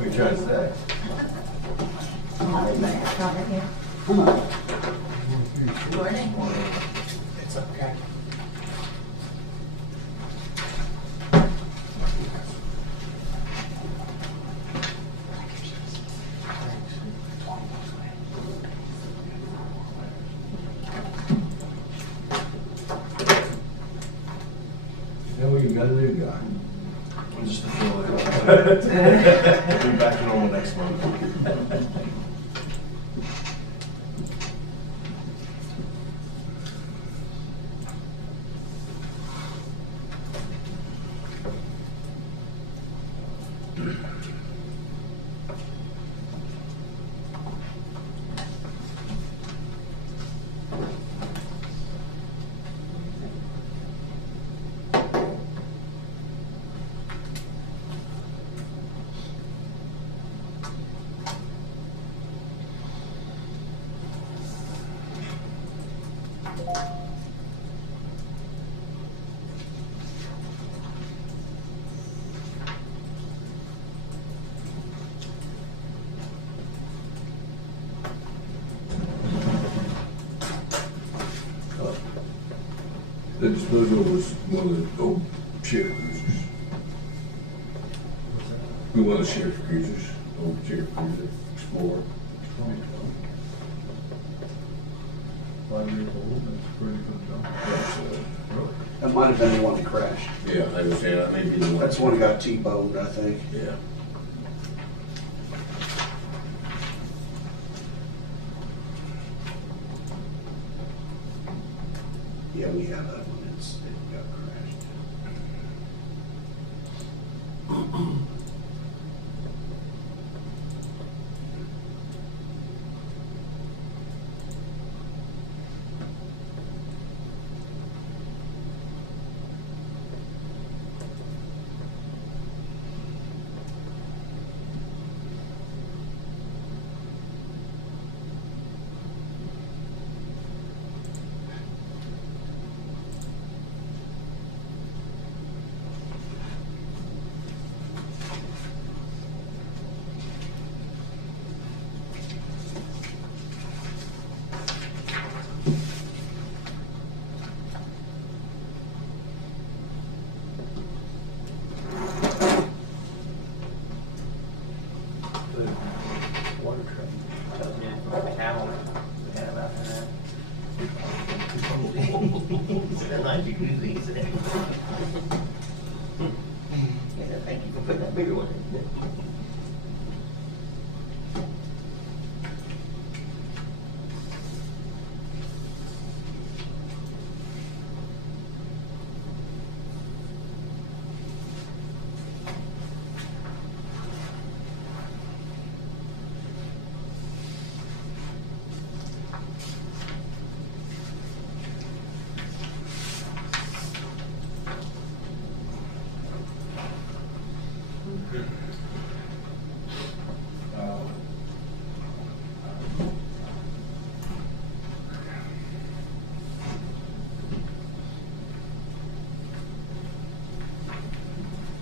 We tried to say. Morning. It's okay. Then we got a new guy. I'm just a fill it out. We'll be back to normal next month. The disposal was one of the old sheriff cruisers. We one of the sheriff cruisers, old sheriff cruiser, Explorer. 5 years old, that's pretty good jump. That's, Really? That might have been the one that crashed. yeah, I was saying, that may be the one. That's the one that got T-boned, I think. Yeah. Yeah, we have that one. It got crashed. Water truck. Tells me what town we have after that. It's at 90 degrees today. Yeah, thank you for putting that bigger one in.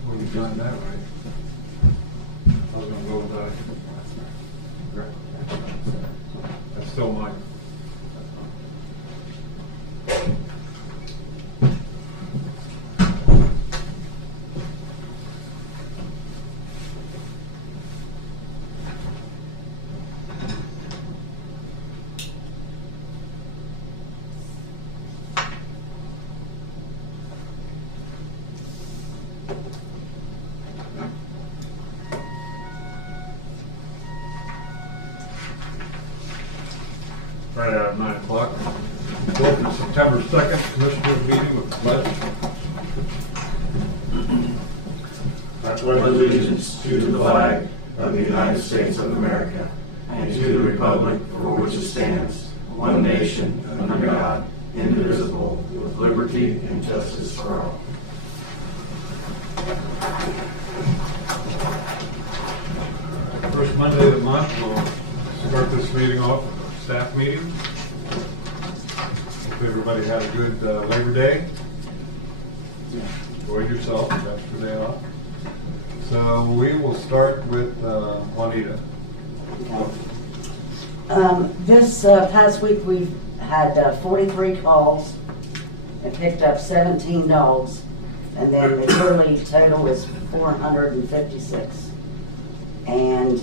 Well, you got that right. I was gonna go with that. That's still mine. Right at 9 o'clock. Open September 2nd, Commissioners meeting with pledge. I pledge allegiance to the flag of the United States of America and to the republic for which it stands, one nation, under God, indivisible, with liberty and justice for all. First Monday of the month, we'll start this meeting off with our staff meeting. Hope everybody had a good Labor Day. Enjoyed yourself, extra day off. So we will start with Juanita. This past week, we've had 43 calls and picked up 17 dogs, and then the yearly total is 456. And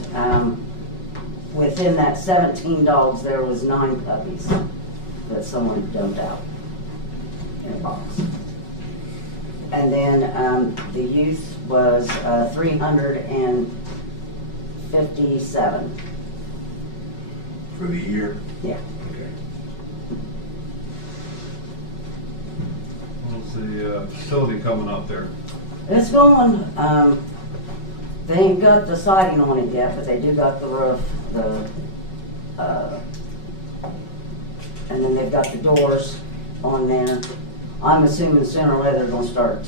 within that 17 dogs, there was 9 puppies that someone dumped out in a box. And then the youth was 357. For the year? Yeah. Okay. What's the facility coming up there? It's going, they ain't got the siding on it yet, but they do got the roof, and then they've got the doors on there. I'm assuming sooner or later they're gonna start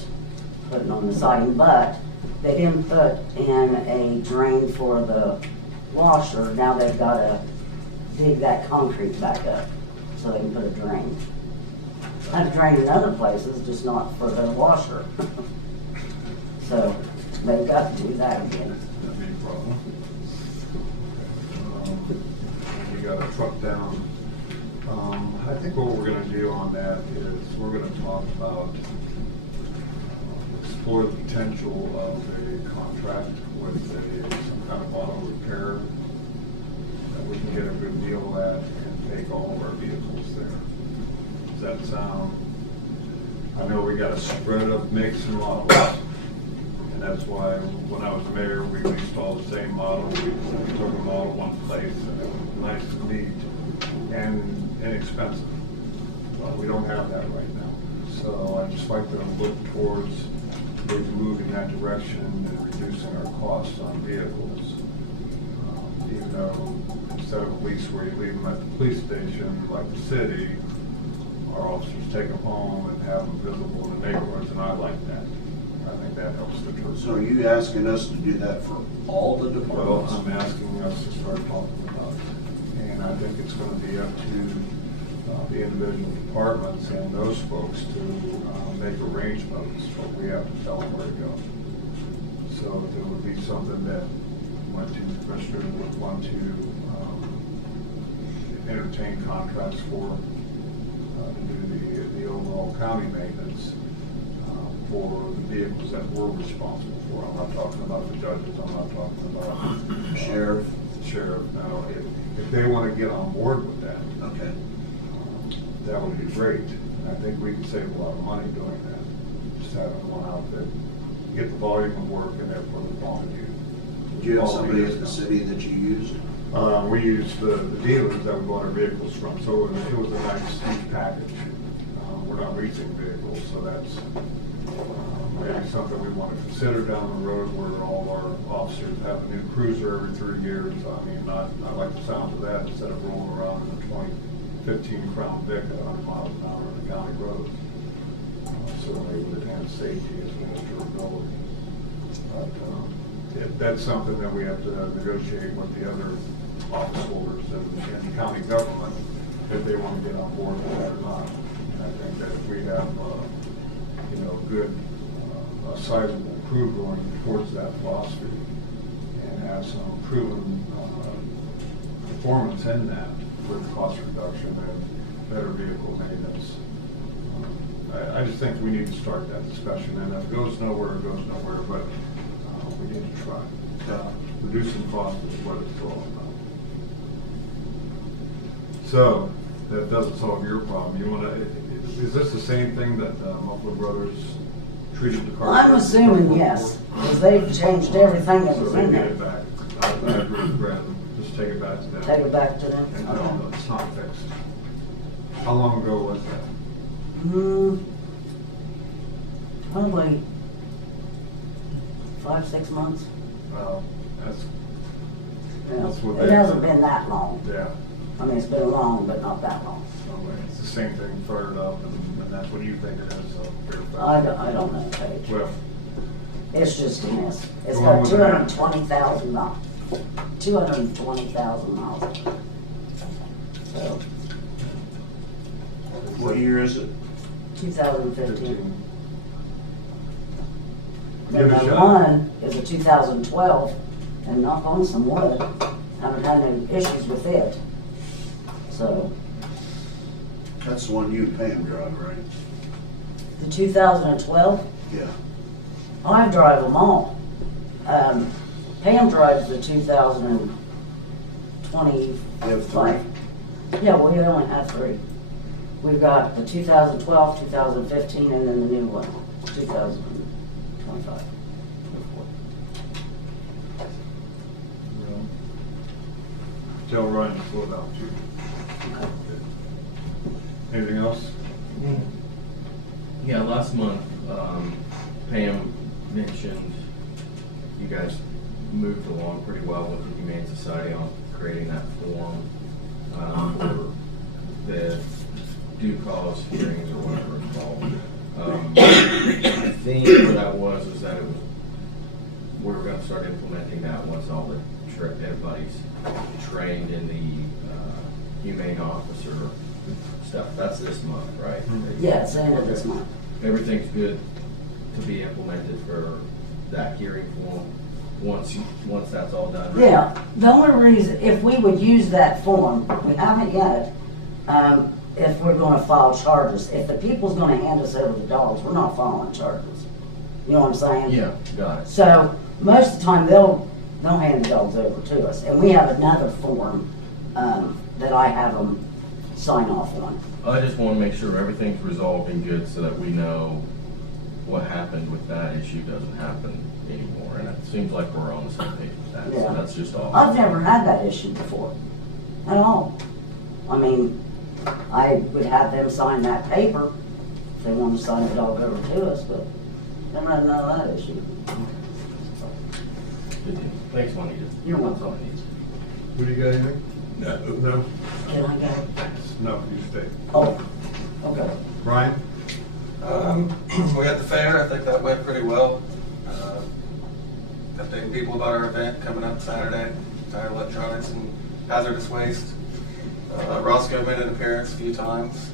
putting on the siding, but they didn't put in a drain for the washer. Now they've gotta dig that concrete back up so they can put a drain. I've drained in other places, just not for the washer. So they've got to do that again. That'd be a problem. You got a truck down. I think what we're gonna do on that is we're gonna talk about, explore the potential of a contract with some kind of auto repair that we can get a good deal at and take all of our vehicles there. Does that sound? I know we got a spread of makes and models. And that's why when I was mayor, we leased all the same model. We took them all to one place, and it was nice and neat and inexpensive. We don't have that right now. So I just like to look towards maybe moving that direction and reducing our costs on vehicles. Even though instead of a lease where you leave them at the police station, like the city, our officers take them home and have them visible in the neighborhoods, and I like that. I think that helps the troops. So are you asking us to do that for all the Well, departments? I'm asking us to start talking about it. And I think it's going to be up to the individual departments and those folks to make arrangements, but we have to tell them where to go. So if there would be something that one, two commissioners would want to entertain contracts for, to do the overall county maintenance for the vehicles that we're responsible for. I'm not talking about the judges, I'm not talking about Sheriff? the sheriff. Now, if they want to get on board with that, Okay. that would be great. And I think we can save a lot of money doing that. Just having one out there, get the volume of work and therefore the quantity. Do you have somebody at the city that you use? We use the dealers that we bought our vehicles from, so it was a nice neat package. We're not leasing vehicles, so that's maybe something we want to consider down the road, where all our officers have a new cruiser every 3 years. I mean, I like the sound of that instead of rolling around in a 2015 Crown Vic at 100 miles an hour on the county road. Certainly would enhance safety as well as durability. But that's something that we have to negotiate with the other office holders and county government, if they want to get on board with that or not. And I think that if we have, good, a sizable crew going towards that philosophy and have some proven performance in that with cost reduction and better vehicle maintenance, I just think we need to start that discussion. And if it goes nowhere, it goes nowhere, but we need to try. Reducing cost is what it's all about. So, that doesn't solve your problem. You want to, is this the same thing that Muffler Brothers treated the car? I'm assuming yes, because they've changed everything that So was they in get there. it back. I agree with Brandon. Just take it back to them. Take it back to them. And tell them that it's not fixed. How long ago was that? Probably 5-6 months. Well, that's Yeah. what It they- hasn't been that long. yeah. I mean, it's been long, but not that long. So it's the same thing fired up, and that's what you think it is. So fair fact. I don't know, Paige. Well, It's just a mess. It's Go got on with that. 220,000 miles. 220,000 miles. So, What year is it? 2015. 15. Give it a The shot. one is a 2012, and knock on some wood, haven't had any issues with it. So, That's the one you and Pam drive, right? the 2012, Yeah. I drive them all. Pam drives the 2025. Yeah, well, we only have 3. We've got the 2012, 2015, and then the new one, 2025. Tell Ryan to slow down too. Anything else? Yeah, last month, Pam mentioned you guys moved along pretty well with the Humane Society on creating that form for the due cause hearings or whatever it's called. I think what that was is that it was, we were gonna start implementing that once all the, everybody's trained in the humane officer stuff. That's this month, right? Yeah, it's the end of this month. Everything's good to be implemented for that hearing form, once that's all done. right? Yeah, the only reason, if we would use that form, we haven't yet, if we're gonna file charges. If the people's gonna hand us over the dogs, we're not filing charges. You know what I'm saying? Yeah, got it. So, most of the time, they'll hand the dogs over to us, and we have another form, that I have them sign off on. I just wanna make sure everything's resolved and good so that we know what happened with that issue doesn't happen anymore. And it seems like we're on the same page with that, Yeah. so that's just all. I've never had that issue before, at all. I mean, I would have them sign that paper if they want to sign the dog over to us, but never had none of that issue. Good deal. Thanks, Juanita. You're welcome. That's all I need. Who do you got anything? No. No? Can I go? No, you stay. Oh, okay. Brian? We had the fair, I think that went pretty well. Updating people about our event coming up Saturday, Tire Electronics and Hazardous Waste. Roscoe made an appearance a few times.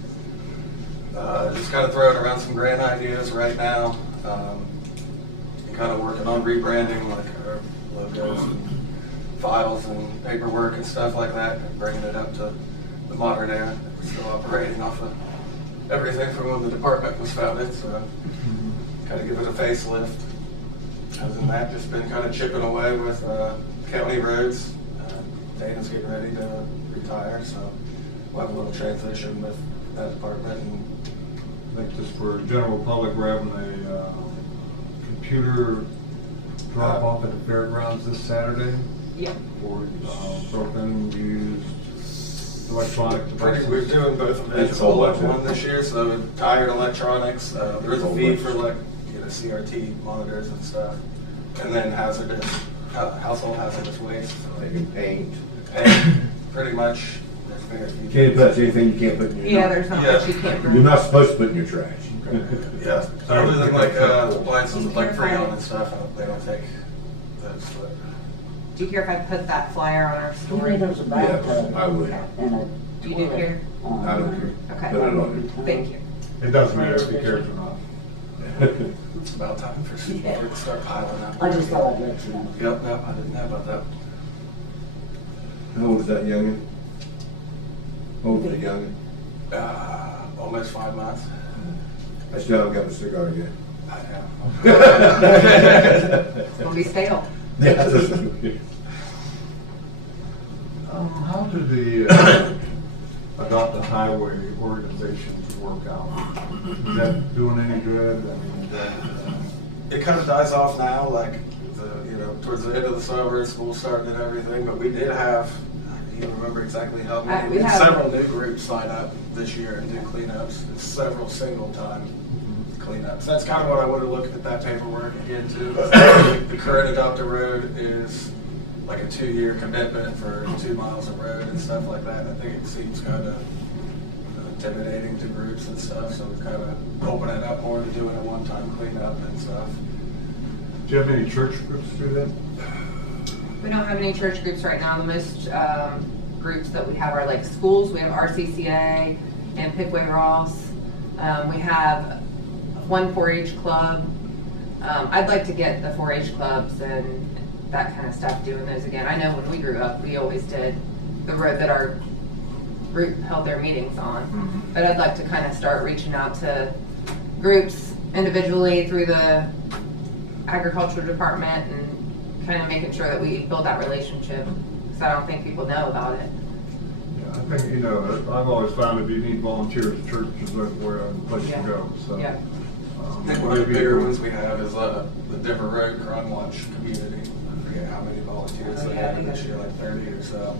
Just kind of throwing around some grant ideas right now. And kind of working on rebranding like our logos and files and paperwork and stuff like that, and bringing it up to the modern era. We're still operating off of everything from when the department was founded, so kind of give it a facelift. Other than that, just been kind of chipping away with county roads. Dana's getting ready to retire, so we'll have a little transition with that department. And I think just for general public, we're having a computer drop off at the fairgrounds this Saturday Yeah. for broken, used electronic devices. we're doing both events It's all all at like one this year, so tired electronics, there's a feed for like, CRT monitors and stuff. And then household hazardous waste. They can paint. And pretty much, there's very few. Can't touch anything you can't put in your. Yeah, there's not much you can't You're bring. not supposed to put in your trash. Yeah, other than like appliances like Freon and stuff, they don't take those. Do you care if I put that flyer on our You story? mean there's a Yes, I bathtub would. and a Do you do toilet care? on I don't there. care. Okay. Put it on Thank you. It doesn't matter if he cares or not. It's about time for it to start piling up. I just thought I'd let you know. Yep, no, I didn't know about that. How old is that youngin? How old is the youngin? Almost 5 months. I still haven't got a cigar yet. I have. It's gonna be stale. How did the Adopt a Highway organizations work out? Is that doing any good? I mean, is that, It kind of dies off now, like towards the end of the summer, school starting and everything. But we did have, I don't even remember exactly how many. We We had have- several new groups sign up this year and do cleanups, and several single-time cleanups. That's kind of what I would have looked at that paperwork again too. The current Adopt a Road is like a 2-year commitment for 2 miles of road and stuff like that. I think it seems kind of intimidating to groups and stuff, so we're kind of opening it up more to doing a one-time cleanup and stuff. do you have any church groups do that? We don't have any church groups right now. The most groups that we have are like schools. We have RCCA and Pickaway Ross. We have one 4-H club. I'd like to get the 4-H clubs and that kind of stuff doing those again. I know when we grew up, we always did the road that our group held their meetings on. But I'd like to kind of start reaching out to groups individually through the agriculture department and kind of making sure that we build that relationship, because I don't think people know about it. Yeah, I think, you know, I've always found if you need volunteers, church is where a place to go, so. Yeah. I think one of the bigger ones we have is the Denver Road Crime Watch community. I forget how many volunteers Oh, they yeah, have this year, like 30 or so.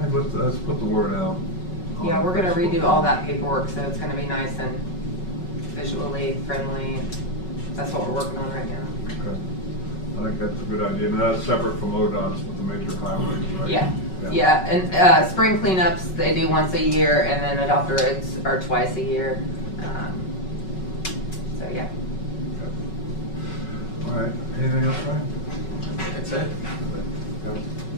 Hey, let's put the word out. Yeah, we're gonna redo all that paperwork, so it's gonna be nice and visually friendly. That's what we're working on right now. Okay. I think that's a good idea, and that's separate from ODOT's with the major highways, right? Yeah, and spring cleanups, they do once a year, and then adopt roads are twice a year. So, yeah. Okay. All right, anything else, Ryan? That's it.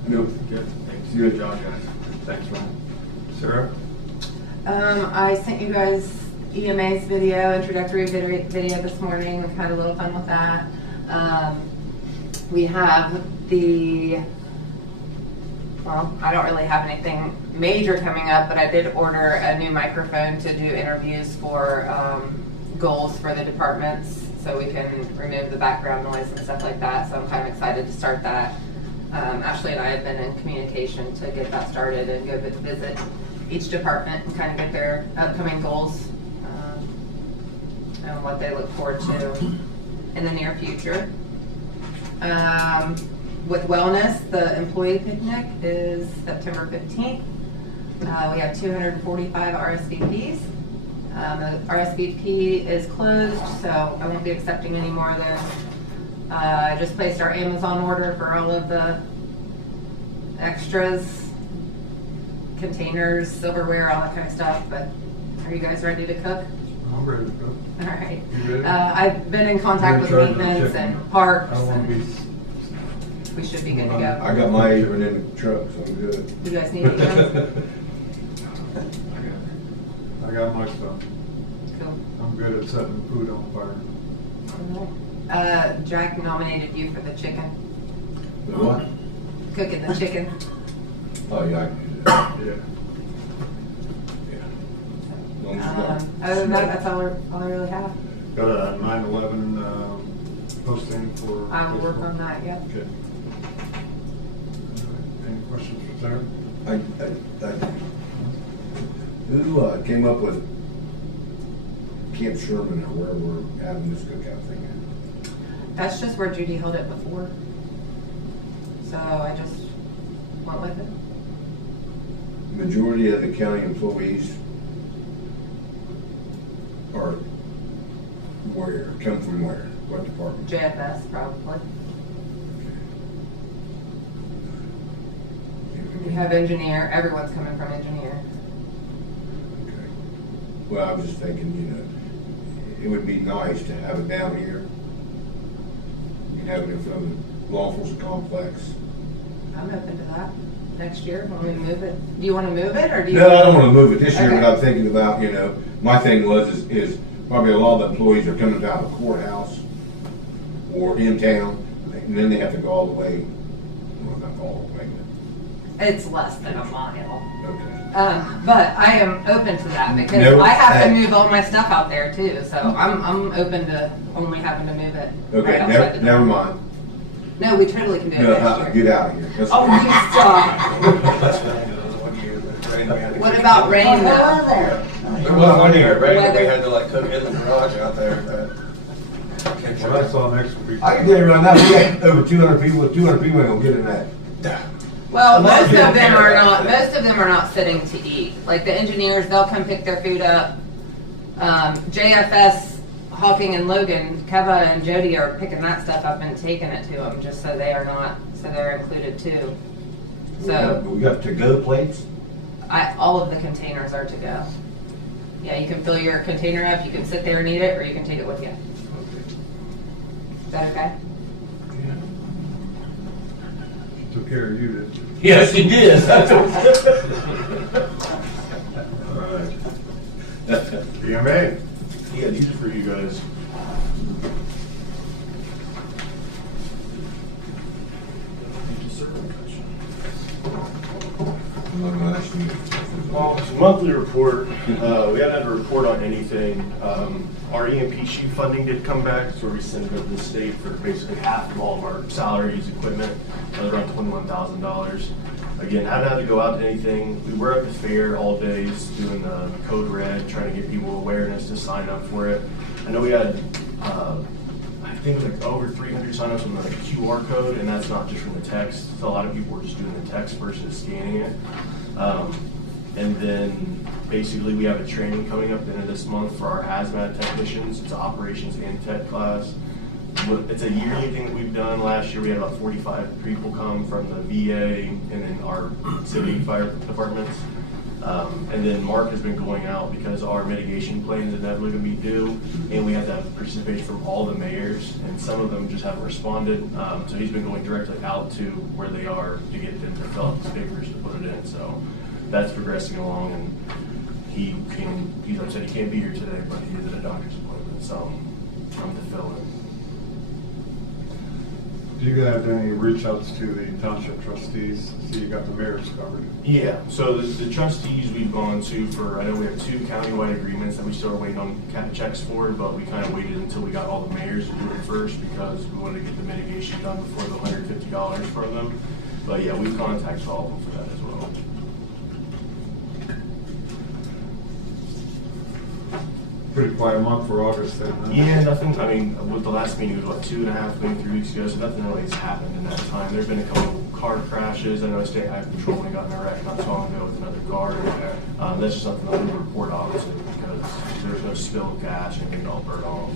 No. Good, thanks. Good job, guys. Thanks, Ryan. Sarah? I sent you guys EMA's video, introductory video this morning. We've had a little fun with that. We have well, I don't really have anything major coming up, but I did order a new microphone to do interviews for goals for the departments, so we can remove the background noise and stuff like that. So I'm kind of excited to start that. Ashley and I have been in communication to get that started and go visit each department and kind of get their upcoming goals and what they look forward to in the near future. With wellness, the employee picnic is September 15th. We have 245 RSVPs. The RSVP is closed, so I won't be accepting any more of those. I just placed our Amazon order for all of the extras, containers, silverware, all that kind of stuff, but are you guys ready to cook? I'm ready to go. All right. You ready? I've been in contact with You're in charge of the maintenance chicken. and parks, I don't want to and be. we should be good to go. I got my apron in the truck, so I'm good. You guys need anything? I got my stuff. Cool. I'm good at setting food on fire. Jack nominated you for the chicken, The what? cooking the chicken. Oh, yeah, I can do that. Yeah. Yeah. As long as you got Other than that, smoke. that's all I really have. Got a 9/11 posting for. I will work on that, yep. Okay. Any questions for Sarah? Who came up with Camp Sherman or where we're having this cookout thing at? That's just where Judy held it before. So I just went with it. Majority of the county employees are where, come from where? What department? JFS probably. We have engineer, everyone's coming from engineer. Okay. Well, I was just thinking, you know, it would be nice to have it down here. You can have it in front of the law enforcement complex. I'm open to that. Next year when we move it. Do you want to move it or do you? No, I don't want to move it this year, Okay. but I'm thinking about, you know, my thing is probably a lot of the employees are coming out of the courthouse or in town, and then they have to go all the way, well, not all the way, It's less than a mile. but, okay. But I am open to that because No, I have to hey. move all my stuff out there too. So I'm open to only having to move it. Okay, right outside the door. never mind. No, we totally can do it No, next year. get out of here. Let's Oh, go. you stop. That's one year that rain, we had to What cook- about rain Hello though? there. There was one year, right, that we Weather. had to like cook in the garage out there, but. can't What I saw next week. I can tell you right now, we got over 200 people, 200 people ain't gonna get in that. Well, Unless most you of don't them care are about not. that. Most of them are not sitting to eat. Like the engineers, they'll come pick their food up. JFS, Hawking and Logan, Keva and Jody are picking that stuff up and taking it to them, just so they are not. So they're included too. So We got to-go plates? all of the containers are to go. Yeah, you can fill your container up. You can sit there and eat it, or you can take it with you. Is that okay? Took care of you, didn't you? Yes, he did. All right. EMA. Yeah, these are for you guys. Well, it's a monthly report. We haven't had a report on anything. Our EMP sheet funding did come back, so we sent it to the state for basically half of all of our salaries, equipment, around $21,000. Again, haven't had to go out to anything. We were at the fair all days doing the Code Red, trying to get people awareness to sign up for it. I know we had, I think like over 300 signups on the QR code, and that's not just from the text. So a lot of people were just doing the text versus scanning it. And then basically we have a training coming up at the end of this month for our hazmat technicians. It's an operations and tech class. It's a yearly thing that we've done. Last year we had about 45 people come from the VA and then our city fire departments. And then Mark has been going out because our mitigation plan is inevitably going to be due, and we have to have participation from all the mayors, and some of them just haven't responded. So he's been going directly out to where they are to get them to fill out the papers to put it in. So that's progressing along, and he's upset he can't be here today, but he is at a doctor's appointment, so I'm to fill in. Do you have any reach outs to the township trustees? See, you got the mayors covered. Yeah, so the trustees we've gone to for, I know we have 2 countywide agreements that we still are waiting on checks for, but we kind of waited until we got all the mayors to do it first because we wanted to get the mitigation done before the $150 for them. But yeah, we've contacted all of them for that as well. Pretty quiet month for August then, huh? Yeah, nothing, I mean, with the last meeting was what, 2.5, maybe 3 weeks ago, so nothing really has happened in that time. There's been a couple of car crashes. I know State Highway Patrol when got in a wreck not so long ago with another car. That's just something that we report obviously because there's no spill of gas and it all burn off.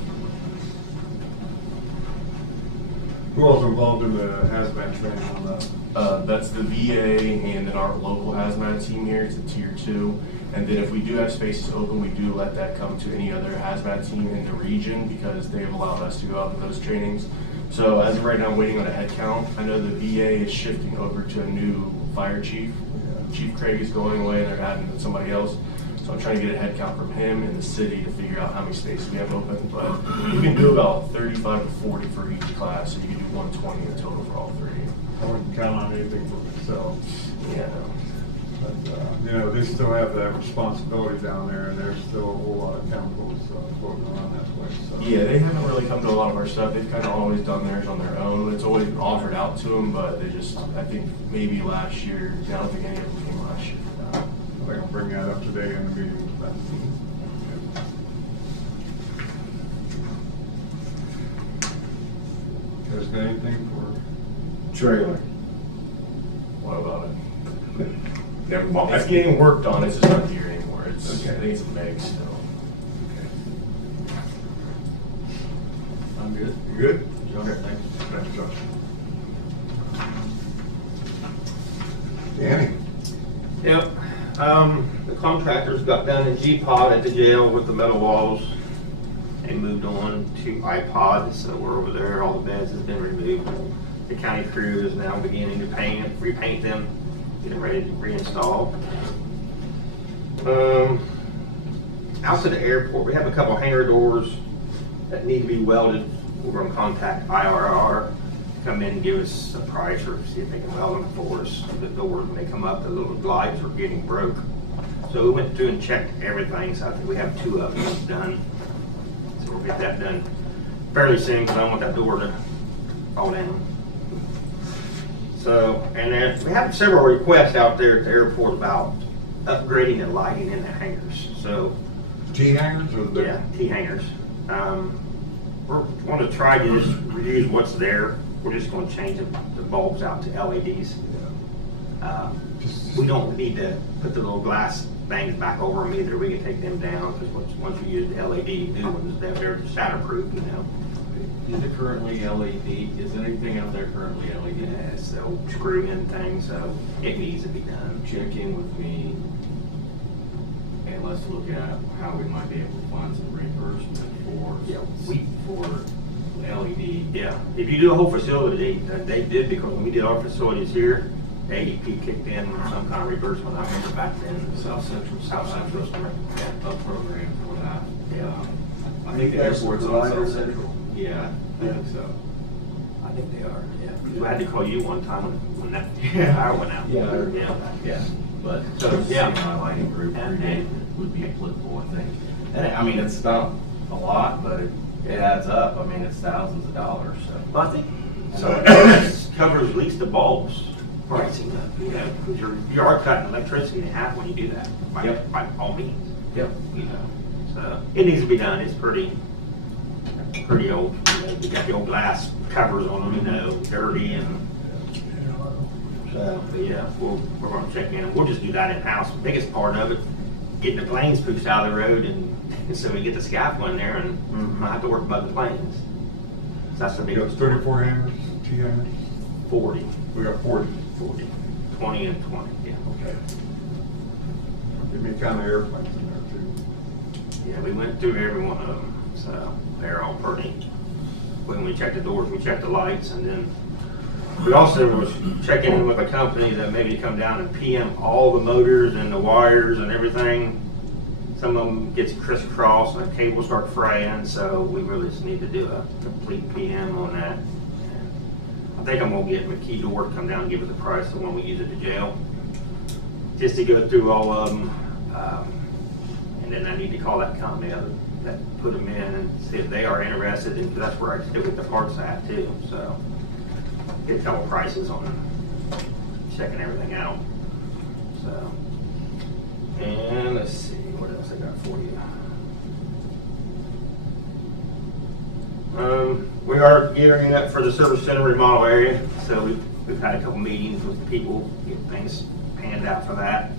Who else involved in the hazmat training on that? That's the VA and then our local hazmat team here. It's a tier 2. And then if we do have spaces open, we do let that come to any other hazmat team in the region because they have allowed us to go out to those trainings. So as of right now, I'm waiting on a head count. I know the VA is shifting over to a new fire chief. Chief Craig is going away and they're adding somebody else. So I'm trying to get a head count from him in the city to figure out how many spaces we have open. But you can do about 35 to 40 for each class, so you can do 120 in total for all 3. I wouldn't count on anything for myself. Yeah, no. But, they still have that responsibility down there, and there's still a whole lot of chemicals floating around that place. So. Yeah, they haven't really come to a lot of our stuff. They've kind of always done theirs on their own. It's always been offered out to them, but they just, I think maybe last year, I don't think any of them came last year for that. I think I'll bring that up today in the meeting with them. You guys got anything for? Trailer. What about it? Never bought It's that. getting worked on. It's just not here anymore. It's, Okay. I think it's a Meg still. I'm good. You good? Okay, thanks. Thanks, Josh. Danny? Yep. The contractors got done in G-Pod at the jail with the metal walls and moved on to iPod, so we're over there. All the beds has been removed. The county crew is now beginning to repaint them, getting ready to reinstall. Out to the airport, we have a couple hangar doors that need to be welded. We're gonna contact IRR, come in and give us a price or see if they can weld them for us. The doors, when they come up, the little glides are getting broke. So we went through and checked everything, so I think we have 2 of them done. So we'll get that done fairly soon, because I don't want that door to fall down. So, and then we have several requests out there at the airport about upgrading the lighting in the hangars. So, T-hangers or the? yeah, T-hangers. We're going to try to just reuse what's there. We're just going to change the bulbs out to LEDs. We don't need to put the little glass things back over them either. We can take them down because once you use the LED new ones, they're shatterproof, you know. Is it currently LED? Is anything out there currently LED? Yeah, so screw in things, so it needs to be done. Check in with me and let's look at how we might be able to find some reimbursement for LED. Yeah, if you do a whole facility, they did, because when we did our facilities here, AEP kicked in some kind of reimbursement. I remember back then. South Central a program for that. Yeah. I think the airport's on South Central. Yeah, I think so. I think they are, yeah. I had to call you one time when that fire went out. Yeah, Yeah. yeah. but So, yeah. my lighting group would be applicable, I think. And I mean, it's not a lot, but it adds up. I mean, it's thousands of dollars, so. Well, I think, so it covers at least the bulbs pricing, you know, because you are cutting electricity in half when you do that, by all means, Yep. you know. So, it needs to be done, it's pretty old, you know, you got the old glass covers on them, you know, dirty and, so, but yeah, we're gonna check in, and we'll just do that in-house. The biggest part of it, getting the planes pushed out of the road, and so we get the scaffold in there, and not have to work above the planes. So that's the We got biggest. 34 hammers, T hammers? 40, We got 40. 20 and 20, yeah. Okay. Give me kind of airplanes in there too. Yeah, we went through every one of them, so they're all pretty. When we checked the doors, we checked the lights, and then we also was checking in with a company that maybe come down and PM all the motors and the wires and everything. Some of them gets crisscrossed and the cables start fraying, so we really just need to do a complete PM on that. I think I'm gonna get McKee Door to come down and give us a price of when we use it to jail, just to go through all of them. And then I need to call that company that put them in and see if they are interested, and that's where I still get the parts at too, so. Get a couple prices on checking everything out, so. And let's see, what else I got for you. We are gearing up for the service center remodel area, so we've had a couple meetings with people, get things panned out for that.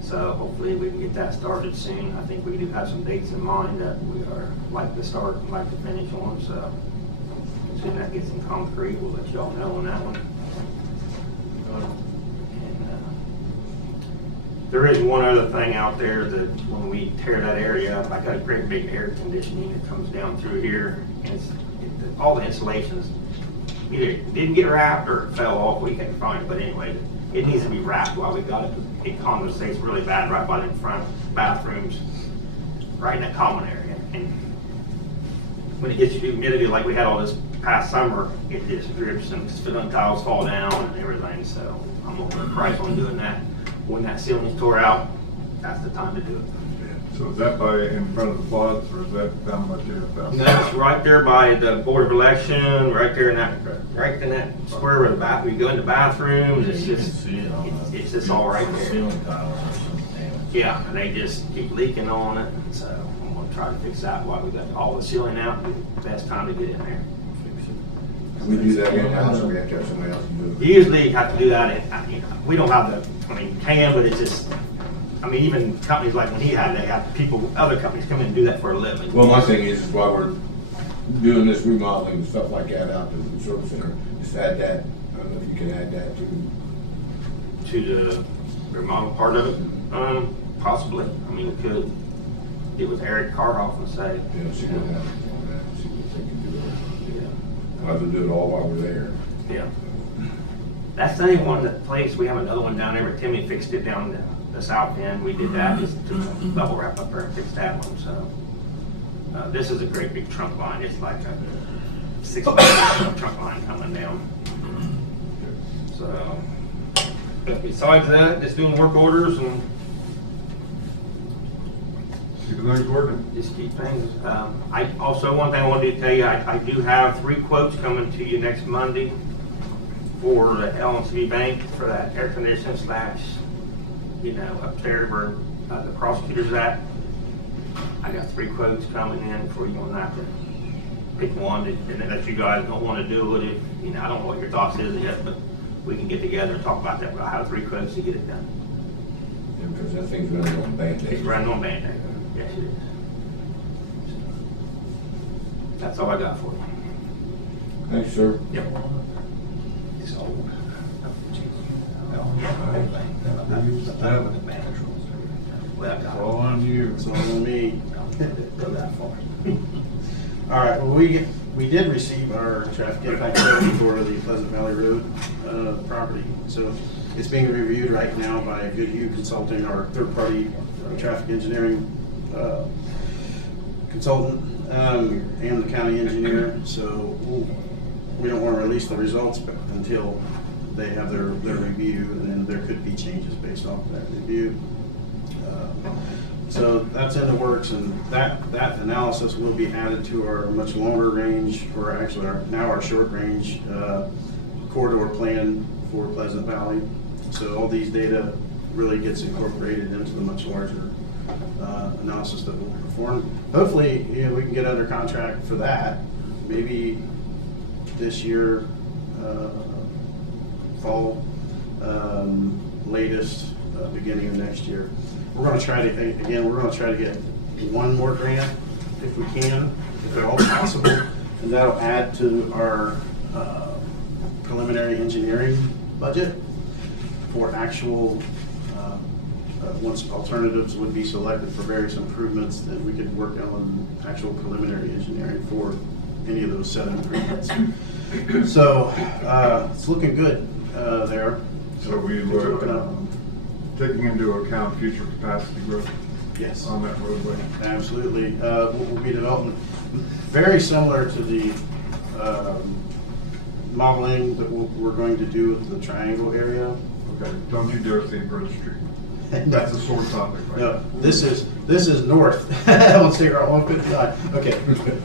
So hopefully we can get that started soon. I think we do have some dates in mind that we are like to start and like to finish on, so. As soon as that gets in concrete, we'll let you all know on that one. And there is one other thing out there that when we tear that area up, I got a great big air conditioning that comes down through here, and all the insulations either didn't get wrapped or it fell off. We can't find it, but anyway, it needs to be wrapped while we got it. It condensates really bad right by the front bathrooms, right in that common area. And when it gets humidity like we had all this past summer, it just drips and spin tiles fall down and everything, so I'm gonna put a price on doing that. When that ceiling's tore out, that's the time to do it. So is that in front of the floods, or is that down by JFS? And that's right there by the Board of Election, right there in that, right in that square where we go in the bathrooms, it's You can just, see it on it's just all right there. Ceiling tiles or something. Yeah, and they just keep leaking on it, and so I'm gonna try to fix that while we got all the ceiling out, the best time to get in there. We do that in-house, or we have to have somebody else do You usually have to do that, we don't have can, but it's just, even companies like when he had, they have people, other companies come in and do that for a living. it. Well, my thing is while we're doing this remodeling and stuff like that out to the service center, just add that, I don't know if you can add that to. To the remodel part of it, possibly, we could get with Eric Carhoff and say, You know, see what happens on that, see what they can do. yeah. I'll have to do it all while we're there. Yeah. That's the only one, that place, we have another one down there, where Timmy fixed it down the south end, we did that, just to bubble wrap up there and fix that one, so. This is a great big trunk line, it's like a 6-foot trunk line coming down. So, but besides that, just doing work orders and Keep things working. just keep things. I also, one thing I wanted to tell you, I do have 3 quotes coming to you next Monday for the LNC Bank for that air conditioning / up there where the prosecutor's at. I got 3 quotes coming in for you on that to pick one, and then if you guys don't want to do it, I don't know what your thoughts is yet, but we can get together and talk about that. But I have 3 quotes to get it done. Yeah, because that thing's running on Band-Aid. It's running on Band-Aid. Yes, it is. That's all I got for you. Thanks, sir. Yep. It's old. Well, It's all on you. It's all on me. Go that far. All right, well, we did receive our traffic impact study for the Pleasant Valley Road property. So it's being reviewed right now by Goodhue Consulting, our third-party traffic engineering consultant, and the county engineer. So we don't want to release the results until they have their review, and then there could be changes based off of that review. So that's in the works, and that analysis will be added to our much longer range, or actually our short range corridor plan for Pleasant Valley. So all these data really gets incorporated into the much larger analysis that we'll perform. Hopefully, we can get under contract for that, maybe this year, fall, latest, beginning of next year. We're going to try to get one more grant if we can, if at all possible, and that'll add to our preliminary engineering budget for actual, once alternatives would be selected for various improvements, then we could work on actual preliminary engineering for any of those 7 improvements. So it's looking good there. So we It's were looking up. taking into account future capacity growth Yes. on that roadway. Absolutely. We'll be developing, very similar to the modeling that we're going to do with the triangle area. Okay, don't you dare say Bridge Street. That's a sore topic, right? No, this is north. Let's take our 159. Okay,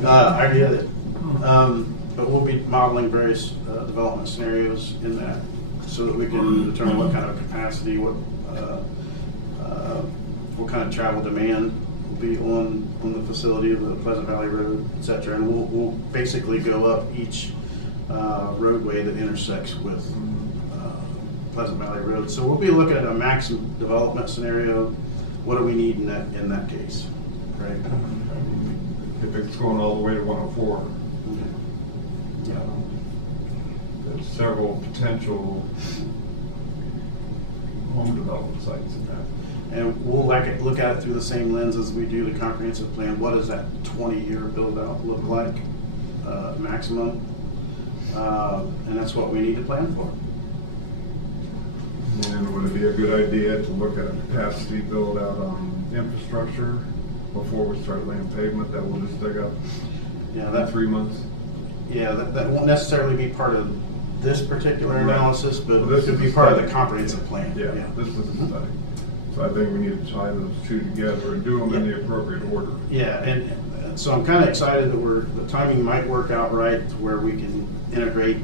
I get it. But we'll be modeling various development scenarios in that, so that we can determine what kind of capacity, what kind of travel demand will be on the facility of the Pleasant Valley Road, et cetera. And we'll basically go up each roadway that intersects with Pleasant Valley Road. So we'll be looking at a maximum development scenario. What do we need in that case, right? If it's going all the way to 104, Yeah. there's several potential home development sites in that. And we'll look at it through the same lens as we do the comprehensive plan. What does that 20-year build-out look like, maximum? And that's what we need to plan for. And would it be a good idea to look at a capacity build out on infrastructure before we start laying pavement that we'll just dig up Yeah, in 3 months? Yeah, that won't necessarily be part of this particular Right. analysis, but Well, this it could is be a part of the study. comprehensive plan. Yeah, this is a study. So I think we need to tie those two together and do them in Yeah. the appropriate order. Yeah, and so I'm kind of excited that the timing might work out right to where we can integrate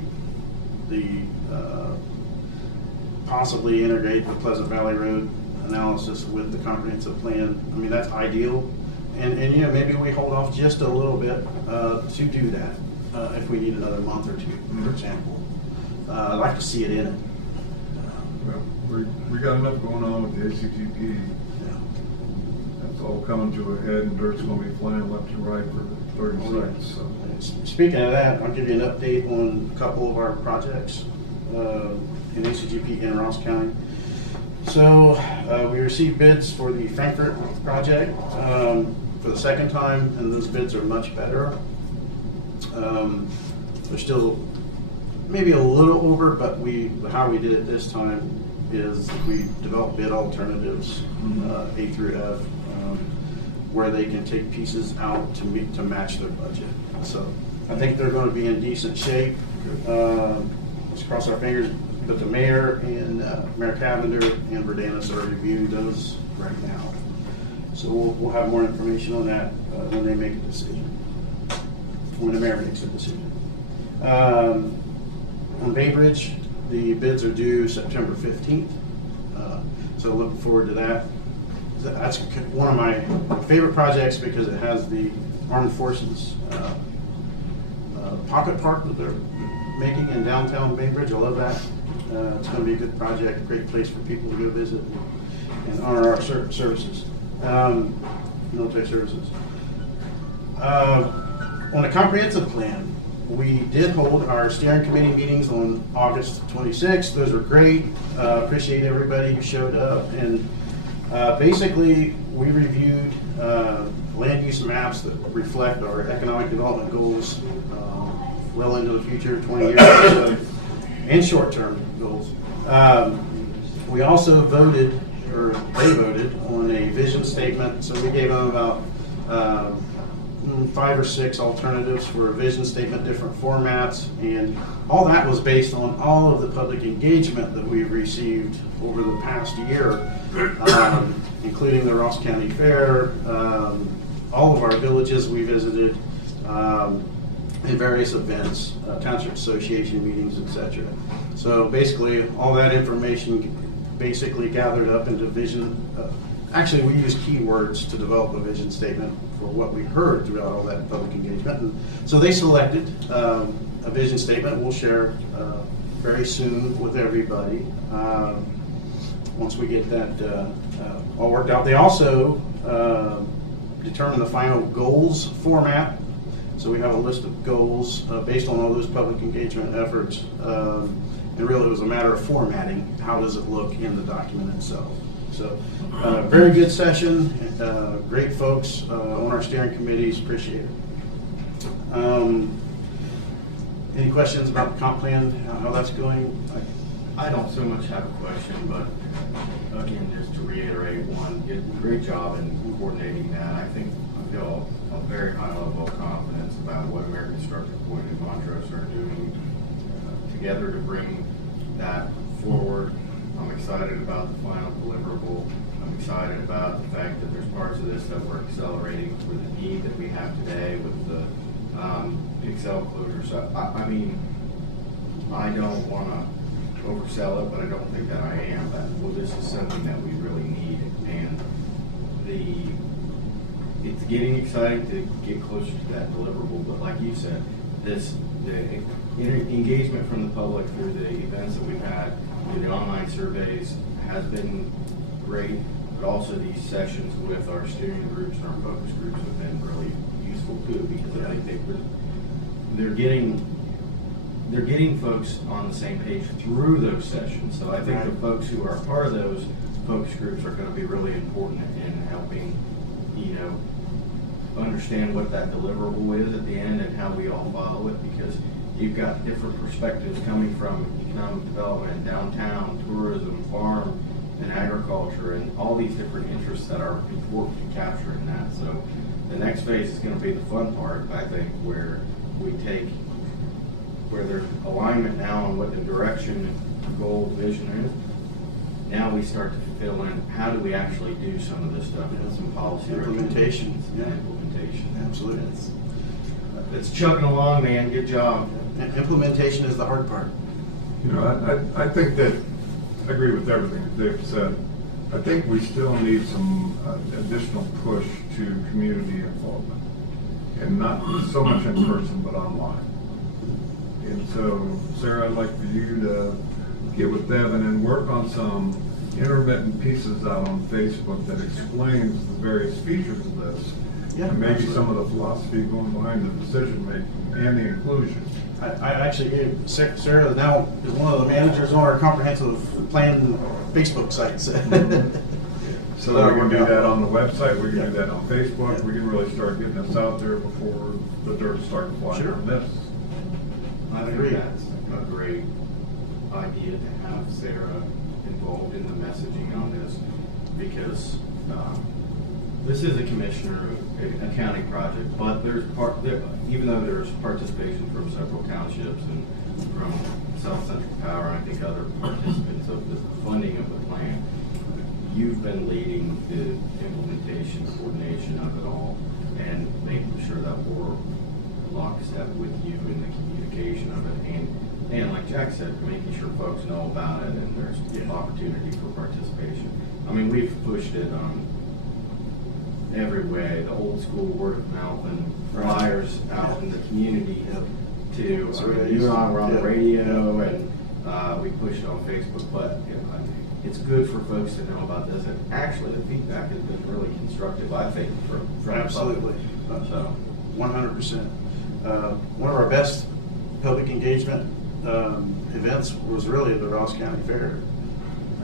possibly integrate the Pleasant Valley Road analysis with the comprehensive plan. I mean, that's ideal. And maybe we hold off just a little bit to do that if we need another month or two, for example. I'd like to see it in it. Well, we got enough going on with the ACTP. Yeah. That's all coming to a head, and dirt's gonna be flying left and right for 30 seconds, so. Speaking of that, I'll give you an update on a couple of our projects in ACGP in Ross County. So we received bids for the Frankfurt project for the second time, and those bids are much better. They're still maybe a little over, but how we did it this time is we developed bid alternatives, A through F, where they can take pieces out to match their budget. So I think they're going to be in decent shape. Let's cross our fingers. But the mayor and Mayor Cavender and Verdanis are reviewing those right now. So we'll have more information on that when they make a decision, when the mayor makes a decision. On Bay Bridge, the bids are due September 15th. So looking forward to that. That's one of my favorite projects because it has the Armed Forces pocket park that they're making in downtown Bay Bridge. I love that. It's going to be a good project, a great place for people to go visit and honor our services, military services. On the comprehensive plan, we did hold our steering committee meetings on August 26th. Those were great. Appreciate everybody who showed up. And basically, we reviewed land use maps that reflect our economic development goals well into the future, 20 years or so, and short-term goals. We also voted, or they voted, on a vision statement. So we gave them about 5 or 6 alternatives for a vision statement, different formats, and all that was based on all of the public engagement that we've received over the past year, including the Ross County Fair, all of our villages we visited, and various events, township association meetings, etc. So basically, all that information basically gathered up into vision. Actually, we used keywords to develop a vision statement for what we heard throughout all that public engagement. And so they selected a vision statement. We'll share very soon with everybody once we get that all worked out. They also determined the final goals format. So we have a list of goals based on all those public engagement efforts. And really, it was a matter of formatting. How does it look in the document itself? So, very good session. Great folks on our steering committees. Appreciate it. Any questions about the comp plan? How that's going? I don't so much have a question, but again, just to reiterate, one, great job in coordinating that. I feel a very high level of confidence about what American Structure Point and Montrose are doing together to bring that forward. I'm excited about the final deliverable. I'm excited about the fact that there's parts of this that we're accelerating for the need that we have today with the Excel closures. I mean, I don't want to oversell it, but I don't think that I am. Well, this is something that we really need, and it's getting exciting to get closer to that deliverable. But like you said, the engagement from the public through the events that we've had, the online surveys has been great, but also these sessions with our steering groups and our focus groups have been really useful too, because I think they're getting folks on the same page through those sessions. So I think the folks who are part of those focus groups are going to be really important in helping, understand what that deliverable is at the end and how we all follow it, because you've got different perspectives coming from economic development, downtown, tourism, farm, and agriculture, and all these different interests that are important to capture in that. So the next phase is going to be the fun part, I think, where there's alignment now on what the direction, goal, vision is. Now we start to fill in how do we actually do some of this stuff with some policy Implementation. Implementation. Absolutely. It's chugging along, man. Good job. Implementation is the hard part. I think that I agree with everything that Dave said. I think we still need some additional push to community involvement, and not so much in person, but online. And so, Sarah, I'd like for you to get with Devin and work on some intermittent pieces out on Facebook that explains the various features of this, and maybe some of the philosophy going behind the decision making and the inclusion. I actually gave Sarah now is one of the managers on our comprehensive plan Facebook site. So we can do that on the website, we can do that on Facebook, we can really start getting this out there before the dirt starts flying on this. I think that's a great idea to have Sarah involved in the messaging on this, because this is a commissioner, a county project, but even though there's participation from several townships and from South Central Power, and I think other participants of the funding of the plan, you've been leading the implementation, coordination of it all, and making sure that we're lockstep with you in the communication of it, and like Jack said, making sure folks know about it and there's opportunity for participation. I mean, we've pushed it on every way, the old school word of mouth and flyers out in the community to, you and I were on the radio, and we pushed it on Facebook, but it's good for folks to know about this, and actually the feedback has been really constructive, I think, from Absolutely. So 100%. One of our best public engagement events was really the Ross County Fair.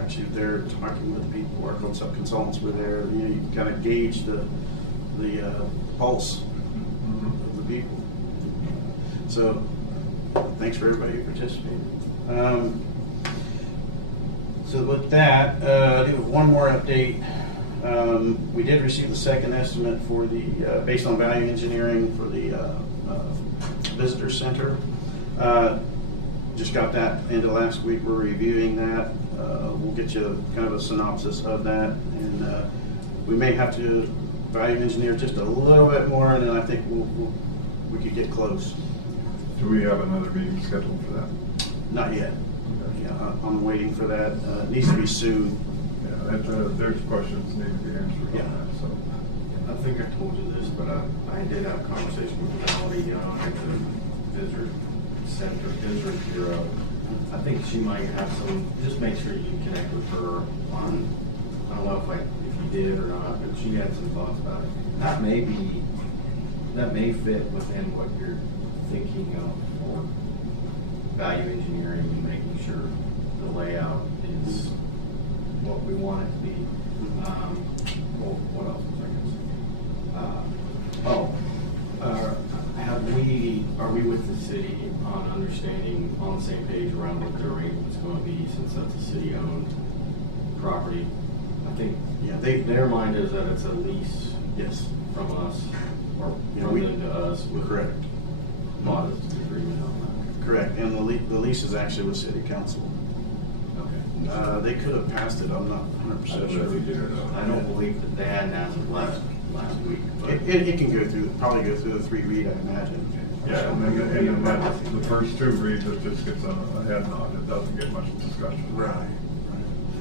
Actually, they're talking with people, our consultants were there. You kind of gauge the pulse of the people. So, thanks for everybody who participated. So with that, I do have one more update. We did receive the second estimate for the, based on value engineering for the visitor center. Just got that into last week. We're reviewing that. We'll get you kind of a synopsis of that, and we may have to value engineer just a little bit more, and then I think we could get close. Do we have another meeting scheduled for that? Not yet. Yeah, I'm waiting for that. It needs to be soon. Yeah, there's questions need to be answered Yeah. on that, so. I think I told you this, but I did have a conversation with Melody Young at the Visitor Center, Visitor Bureau. I think she might have some, just make sure you connect with her on, I don't know if you did or not, but she had some thoughts about it. That may fit within what you're thinking of for value engineering and making sure the layout is what we want it to be. Well, what else was I gonna say? Are we with the city on understanding, on the same page around what the arrangement's going to be, since that's a city-owned property? I think, Yeah, their mind is that it's a lease yes, from us, or Yeah, from we- them to us with correct, modest agreement on correct. And the lease is actually with city council. that. Okay. They could have passed it. I'm not I 100% don't know if sure. we did or not. I don't believe that they had as of last week, but. It can go through, probably go through the 3 read, I imagine. Yeah, and then the first 2 reads, it just gets a head nod, it doesn't get much discussion. Right.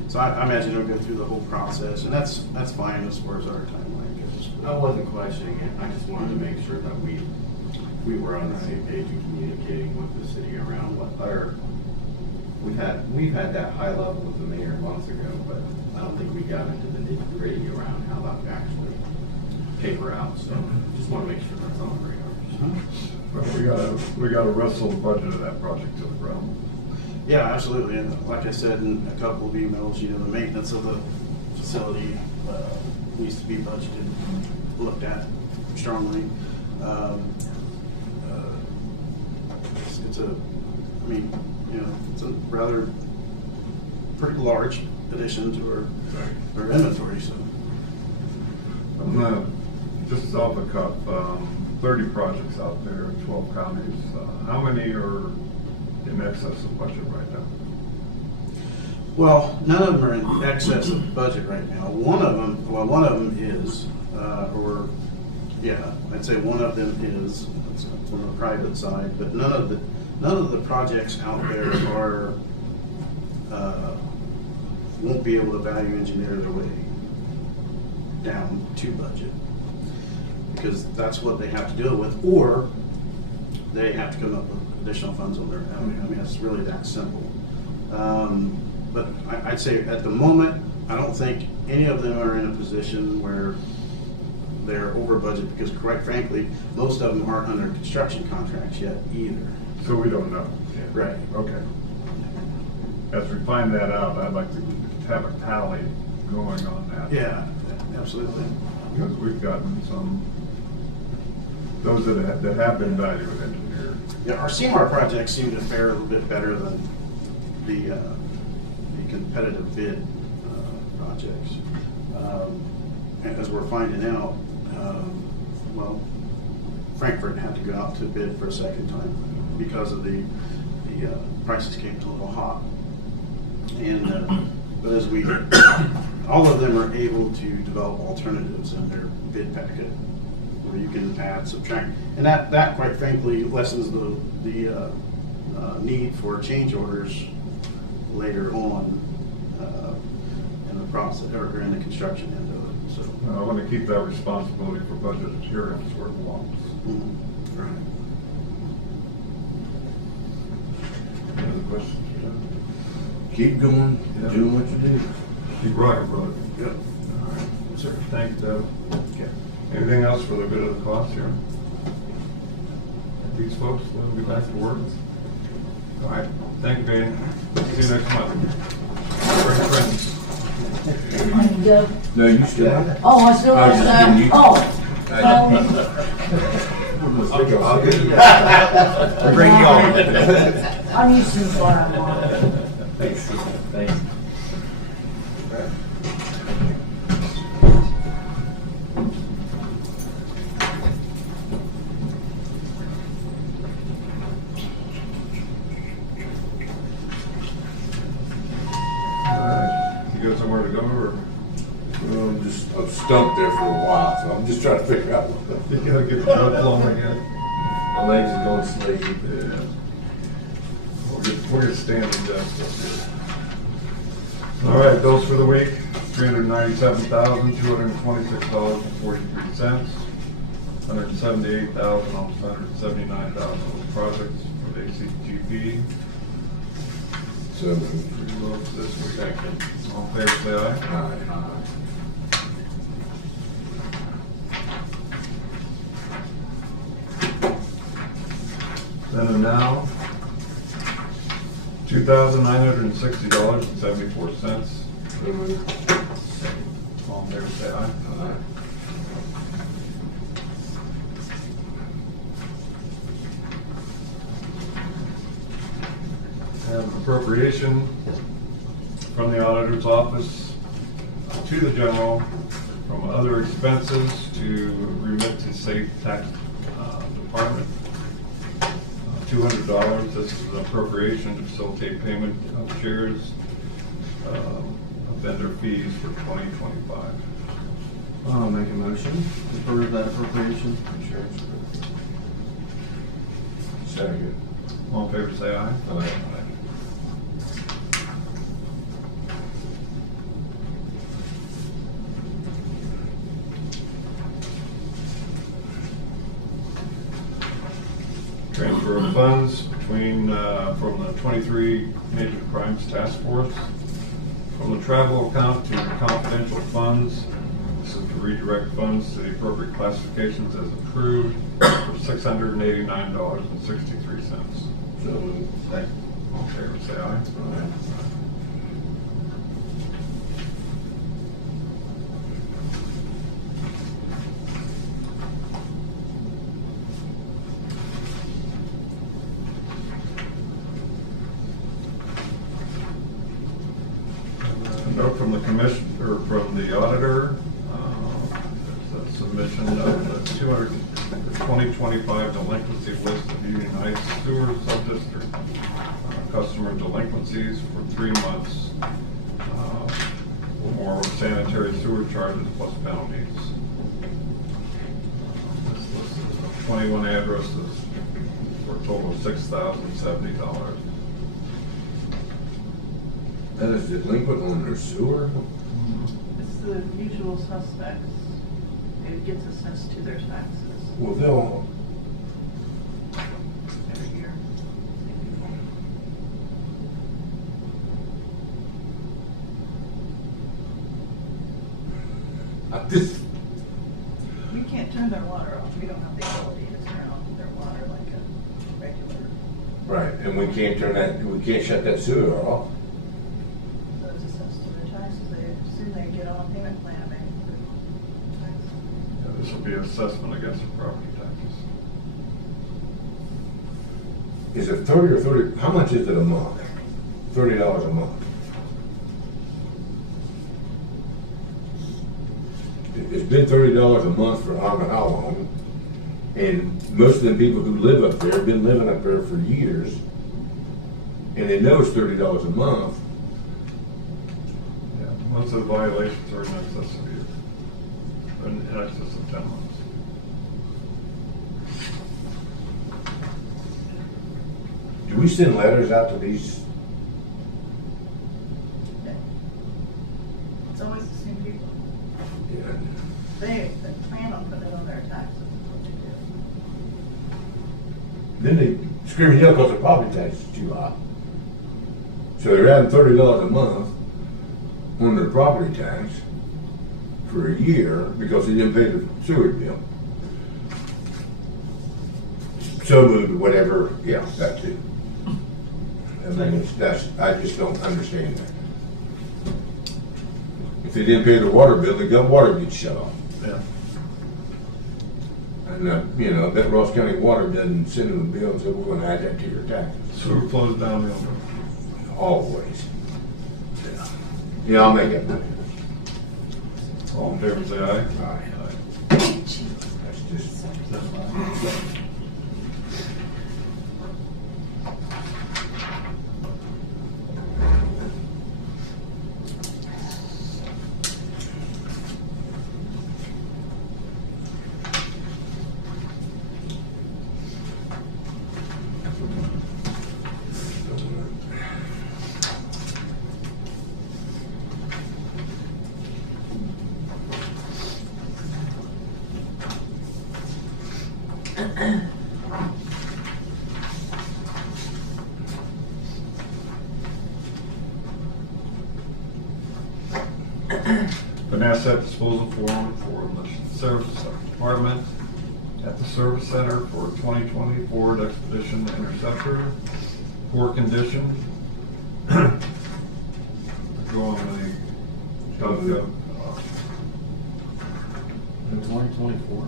So I imagine it'll go through the whole process, and that's fine as far as our timeline goes. I wasn't questioning it, I just wanted to make sure that we were on the same page and communicating with the city around what, or, we've had that high level with the mayor months ago, but I don't think we got into the nitty gritty around how that would actually paper out, so just wanna make sure that's on the radar. But we gotta wrestle the budget of that project to the ground. Yeah, absolutely, and like I said in a couple of emails, the maintenance of the facility needs to be budgeted, looked at strongly. It's a rather pretty large addition to our inventory, so. Just off the cuff, 30 projects out there in 12 counties. How many are in excess of budget right now? Well, none of them are in excess of budget right now. One of them is, I'd say one of them is, it's on the private side, but none of the projects out there are, won't be able to value engineer their way down to budget. Because that's what they have to deal with, or they have to come up with additional funds on their own. I mean, it's really that simple. But I'd say at the moment, I don't think any of them are in a position where they're over budget, because quite frankly, most of them aren't under construction contracts yet either. So we don't know. Right. Okay. As we find that out, I'd like to have a tally going on that. Yeah, absolutely. Because we've gotten those that have been value engineered. Yeah, our CMAR projects seem to fare a little bit better than the competitive bid projects. And as we're finding out, Frankfurt had to go out to bid for a second time because of the prices came a little hot. And but as all of them are able to develop alternatives in their bid packet, where you can add, subtract, and that quite frankly lessens the need for change orders later on in the process or in the construction end of it. So I want to keep that responsibility for budget adherence where it belongs. right. Any other questions? Keep going, doing what you do. Keep rocking, brother. Good. All right. Sir, thanks, Deb. Okay. Anything else for the good of the cause here? These folks, let them get back to work. All right, thank you, Van. See you next month. Bring friends. No, you still have it. Oh, I still I was have just that. kidding you. Oh. We're bringing you on. I'm used to what I'm on. Thanks. somewhere to go, or I'm stumped there for a while, so I'm just trying to figure out what you gotta get the blood flowing again? my legs are going to sleep. Yeah. We'll get standing desks up here. All right, bills for the week, $397,226.43. $178,000, almost $179,000 on projects for the ACGP. So moved. Pretty low for this week. Second. All in favor, say aye. Aye. Then and now, $2,960.74. So moved. All in favor, say aye. Aye. Have an appropriation from the auditor's office to the general, from other expenses to remit to safe tax department. $200. This is an appropriation to facilitate payment of shares of vendor fees for 2025. I'll make a motion to approve that appropriation. Insurance. Second. All in favor, say aye. Aye. Transfer of funds between, from the 23 Major Crimes Task Force, from the travel account to confidential funds. This is to redirect funds to the appropriate classifications as approved for $689.63. So moved. All in favor, say aye. Aye. A note from the commission, or from the auditor, there's a submission of the 2025 delinquency list of Union Heights Sewer Subdistrict customer delinquencies for 3 months or more with sanitary sewer charges plus penalties. This list is of 21 addresses for a total of $6,070. That is delinquent on their sewer? It's the usual suspects. It gets assessed to their taxes Well, they'll, every year. this, We can't turn their water off. We don't have the ability to turn off their water like a regular. right, and we can't turn that, we can't shut that sewer off. So it's assessed to their taxes. They assume they get on a payment plan and they taxes. Yeah, this will be assessment against the property taxes. Is it 30 or 30, how much is it a month? $30 a month. It's been $30 a month for I don't know how long. And most of the people who live up there have been living up there for years. And they know it's $30 a month. Yeah, most of the violations are in excess of year, in excess of 10 months. Do we send letters out to these? Yeah. It's always the same people. Yeah. They plan on putting it on their taxes. That's what they do. Then they scream and yell because the property tax is too high. So they're adding $30 a month on their property tax for a year because they didn't pay the sewer bill. So moved, whatever, yeah, that too. I mean, I just don't understand that. If they didn't pay their water bill, the water gets shut off. Yeah. And, you know, that Ross County Water doesn't send them a bill and say, we're gonna add that to your taxes. Sewer flows downhill. Always. Yeah. Yeah, I'll make that money. All in favor, say aye. Aye. That's just, an asset disposal form for the service department at the service center for 2020 Ford Expedition Interceptor, poor condition. Go on the gov. 2024.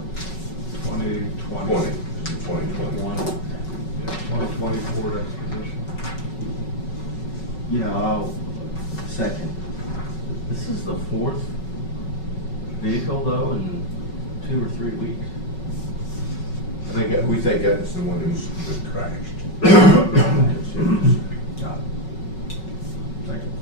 20, 2020. 2020. Yeah, 2020 Ford Expedition. Yeah, I'll second. This is the fourth vehicle though in 2 or 3 weeks. I think we think that's the one who's crashed. Got it. Second.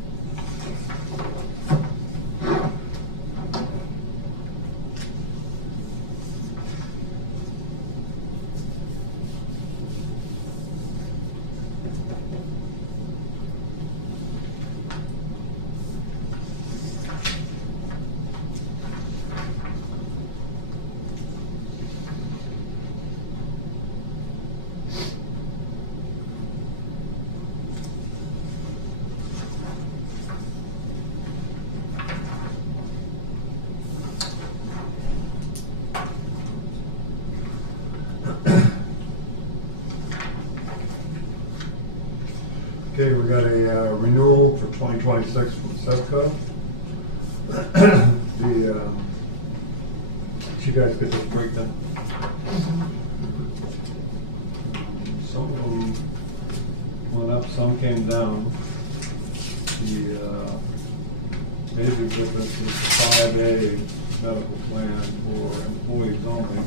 Okay, we got a renewal for 2026 from Sevco. Did you guys get this breakdown? Some of them went up, some came down. The major difference is the 5A medical plan for employees only.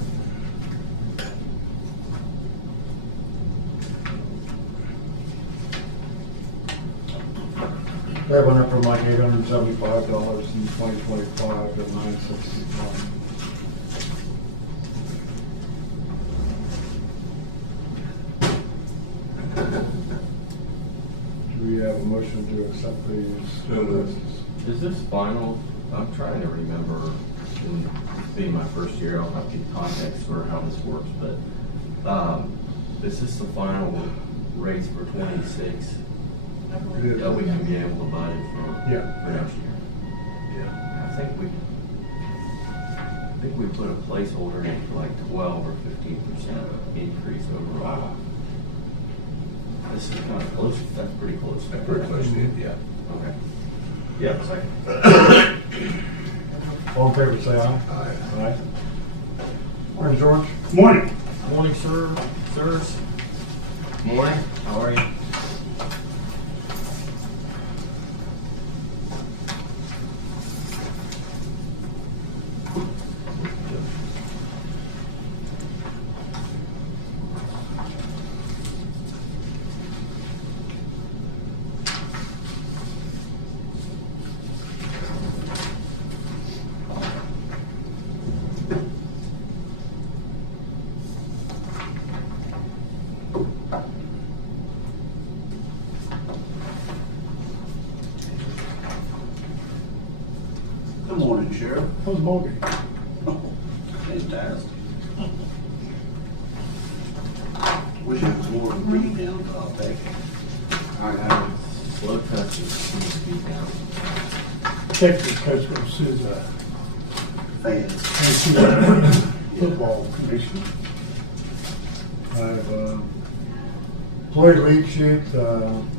That went up from like $875 in 2025 to $961. Do we have a motion to accept these lists? Is this final? I'm trying to remember, in being my first year, I'll have to get context for how this works, but is this the final rates for 26 that we can be able to budget for, Yeah. for next year? Yeah. I think we put a placeholder in for like 12 or 15% increase overall. This is kind of close, that's pretty close. That's pretty close to it, yeah. Okay. Yeah, second. All in favor, say aye. Aye. Aye. Morning, George. Morning. Morning, sir, sirs. Morning, how are you? Good morning, Sheriff. How's Bogey? Fantastic. Wish it was more green down, but I'll take it. Slow touches seems to be down. Texas Coach of Sousa, Fans. and she's a football commissioner. I've employee leave sheet,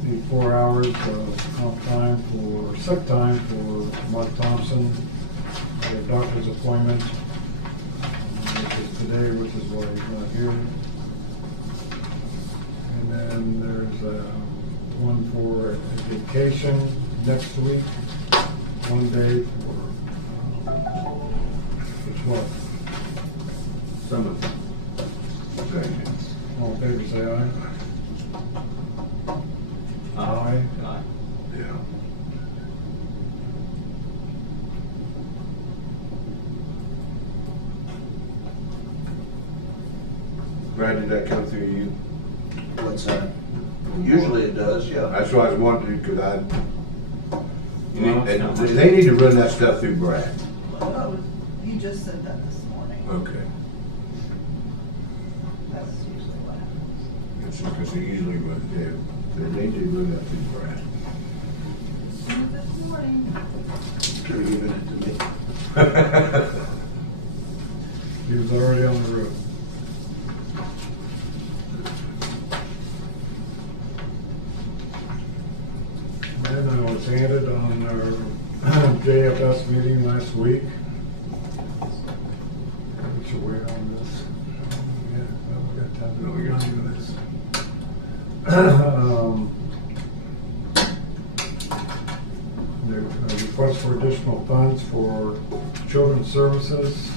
need 4 hours of comp time for, sick time for Mark Thompson. I have a doctor's appointment, which is today, which is why he's not here. And then there's one for a vacation next week, 1 day for, which one? Some of them. All in favor, say aye. Aye. Aye. Yeah. Brad, did that come through you? What's that? Usually it does, yeah. That's what I was wondering, because Well, it's not much. they need to run that stuff through Brad. Oh, you just said that this morning. Okay. That's usually what happens. It's because they usually run, they need to run that through Brad. This morning. Could have given it to He was already on the road. And I was handed on our JFS meeting last week. Get your weight on this. Yeah, well, we got time. No, we got to do this. The request for additional funds for children's services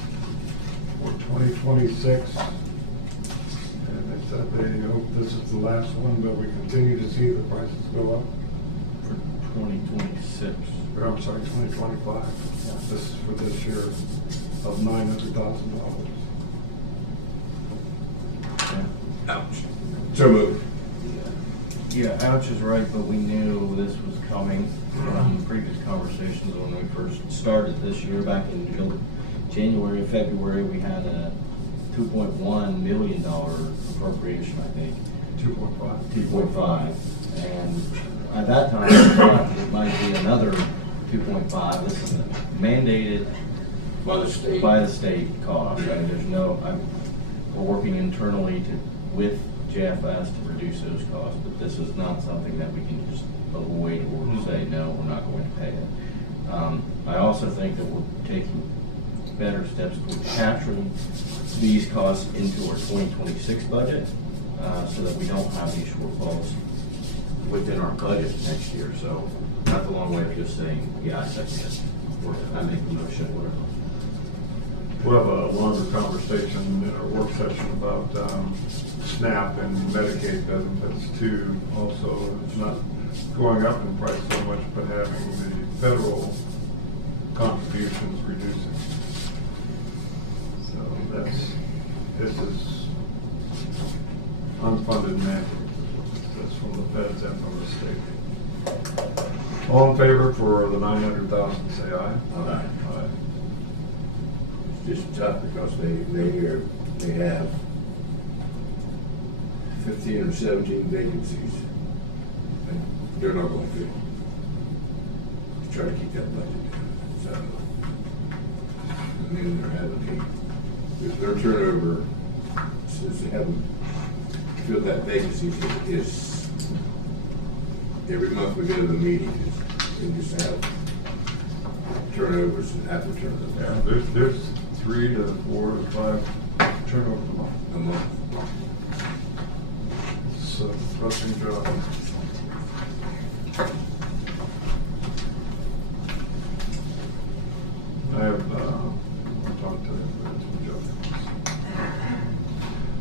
for 2026. And they said they hope this is the last one, but we continue to see the prices go up. For 2026. Or, I'm sorry, 2025. This is for this year of $900,000. Ouch. So moved. Yeah, ouch is right, but we knew this was coming from previous conversations when we first started this year. Back in January, February, we had a $2.1 million appropriation, I think. 2.5. 2.5. And at that time, we thought it might be another 2.5. This is a mandated By the state. cost. I mean, there's no, we're working internally with JFS to reduce those costs, but this is not something that we can just avoid or say, no, we're not going to pay it. I also think that we're taking better steps toward capturing these costs into our 2026 budget, so that we don't have these shortfalls within our budget next year. So that's a long way of just saying, yeah, I second it, or I make the motion, whatever. We'll have a longer conversation in our work session about SNAP and Medicaid benefits too. Also, it's not going up in price so much, but having the federal contributions reducing. So this is unfunded mandate. That's from the feds and from the state. All in favor for the 900,000, say aye. Aye. Aye. It's just tough because they have 15 or 17 vacancies. And they're not going to try to keep that budget down. So, and then they're having their turnover, since they haven't filled that vacancy, is every month we go to the meeting, they just have turnovers and after turnovers. Yeah, there's 3 to 4 to 5 turnovers A month. It's a frustrating job. I have, I'll talk to Joe.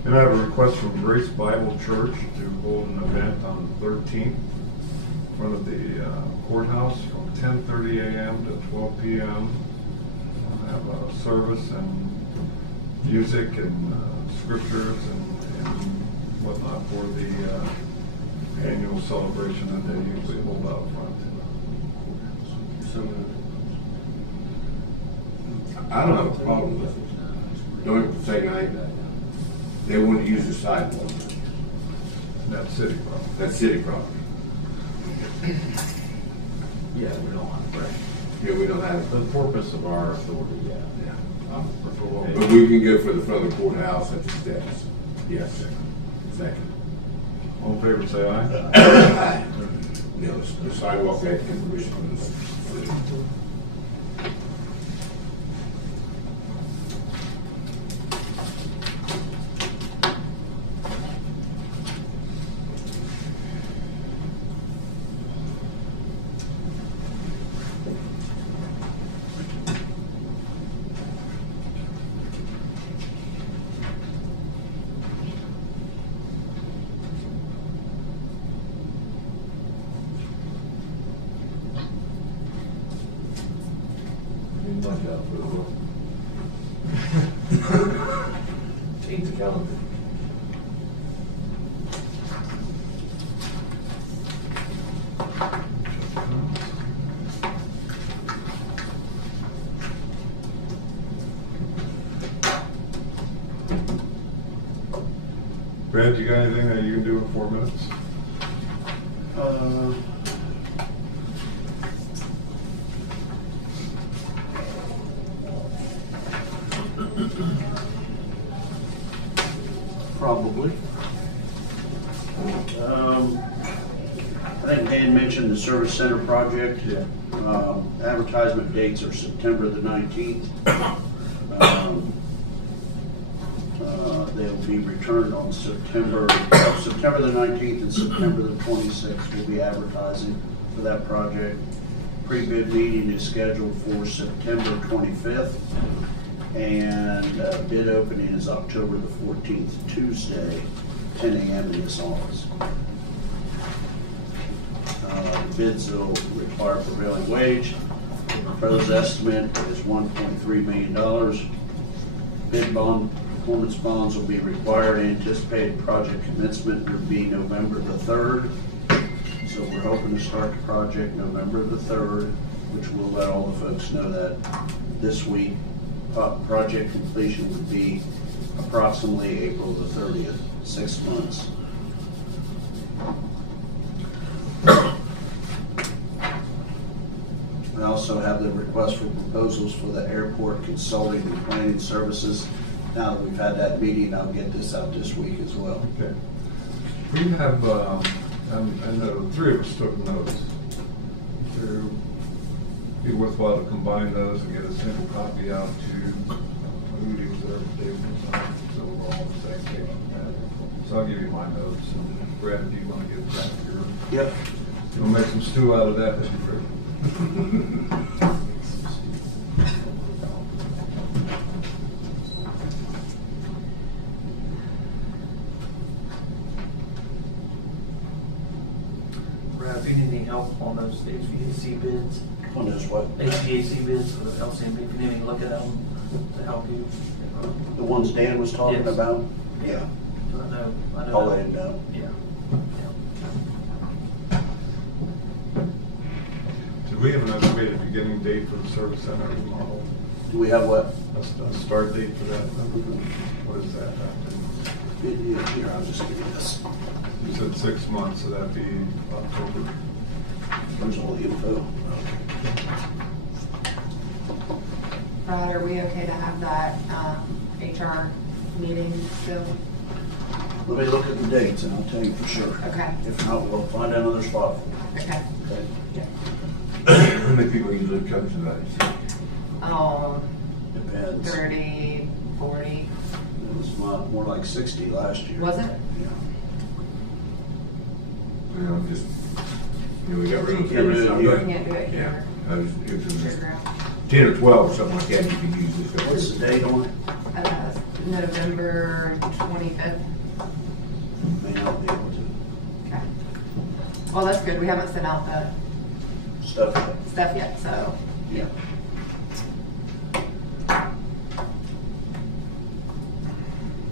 And I have a request from Grace Bible Church to hold an event on the 13th in front of the courthouse from 10:30 a.m. to 12 p.m. I'll have a service and music and scriptures and whatnot for the annual celebration that they usually hold out front. So, I don't have a problem with it. The only thing they wouldn't use the sidewalk. That's city property. That's city property. Yeah, we don't have, right. Yeah, we don't have, The purpose of our authority, yeah. yeah. Okay. But we can go for the front of the courthouse at the steps. Yes, second. All in favor, say aye. No, the sidewalk had permission from the city. Watch out for the world. Change the calendar. Brad, you got anything that you can do in 4 minutes? Probably. I think Dan mentioned the service center project. Yeah. Advertisement dates are September the 19th. They'll be returned on September the 19th and September the 26th. We'll be advertising for that project. Pre-bid meeting is scheduled for September 25th, and bid opening is October the 14th, Tuesday, 10 a.m. in this office. The bids will require prevailing wage. The proposed estimate is $1.3 million. Bid bond, performance bonds will be required. Anticipated project commencement would be November the 3rd. So we're hoping to start the project November the 3rd, which will let all the folks know that this week. Project completion would be approximately April the 30th, 6 months. We also have the request for proposals for the airport consulting and planning services. Now that we've had that meeting, I'll get this out this week as well. Okay. We have, I know 3 of us took notes. To be worthwhile to combine those and get a single copy out to Moody, was there, David, or something, so we're all on the same page on that. So I'll give you my notes, and Brad, if you want to get back to your, Yep. we'll make some stew out of that, Mr. Fred. Brad, if you need any help on those HVAC bids, On this what? HVAC bids for the LCMP, if you need me to look at them to help you. The ones Dan was talking Yes. about? Yeah. I know. I'll let him know. Yeah. Do we have an estimated beginning date for the service center remodel? Do we have what? A start date for that? What is that? Here, I'll just give you this. You said 6 months, so that'd be October. There's all the info. Brad, are we okay to have that HR meeting still? Let me look at the dates and I'll tell you for sure. Okay. If not, we'll find another spot. Okay. Okay? How many people usually come to that? Oh, Depends. 30, 40. It was more like 60 last year. Was it? Yeah. You know, just, you know, we got room for Can't do it everything. here. Can't do it Yeah, here. I was, if it was Sugar. 10 or 12 or something like that, you can use this. What's the date on it? November 25th. May not be able to. Okay. Well, that's good. We haven't sent out the Stuff. stuff yet, so. Yeah.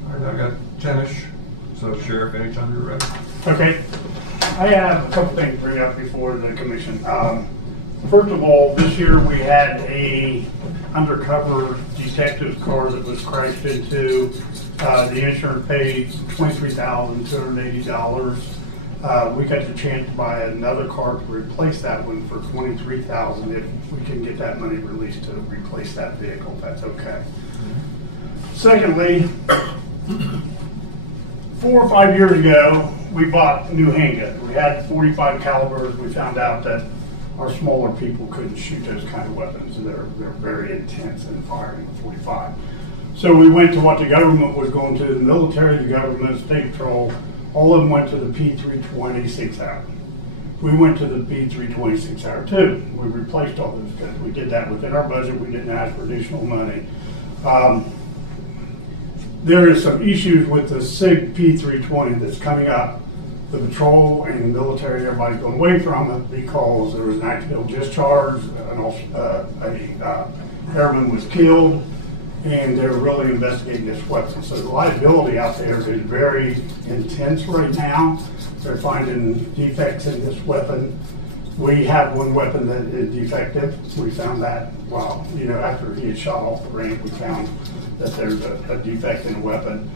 All right, I got 10-ish, so Sheriff, anytime you're ready. Okay, I have a couple things to bring up before the commission. First of all, this year we had a undercover detective's car that was crashed into. The insurance paid $23,280. We got the chance to buy another car to replace that one for $23,000 if we can get that money released to replace that vehicle, if that's okay. Secondly, 4 or 5 years ago, we bought new handguns. We had 45 calibers. We found out that our smaller people couldn't shoot those kind of weapons. They're very intense in firing with 45. So we went to what the government was going to, the military, the government, state patrol, all of them went to the P320 6-hour. We went to the P320 6-hour too. We replaced all those guns. We did that within our budget. We didn't ask for additional money. There is some issues with the SIG P320 that's coming up. The patrol and the military, everybody's going away from it because there was an accidental discharge, a airman was killed, and they're really investigating this weapon. So the liability out there is very intense right now. They're finding defects in this weapon. We have one weapon that is defective. We found that, after he had shot off the range, we found that there's a defect in the weapon.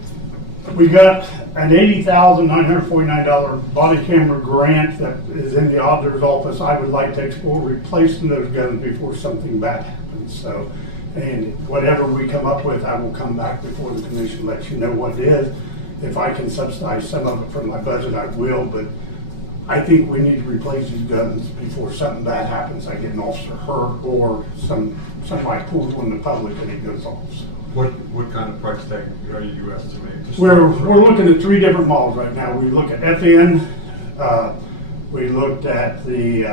We got an $80,949 body camera grant that is in the auditor's office. I would like to explore replacing those guns before something bad happens. So And whatever we come up with, I will come back before the commission, let you know what it is. If I can subsidize some of it from my budget, I will, but I think we need to replace these guns before something bad happens. I get an officer hurt or somebody pulls one in the public and it goes off. So What kind of price tag are you estimating? We're looking at 3 different models right now. We look at FN, we looked at the,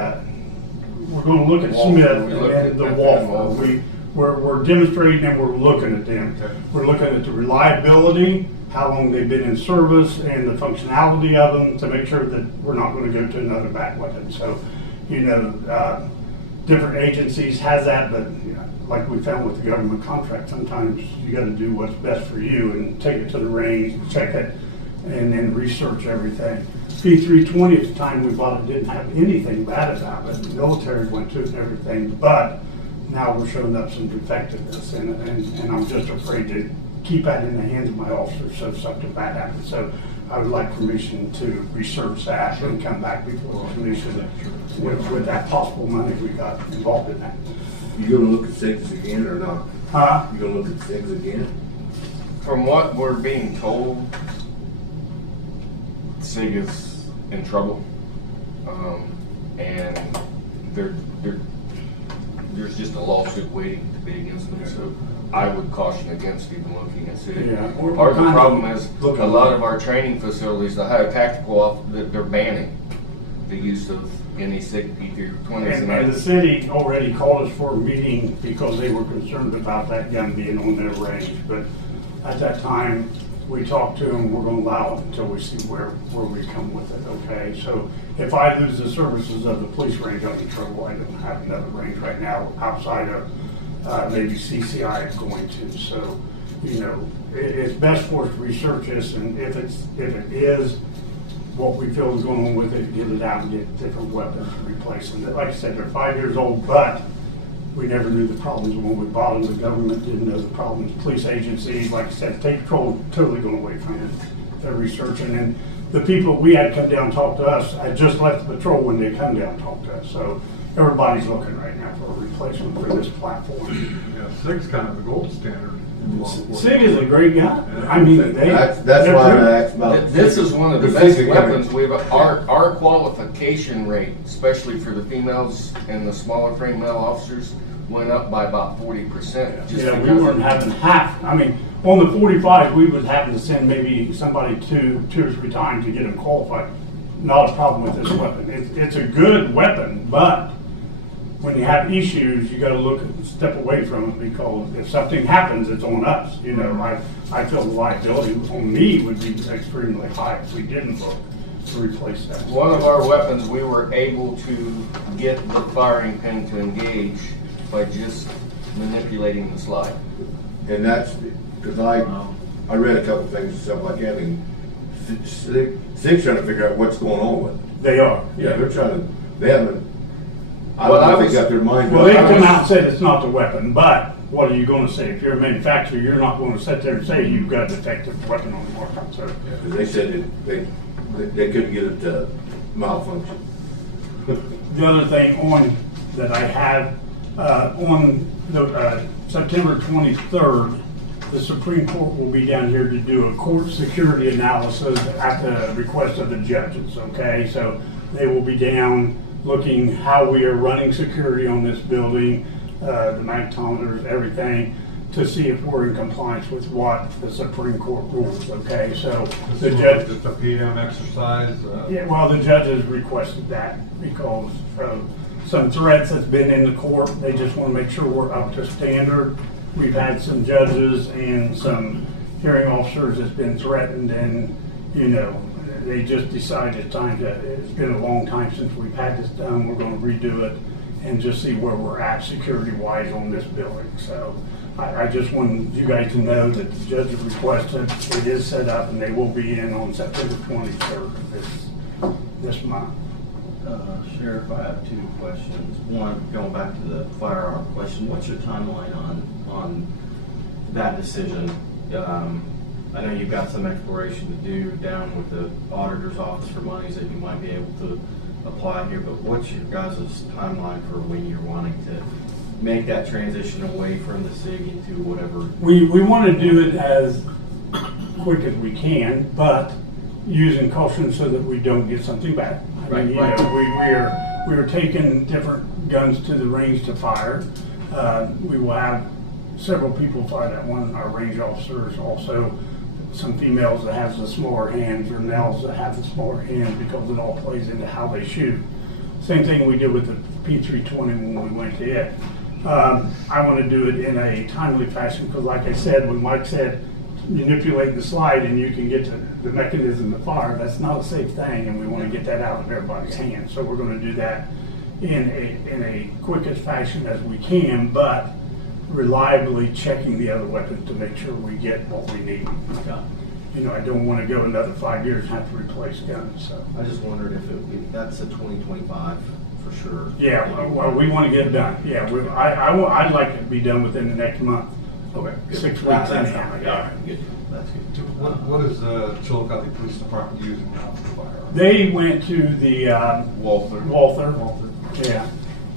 we're gonna look at Smith We looked and at the FN, Walther. We're demonstrating and we're looking at them. Okay. We're looking at the reliability, how long they've been in service, and the functionality of them to make sure that we're not gonna go to another bad weapon. So, you know, different agencies has that, but you know, like we found with the government contract, sometimes you gotta do what's best for you and take it to the range, check it, and then research everything. P320 at the time we bought it didn't have anything bad about it. The military went to it and everything, but now we're showing up some defectiveness, and I'm just afraid to keep that in the hands of my officers so something bad happens. So I would like permission to research that and come back before the commission with that possible money we got involved in that. You gonna look at SIGs again or not? Huh? You gonna look at SIGs again? From what we're being told, SIG is in trouble, and there's just a lawsuit waiting to be against them. So I would caution against even looking at SIG. Yeah. Part of the problem is Looking a lot at- of our training facilities, the higher tactical off, they're banning the use of any SIG P320s. And the city already called us for a meeting because they were concerned about that gun being on their range. But at that time, we talked to them, we're gonna allow it until we see where we come with it, okay? So if I lose the services of the police range, I'm in trouble. I don't have another range right now outside of maybe CCI is going to. So, you know, it's best for us to research this, and if it is what we feel is going on with it, get it out and get different weapons to replace them. Like I said, they're 5 years old, but we never knew the problems when we bought them. The government didn't know the problems. Police agencies, like I said, State Patrol totally gone away from it. They're researching, and the people we had come down and talk to us, I just left the patrol when they come down and talk to us. So everybody's looking right now for a replacement for this platform. Yeah, SIG's kind of the gold standard in law enforcement. SIG is a great gun. I mean, That's they're why good. I asked about. This is one of the The best SIG weapons gun. our qualification rate, especially for the females and the smaller frame male officers, went up by about 40%. Yeah, we weren't having half. I mean, on the 45, we was having to send maybe somebody two or three times to get them qualified. Not a problem with this weapon. It's a good weapon, but when you have issues, you got to look and step away from it, because if something happens, it's on us. You know, I feel the liability on me would be extremely high if we didn't look to replace that. One of our weapons, we were able to get the firing pin to engage by just manipulating the slide. And that's, because I read a couple things and stuff like that, and SIG's trying to figure out what's going on with it. They are. Yeah, they're trying to, they haven't, I Well, don't I know if was- they got their mind. Well, they've come out and said it's not the weapon, but what are you going to say? If you're a manufacturer, you're not going to sit there and say you've got a defective weapon on the market. So Because they said that they couldn't get it to malfunction. the other thing that I have, on the, September 23rd, the Supreme Court will be down here to do a court security analysis at the request of the judges, okay? So they will be down looking how we are running security on this building, the magnetometers, everything, to see if we're in compliance with what the Supreme Court rules, okay? So the judge. Just a PM exercise. Yeah, well, the judges requested that because of some threats that's been in the court. They just want to make sure we're up to standard. We've had some judges and some hearing officers that's been threatened, and, you know, they just decided it's been a long time since we've had this done. We're going to redo it and just see where we're at security-wise on this building. So I just wanted you guys to know that the judge has requested, it is set up, and they will be in on September 23rd of this month. Sheriff, I have 2 questions. One, going back to the firearm question, what's your timeline on that decision? I know you've got some exploration to do down with the auditor's office for monies that you might be able to apply here, but what's your guys' timeline for when you're wanting to make that transition away from the SIG into whatever? We want to do it as quick as we can, but using caution so that we don't get something bad. I mean, you know, we are taking different guns to the range to fire. We will have several people fire that one, our range officers, also some females that have the smaller hands or males that have the smaller hands, because it all plays into how they shoot. Same thing we did with the P320 when we went to it. I want to do it in a timely fashion because, like I said, when Mike said, manipulate the slide and you can get to the mechanism to fire, that's not a safe thing, and we want to get that out of everybody's hands. So we're going to do that in a quickest fashion as we can, but reliably checking the other weapons to make sure we get what we need. You know, I don't want to go another 5 years and have to replace guns. So I just wondered if that's a 2025 for sure. yeah, well, we want to get it done. Yeah, I'd like it to be done within the next month. Okay. 6 weeks That's anyhow. fine. All right, good. That's good. What is the Chillicothe County Police Department using now for firearms? They went to the Walther. Yeah.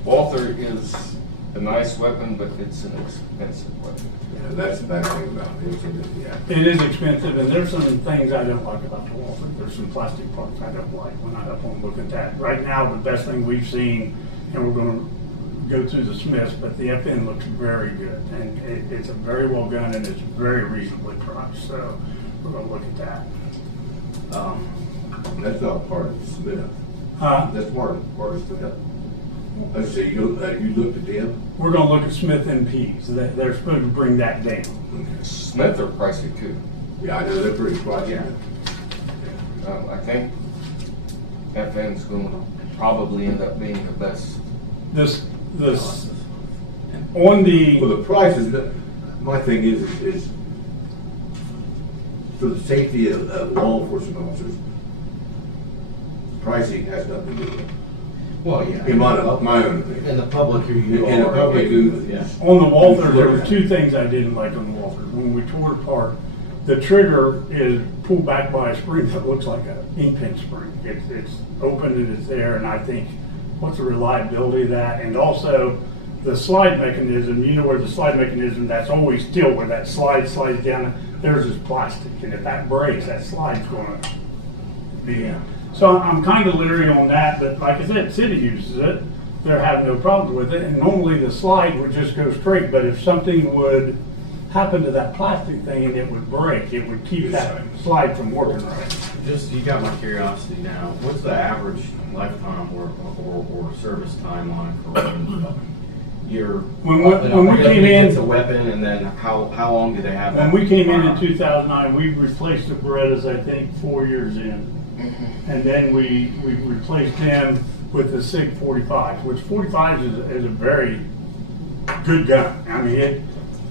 Walther is a nice weapon, but it's an expensive weapon. Yeah, that's the bad thing about it. Yeah. It is expensive, and there's some things I don't like about the Walther. There's some plastic parts I don't like when I up on look at that. Right now, the best thing we've seen, and we're going to go through the Smiths, but the FN looks very good, and it's a very well gun, and it's very reasonably priced. So we're going to look at that. That's not part of Smith. That's part of Smith. Let's see, you looked at them? We're going to look at Smith MPs. They're supposed to bring that down. Okay. Smith are pricey too. Yeah, I know they're pretty pricey. I think FN's going to probably end up being the best. This on the Well, the price is, my thing is for the safety of law enforcement officers, pricing has nothing to do with it. Well, yeah. In my own opinion. And the public who you And the are. public who- Yeah. On the Walther, there were two things I didn't like on the Walther. When we tore it apart, the trigger is pulled back by a spring that looks like an ink pen spring. It's open and it's there, and I think, what's the reliability of that? And also, the slide mechanism, you know where the slide mechanism, that's always still where that slides down, there's this plastic, and if that breaks, that slide's gonna be. So I'm kind of leery on that, but like I said, city uses it, they're having no problems with it, and normally the slide would just go straight, but if something would happen to that plastic thing and it would break, it would keep that slide from working right. Just, you got my curiosity now. What's the average lifetime or service timeline for When we came in, it's a weapon, and then how long do they have? when that we came in firearm? 2009, we replaced the Berettas, I think, 4 years in. And then we replaced them with the SIG 45, which 45 is a very good gun. I mean,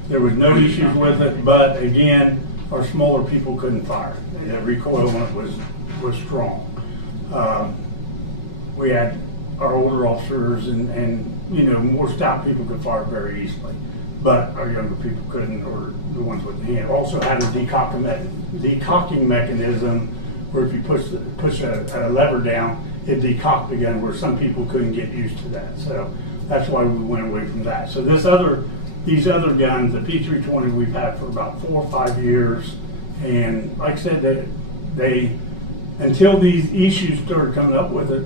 there was no issues with it, but again, our smaller people couldn't fire. The recoil on it was strong. We had our older officers and you know, more stout people could fire very easily, but our younger people couldn't, or the ones with the hand. Also had a decocking mechanism where if you push a lever down, it decocked the gun, where some people couldn't get used to that. So that's why we went away from that. So these other guns, the P320, we've had for about 4 or 5 years, and like I said, they until these issues started coming up with it,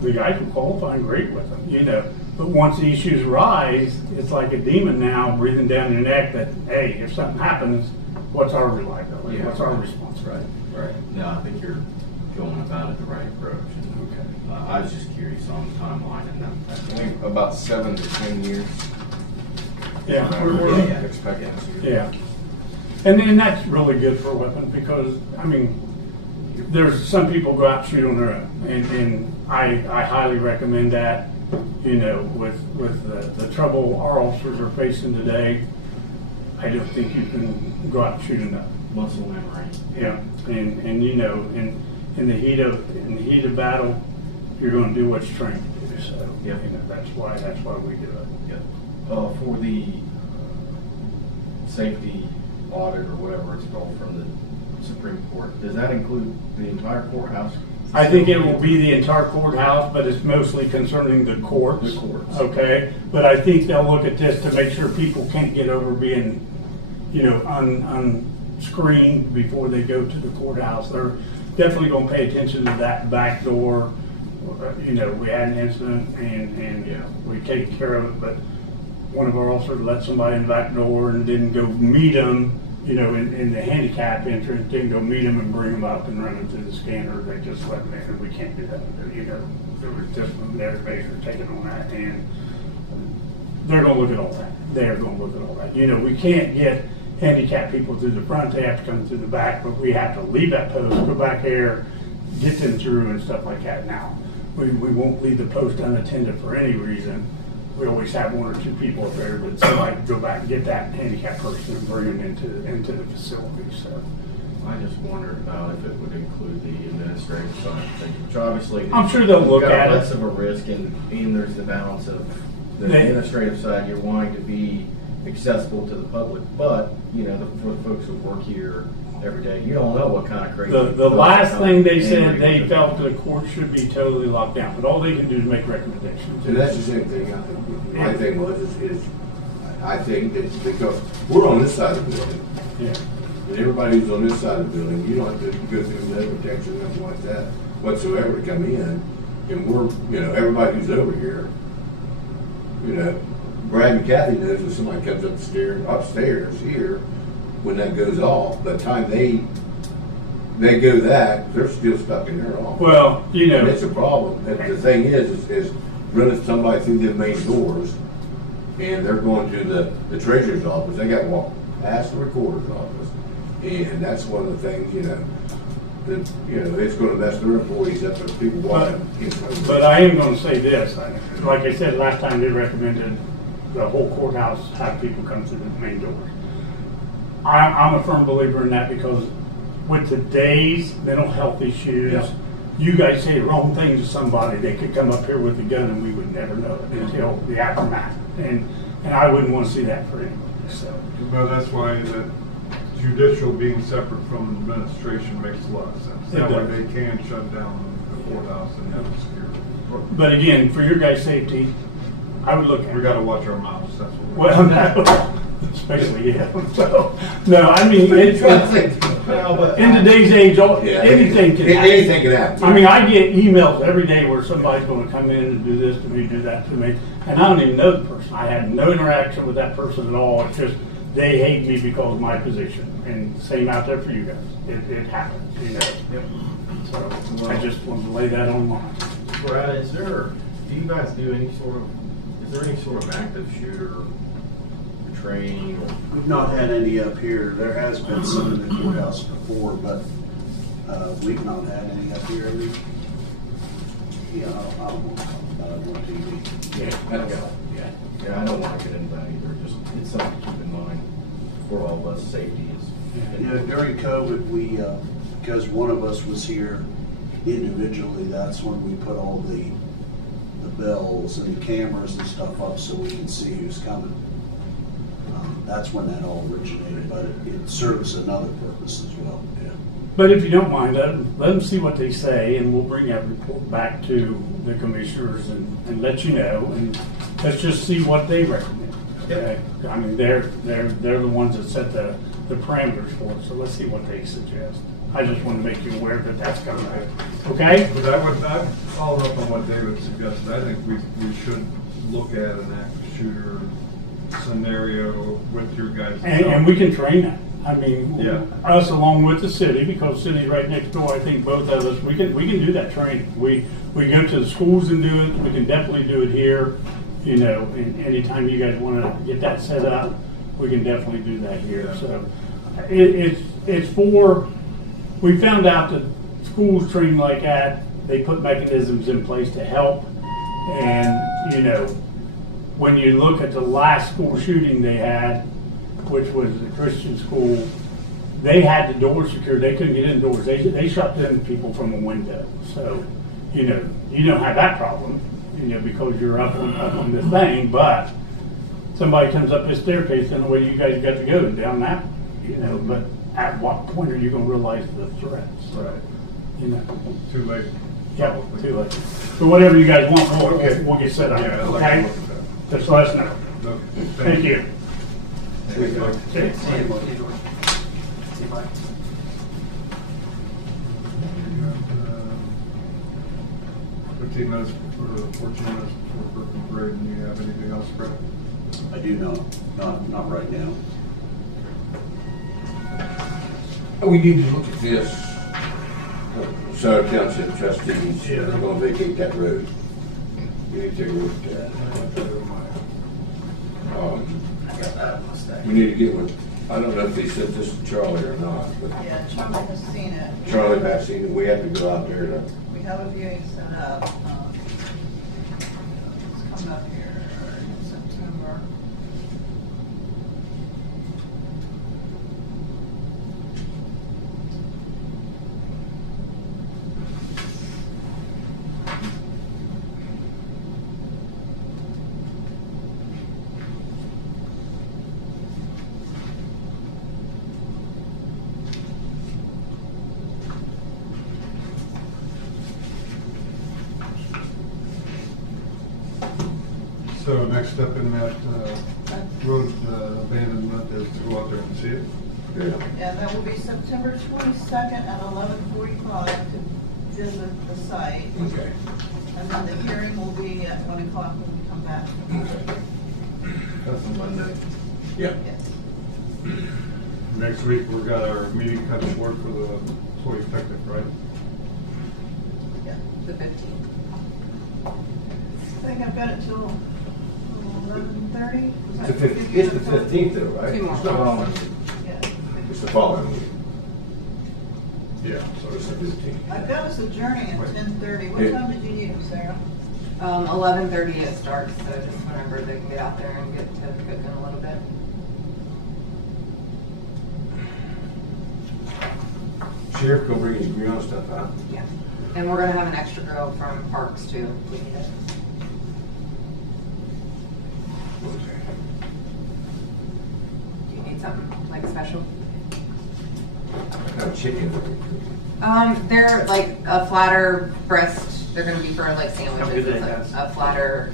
the guys were qualifying great with them, you know. But once the issues rise, it's like a demon now breathing down your neck that, hey, if something happens, what's our reliability? Yeah. What's our response? Right. No, I think you're going about it the right approach. Okay. I was just curious on the timeline and I think about 7 to 10 years. Yeah, We're yeah. expecting. yeah. And that's really good for a weapon because, I mean, there's some people go out and shoot on their own, and I highly recommend that. You know, with the trouble our officers are facing today, I don't think you can go out and shoot enough. muscle memory. Yeah, and you know, in the heat of battle, you're going to do what's trained to do. So Yeah. you know, that's why we do it. Yep. For the safety audit or whatever it's called from the Supreme Court, does that include the entire courthouse I think it will be the entire courthouse, but it's mostly concerning the courts. The courts. Okay, but I think they'll look at this to make sure people can't get over being, you know, unscreened before they go to the courthouse. They're definitely gonna pay attention to that back door. You know, we had an incident and Yeah. we take care of it, but one of our officers let somebody in the back door and didn't go meet them, you know, in the handicap entrance, didn't go meet them and bring them up and run them through the scanner. They just let them in, and we can't do that. You know, there was just their measure taken on that, and they're gonna look at all that. They're gonna look at all that. You know, we can't get handicapped people through the front, they have to come through the back, but we have to leave that post, go back there, get them through and stuff like that. Now, we won't leave the post unattended for any reason. We always have one or two people up there, but somebody go back and get that handicapped person and bring them into the facility, so. I just wondered about if it would include the administrative side of things, which obviously. I'm sure they'll look you've got at it. less of a risk, and there's the balance of the They- administrative side, you're wanting to be accessible to the public, but, you know, for the folks who work here every day, you don't know what kind of crazy. The last thing they said, angry they with felt it. the court should be totally locked down, but all they can do is make recommendations. And that's the same thing, I think, my thing was, is I think that because we're on this side of the building, Yeah. and everybody who's on this side of the building, you don't have to go through no protection, nothing like that whatsoever to come in. And we're, you know, everybody who's over here, you know, Brad and Kathy knows when somebody comes upstairs here, when that goes off, by the time they go that, they're still stuck in their office. Well, you know. And it's a problem. And the thing is running somebody through the main doors, and they're going to the treasurer's office, they got to walk past the recorder's office. And that's one of the things, you know, that, you know, it's gonna mess their employees up if people walking. But I am gonna say this, like I said, last time they recommended the whole courthouse have people come through the main doors. I'm a firm believer in that because with today's mental health issues, Yeah. you guys say the wrong thing to somebody, they could come up here with a gun and we would never know it until the aftermath. And I wouldn't wanna see that for anybody, so. Well, that's why the judicial being separate from administration makes a lot of sense. It That way does. they can shut down the courthouse and have it secure. But again, for your guys' safety, I would look at We it. gotta watch our mouths, that's what we're. Well, no, especially him. So, no, I mean, it's, in today's age, anything can happen. Anything can happen. I mean, I get emails every day where somebody's gonna come in and do this to me, do that to me, and I don't even know the person. I had no interaction with that person at all. It's just, they hate me because of my position. And same out there for you guys. It happens, you know. So, I just wanted to lay that on line. Brad, do you guys do any sort of, is there any sort of active shooter training or? We've not had any up here. There has been some in the courthouse before, but we've not had any up here. Yeah, I don't want to talk about it on TV. Yeah, I don't want to get into that either, just, it's something to keep in mind for all of us, safety is. You know, during COVID, we, because one of us was here individually, that's when we put all the bells and the cameras and stuff up so we can see who's coming. That's when that all originated, but it serves another purpose as well. Yeah. But if you don't mind, let them see what they say, and we'll bring that report back to the commissioners and let you know, and let's just see what they recommend. Okay? I mean, they're the ones that set the parameters for it, so let's see what they suggest. I just want to make you aware that that's coming up. Okay? But I'd follow up on what David suggested. I think we should look at an active shooter scenario with your guys. And we can train that. I mean, Yeah. us along with the city, because the city's right next door, I think both of us, we can do that training. We go to the schools and do it, we can definitely do it here, you know, and anytime you guys wanna get that set up, we can definitely do that here, so. It's for, we found out that schools train like that, they put mechanisms in place to help, and, you know, when you look at the last school shooting they had, which was the Christian school, they had the doors secured. They couldn't get indoors. They shot them people from a window. So, you know, you don't have that problem, you know, because you're up on this thing. But somebody comes up this staircase, then the way you guys got to go down that, you know. But at what point are you going to realize the threats? Right. you know. Too late. Yeah, probably. too late. But whatever you guys want, we'll get set up, Yeah, I'd like to okay? look at that. Just let us know. No, Thank you. Thank you. Okay. See you, George. See you, bye. 15 minutes, 14 minutes before Brooklyn Parade, and you have anything else, Brett? I do not right now. We need to look at this. Sauter Township trustees, they're gonna vacate that road. We need to take a look at that. We need to get with, I don't know if they sent this to Charlie or not, but Yeah, Charlie has seen it. Charlie has seen it. We have to go out there to, We have a viewing set up. It's coming up here in September. So next step in that road abandonment is to go out there and see it? yeah. Yeah, that will be September 22nd at 11:45 to visit the site. Okay. And then the hearing will be at 1 o'clock when we come back. Okay. That's a Monday. Yeah. Yes. Next week, we've got our meeting cut short for the employee picnic, right? Yeah. The 15th. I think I've got it till 11:30. It's the 15th though, right? Two more. It's not, Yeah. it's the following week. Yeah. So it's the 15th. I've got us adjourning at 10:30. What Yeah. time did you need them, Sarah? 11:30 it starts, so just whenever they can get out there and get to cooking a little bit. Sheriff gonna bring his grill stuff out. Yeah. And we're gonna have an extra girl from Parks too. if we need it. Okay. Do you need something like special? Now chicken. They're like a flatter breast. They're gonna be for like sandwiches. How good It's they like have? a flatter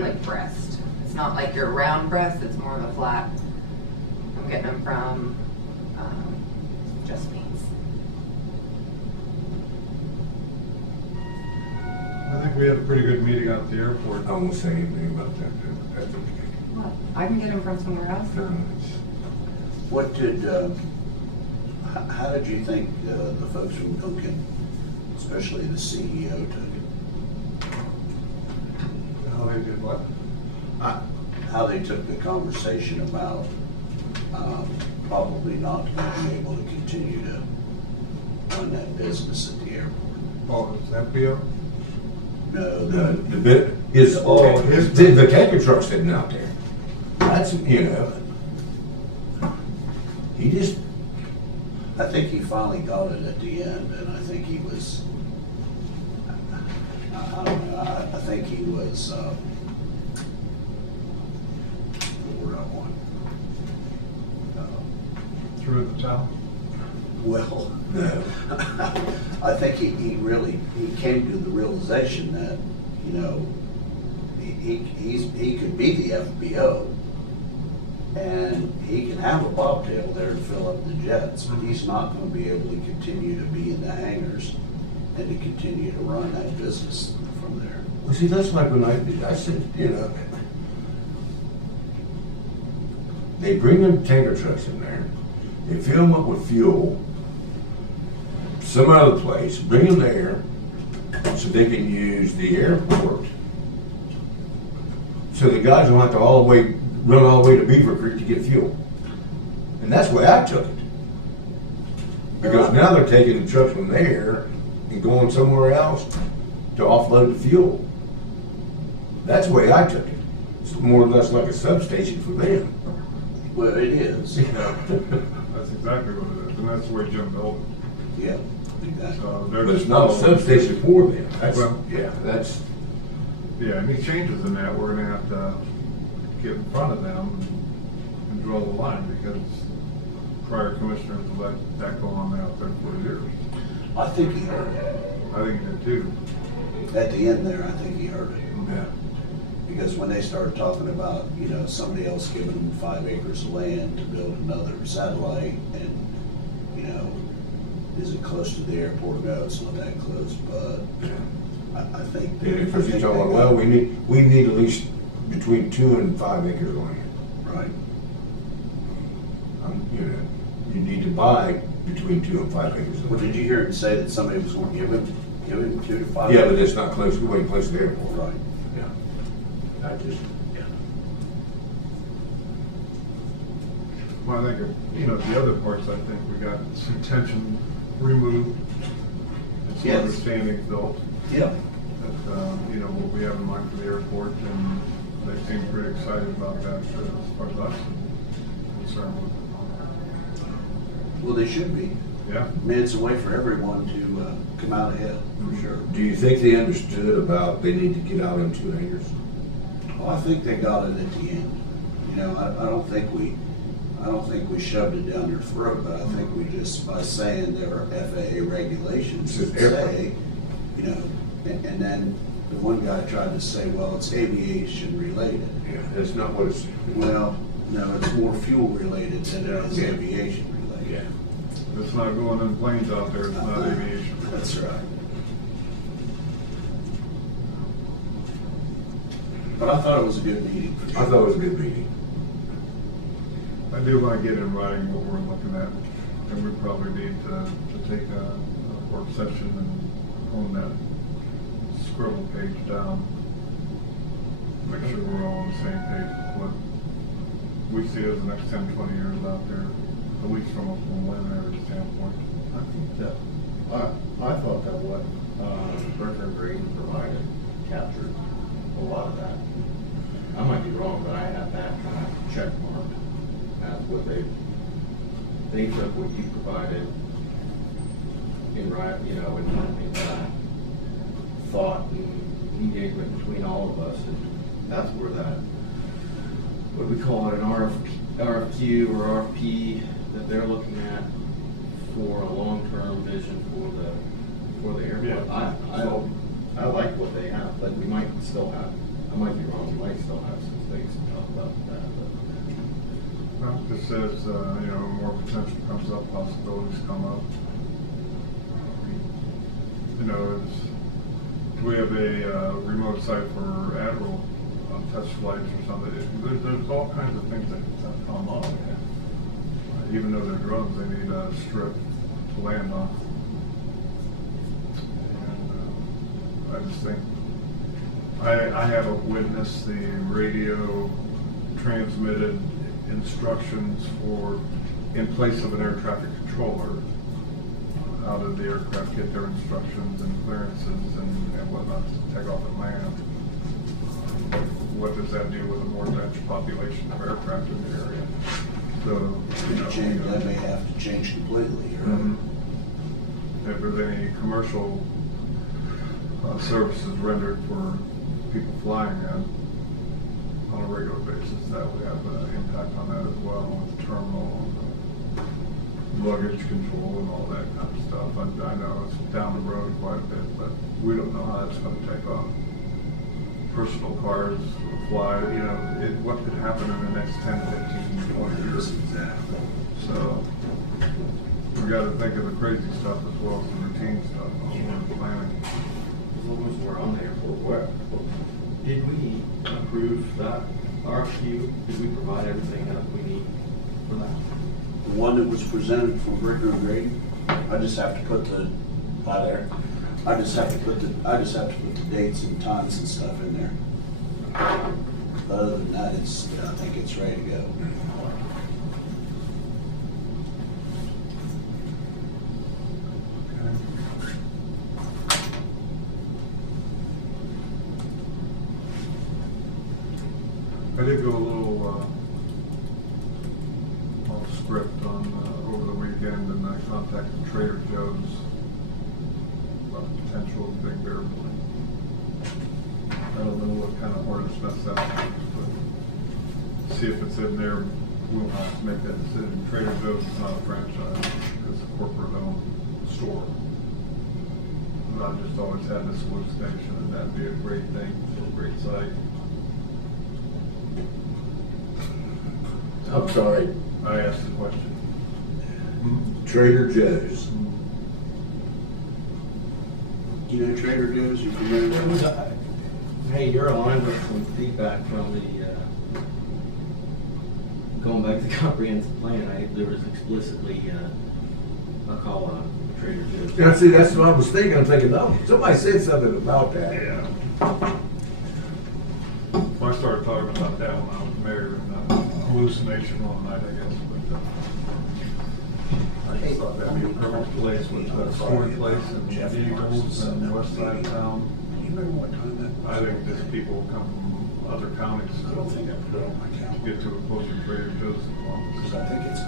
like breast. It's not like your round breast. It's more of a flat. I'm getting them from Just Meats. I think we had a pretty good meeting out at the airport. I won't say anything about that. That's okay. What? I can get them from somewhere else. No, it's, What did, how did you think the folks from Dunkin', especially the CEO, took it? How they did what? How they took the conversation about probably not being able to continue to run that business at the airport? Oh, is that PO? No, the bit is, Oh, the tanker truck sitting out there. That's, you know, he just, I think he finally got it at the end, and I think he was, I don't know, I think he was, the word I want. Threw the towel? Well, no. I think he really, he came to the realization that, you know, he could be the FBO, and he can have a bobtail there to fill up the jets, but he's not gonna be able to continue to be in the hangars and to continue to run that business from there. Well, see, that's like when I said, you know, they bring them tanker trucks in there, they fill them up with fuel, some other place, bring them there, so they can use the airport. So the guys don't have to run all the way to Beaver Creek to get fuel. And that's the way I took it. Because now they're taking the trucks from there and going somewhere else to offload the fuel. That's the way I took it. It's more or less like a substation for them. Well, it is. That's exactly what it is, and that's the way Jim built it. Yeah, exactly. So they're But it's just not a following- substation for them. That's, Well- yeah, that's, Yeah, any changes in that, we're gonna have to get in front of them and draw the line, because prior commissioners have let that go on out there for years. I think he heard it. I think he did too. At the end there, I think he heard it. Yeah. Because when they started talking about, you know, somebody else giving them 5 acres of land to build another satellite and, you know, is it close to the airport? No, it's not that close, but I think. Because you told them, well, we need at least between 2 and 5 acres of land. Right. You know, you need to buy between 2 and 5 acres of Well, land. did you hear him say that somebody was going to give him 2 to 5? Yeah, but it's not close, we ain't close to the airport. Right. Yeah. I just, Well, I think, you know, the other parts, I think we got some tension removed. And some Yes. understanding built. Yep. That, you know, what we have in mind for the airport, and they seem pretty excited about that as far as us concerned with it. Well, they should be. Yeah. I mean, it's a way for everyone to come out ahead, for sure. do you think they understood about they need to get out in 2 acres? Well, I think they got it at the end. You know, I don't think we shoved it down their throat, but I think we just, by saying there are FAA regulations that It's airplane. say, you know, and then the one guy tried to say, well, it's aviation related. Yeah, that's not what it's. Well, no, it's more fuel related than it is Yeah. aviation related. Yeah. It's not going in planes out there, it's not aviation. That's right. But I thought it was a good meeting. for I sure. thought it was a good meeting. I do want to get in writing what we're looking at, and we probably need to take a work session and hone that scribble page down. Make sure we're all on the same page with what we see as the next 10, 20 years out there, at least from a preliminary standpoint. I think that, I thought that what Bertrand Green provided captured a lot of that. I might be wrong, but I have that kind of check mark as what they took what you provided in right, you know, in thought and engagement between all of us, and that's where that, what do we call it, an RFQ or RFP that they're looking at for a long-term vision for the airport. Yeah. I like what they have, but we might still have, I might be wrong, we might still have some things to talk about that. Well, this says, you know, more potential comes up, possibilities come up. You know, do we have a remote site for Admiral test flights or something? There's all kinds of things that come up. Even though they're drones, they need a strip to land on. And I just think, I haven't witnessed the radio transmitted instructions for, in place of an air traffic controller. How did the aircraft get their instructions and clearances and whatnot to take off and land? What does that do with a more dense population of aircraft in the area? So, you know, That may have to change completely. Mhm. If there's any commercial services rendered for people flying in on a regular basis, that would have an impact on that as well, with the terminal and luggage control and all that kind of stuff. I know it's down the road quite a bit, but we don't know how that's going to take off. Personal cars fly, you know, what could happen in the next 10, 15, 20 years. Exactly. So we got to think of the crazy stuff as well as the routine stuff when we're planning. As long as we're on the airport, did we approve that RFQ? Did we provide everything that we need for that? The one that was presented from Bricker and Grady, I just have to put the, I just have to put the dates and times and stuff in there. Other than that, I think it's ready to go. I did go a little off script on over the weekend, and I contacted Trader Joe's about the potential of Big Bear Building. I don't know what kind of hornet's nest that is, but see if it's in there. We'll have to make that decision. Trader Joe's is not a franchise; it's a corporate-owned store. I've just always had this lift station, and that'd be a great thing, a great site. I'm sorry, I asked the question. Trader Joe's. You know Trader Joe's, you familiar with that? Hey, you're aligned with some feedback from the, going back to the comprehensive plan, there was explicitly, a call on Trader Joe's. Yeah, see, that's what I was thinking. I'm thinking, oh, somebody said something about that. Yeah. Well, I started talking about that when I was mayor, and hallucination one night, I guess, but, I just thought that'd be a perfect place with Ford Place and Eagles and west side of town. You remember what time that was? I think just people come from other counties I don't think I put it on my to calendar, get to a closer Trader Joe's as well. because I think it's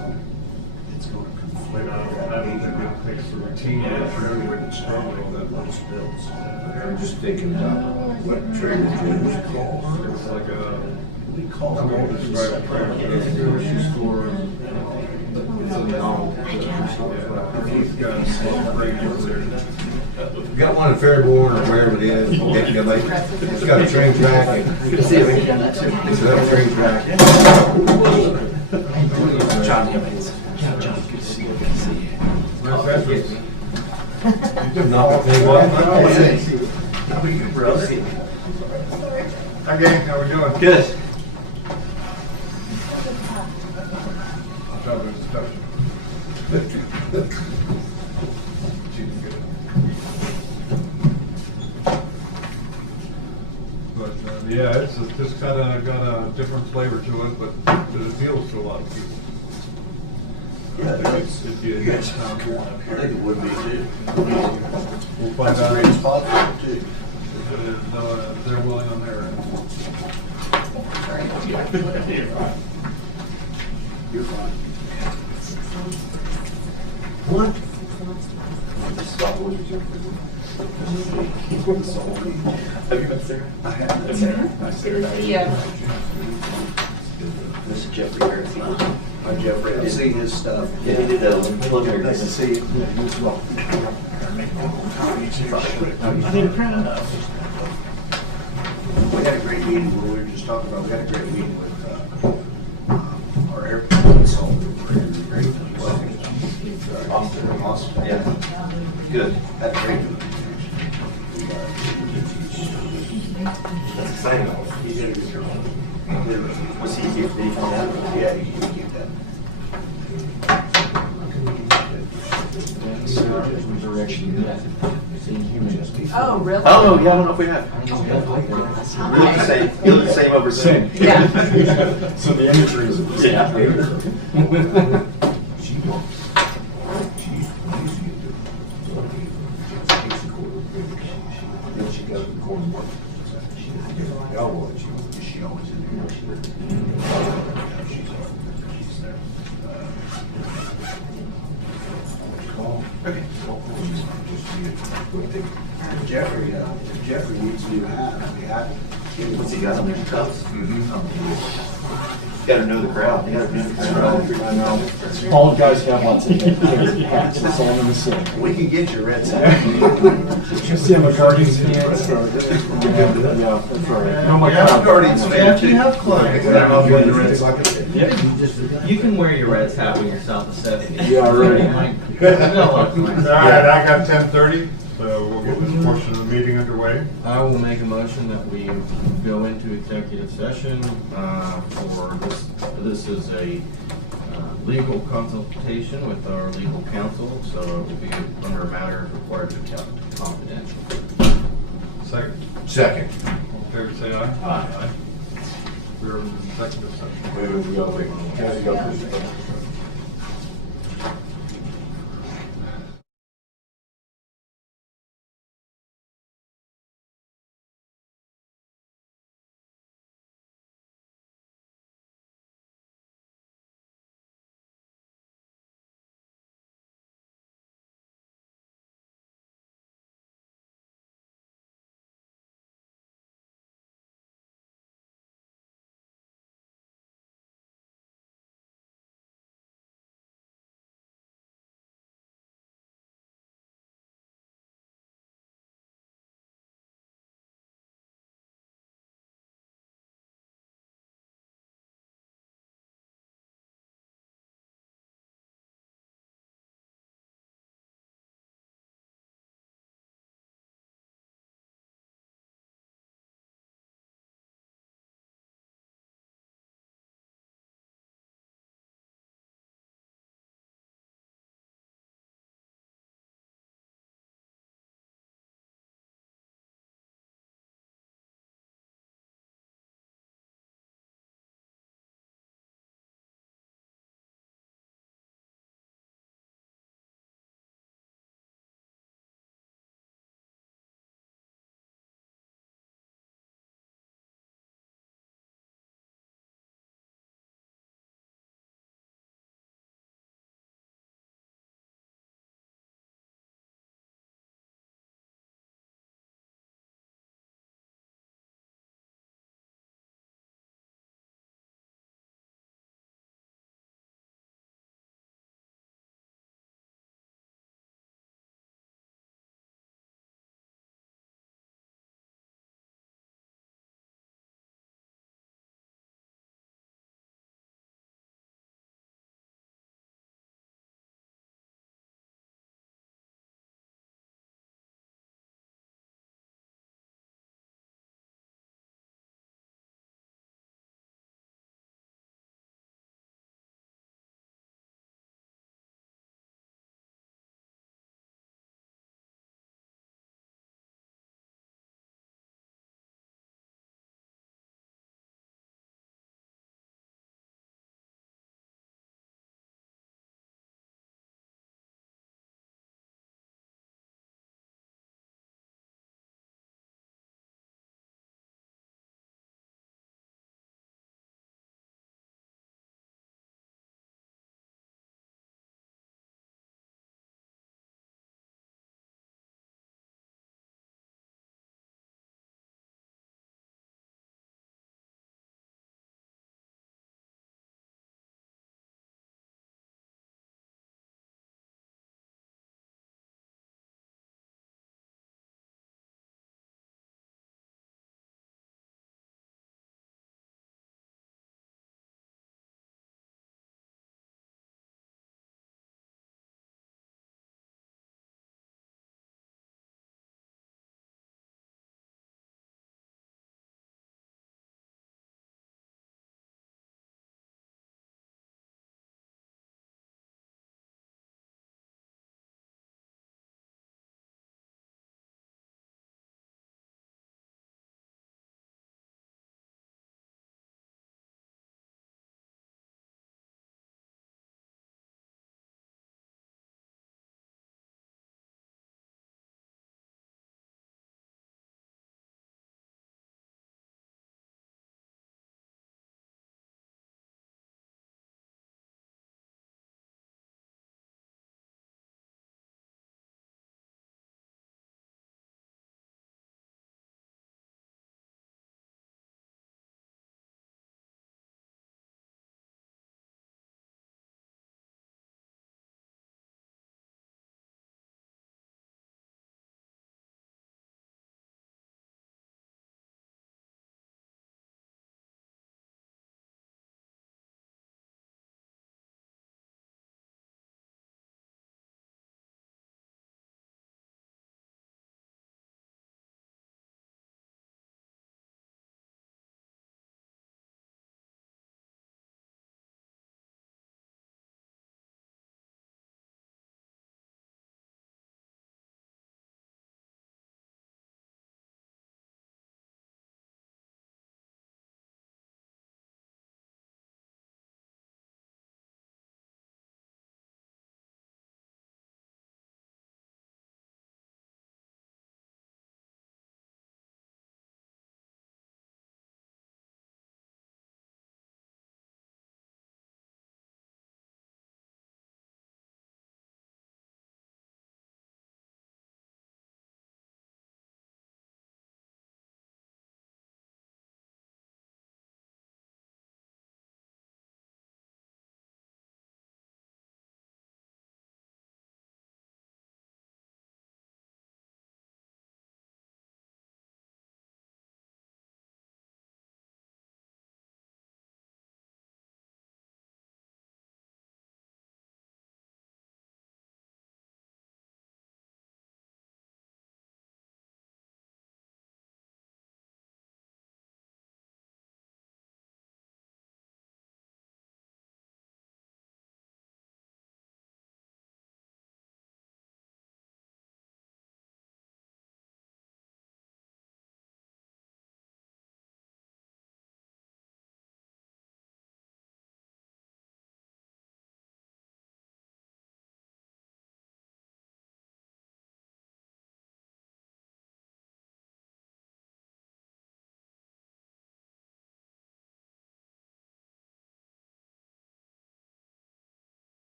going to conflict with that I don't meeting. think it takes the routine Yeah, of it's really Trader wouldn't struggle with that those bills. I'm just thinking about what Trader Joe's calls. It's like a, We call I'm them going all to the describe a Trader Joe's grocery store. It's a McDonald's. Yeah, he's got a small freight over there. Got one in Fairborn or wherever it is. It's got a train track and it's got a train track. John Evans. Yeah, John, good to see you, good to see you. Not the thing. How are you, brother? Hi gang, how we doing? Good. I'll try to discussion. But, yeah, it's just kind of got a different flavor to it, but it appeals to a lot of people. Yeah, I think it'd be a good town. I think it would be too. We'll find That's a out great spot for it too. if they're willing on their end. You're fine. What? Have you met Sarah? I have met Sarah. Yeah. This is Jeffrey Harris. Hi Jeffrey, I've seen his stuff. Yeah, he did a preliminary Nice to agreement. see you. Yeah, you as well. I didn't print enough. We had a great meeting, we were just talking about, we had a great meeting with our airport consultant. Well, Austin. Yeah. Good. Had a great meeting. That's exciting. He did a good job. Was he here? Did he come down? Yeah, he can keep that. Direction. Oh, really? Oh, yeah, I don't know if we have. You look the same over Zoom. Yeah. So the imagery is. Yeah. Then she goes to court and work. Y'all watch. Is she always in here? She's there. Okay. Jeffrey, Jeffrey needs a new hat. What's he got on there? Cups? Mm-hmm. Gotta know the crowd. You gotta know the crowd. I know. All the guys have lots of hats. It's all in the same. We can get your red hat. You see him a Guardians fan? Yeah, that's right. No, my God. Guardians fan too. You have clients. Yep. You can wear your Reds hat when you're south of 70. Yeah, right. All right, I got 10:30, so we'll get this portion of the meeting underway. I will make a motion that we go into executive session for this. This is a legal consultation with our legal counsel, so it will be under a matter required to be kept confidential. Second. Second. All in favor, say aye. Aye. We're in executive session. Wait, we gotta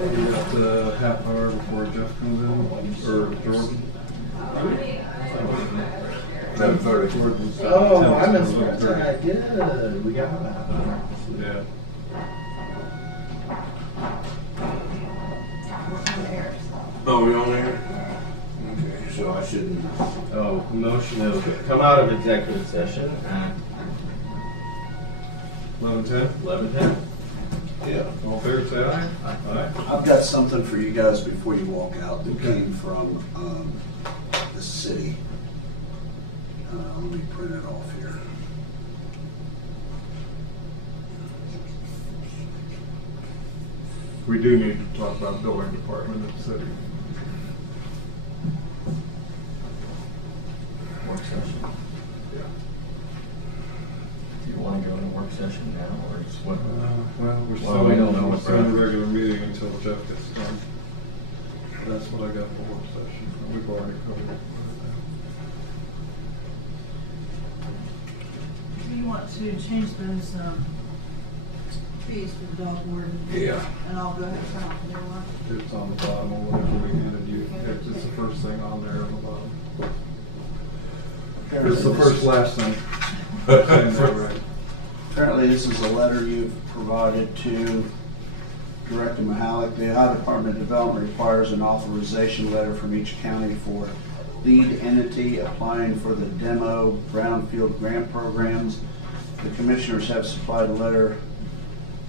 We got a half hour before Jeff comes in, or Jordan. 11:30. Jordan's, Oh, I 10, missed 11:30. that. Good, we got that. Yeah. Oh, we on there? Okay, so I shouldn't. Oh, motion to come out of executive session at 11:10. 11:10. Yeah. All fair, say aye. Aye. I've got something for you guys before you walk out that came from the city. Let me print it off here. We do need to talk about building department at the city. Work session. Yeah. Do you want to go in a work session now, or is what? Well, we're Well, still, we don't know we're what still in the Brad- regular meeting until Jeff gets done. That's what I got for work session. We've already covered it. Do you want to change those fees for the dog warden? Yeah. And I'll go ahead and turn off the new one. It's on the bottom of whatever we needed you. It's the first thing on there on the bottom. It's the first last thing. Saying that right. Apparently, this is a letter you've provided to Director Mahalik. The Ohio Department of Development requires an authorization letter from each county for lead entity applying for the demo brownfield grant programs. The commissioners have supplied a letter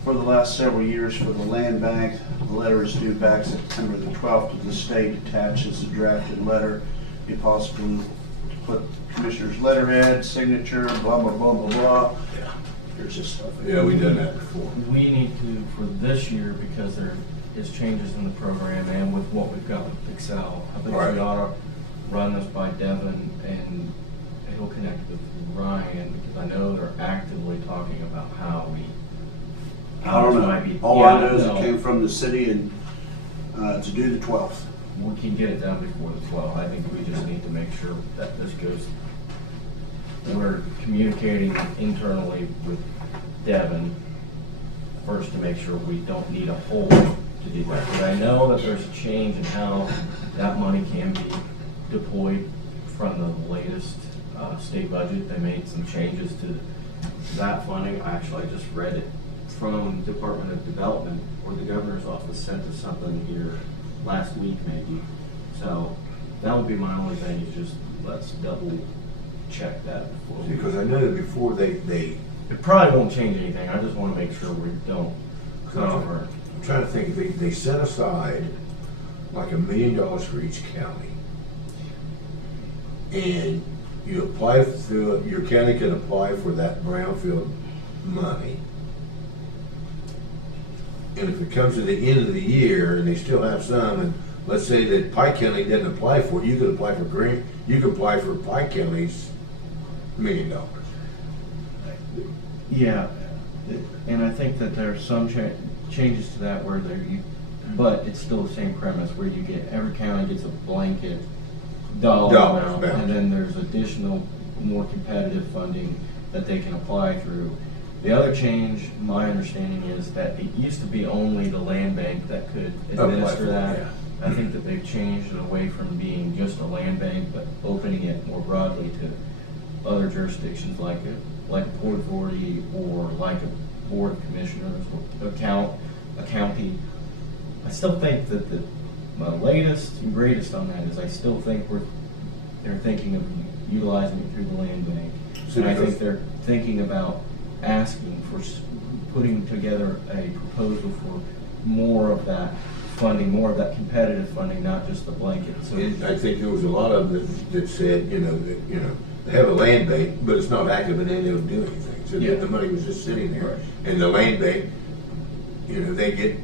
for the last several years for the land bank. The letter is due back September the 12th to the state. Attaches a drafted letter. Be possible to put commissioner's letterhead, signature, blah, blah, blah, blah, blah. Yeah. Here's this stuff. Yeah, we done that before. We need to, for this year, because there is changes in the program and with what we've got with Excel, I think Right. we ought to run this by Devin and he'll connect with Ryan, because I know they're actively talking about how we. I don't this might be- know. All I Yeah, know is it no. came from the city and to do the 12th. We can get it done before the 12th. I think we just need to make sure that this goes, we're communicating internally with Devin first to make sure we don't need a hold to do that. Because I know that there's a change in how that money can be deployed from the latest state budget. They made some changes to that funding. Actually, I just read it from Department of Development, where the governor's office sent us something here last week maybe. So that would be my only thing, is just let's double check that before. Because I know that before they It probably won't change anything. I just want to make sure we don't cut off our. I'm trying to think, they set aside like $1 million for each county. And you apply through, your county can apply for that brownfield money. And if it comes to the end of the year and they still have some, and let's say that Pike County didn't apply for it, you could apply for grant, you could apply for Pike County's $1 million. Yeah, and I think that there's some changes to that where but it's still the same premise where you get, every county gets a blanket dollar amount, and then there's additional, more competitive funding that they can apply through. The other change, my understanding is that it used to be only the land bank that could administer that. Yeah. I think that they've changed it away from being just a land bank, but opening it more broadly to other jurisdictions like a Port Authority or like a Board of Commissioners, or a county. I still think that the latest and greatest on that is I still think they're thinking of utilizing it through the land bank. And I think they're thinking about asking for, putting together a proposal for more of that funding, more of that competitive funding, not just the blanket. So I think there was a lot of them that said, they have a land bank, but it's not active and they don't do anything. So Yeah. the money was just sitting there. Right. And the land bank, they get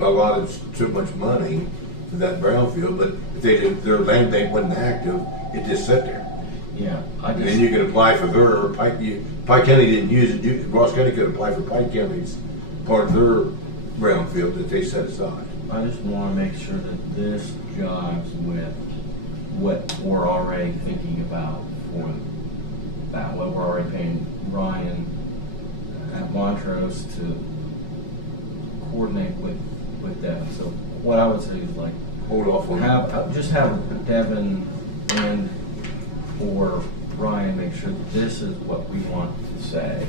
a lot of so much money for that brownfield, but if their land bank wasn't active, it just sat there. yeah, And then you could apply for their, Pike County didn't use it, Ross County could apply for Pike County's part of their brownfield that they set aside. I just want to make sure that this jives with what we're already thinking about for that, what we're already paying Ryan at Montrose to coordinate with with Devin. So what I would say is like, Hold off on just have Devin and or Ryan make sure that this is what we want to say.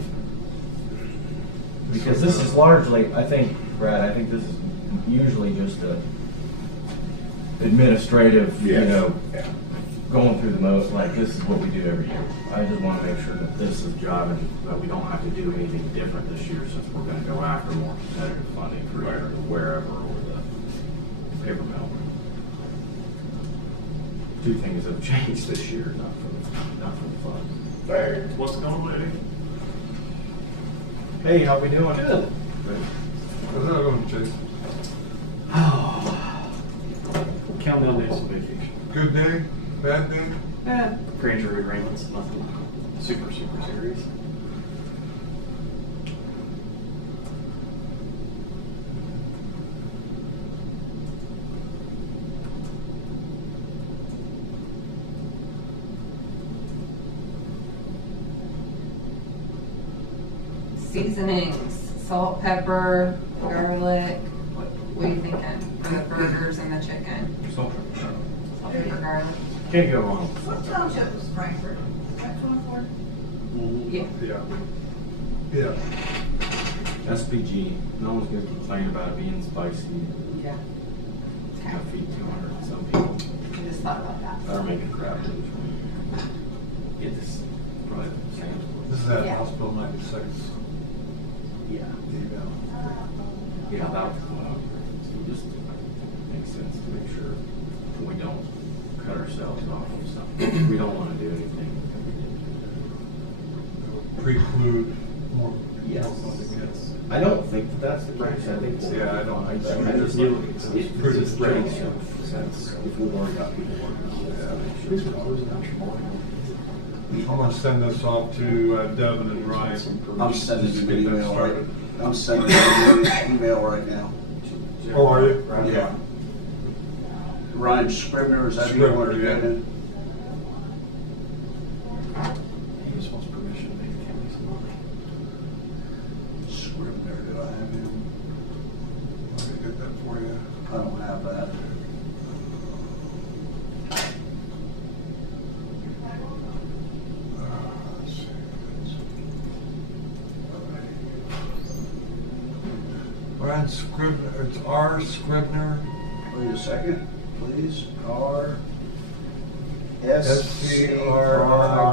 Because this is largely, I think, Brad, I think this is usually just a administrative, you Yes. know, Yeah. going through the most, like, this is what we do every year. I just want to make sure that this is job and that we don't have to do anything different this year since we're going to go after more competitive funding for either the wherever or the paper mill. Two things have changed this year, not for the fun. What's going on, lady? Hey, how we doing? Good. How's that going, Chase? Count down days of vacation. Good day, bad day? Grand jury arraignments, nothing super serious. Seasonings, salt, pepper, garlic. What are you thinking for the burgers and the chicken? Salt, Salt, pepper, garlic. can't go wrong. What township is Frankfurt? That 24? Yeah. Yeah. SPG, no one's going to complain about it being spicy. Yeah. Kind of feed 200 some people. I just thought about that. Or make it crap. Get this, probably Sam's. This is at Yeah. House Bill 96. Yeah. Yeah, that would come up. So just makes sense to make sure we don't cut ourselves off on something. We don't want to do anything that we didn't Preclude more. Yes. funding, yes. do. I don't think that that's the case. I think. Yeah, I don't. I just It's pretty makes strange. sense if we've already got people working on it. I'm gonna send this off to Devin and Ryan. I'm sending Just you get an that email started. I'm sending you an email right now. Oh, are you? Yeah. Ryan Scribner, is that who you want to Scribner, get in? He just wants permission to make the county some money. Scribner, did I have him? Let me get that for you. I don't have that. Let's see. Ryan Scribner, it's R. Scribner, Wait a second, please. R.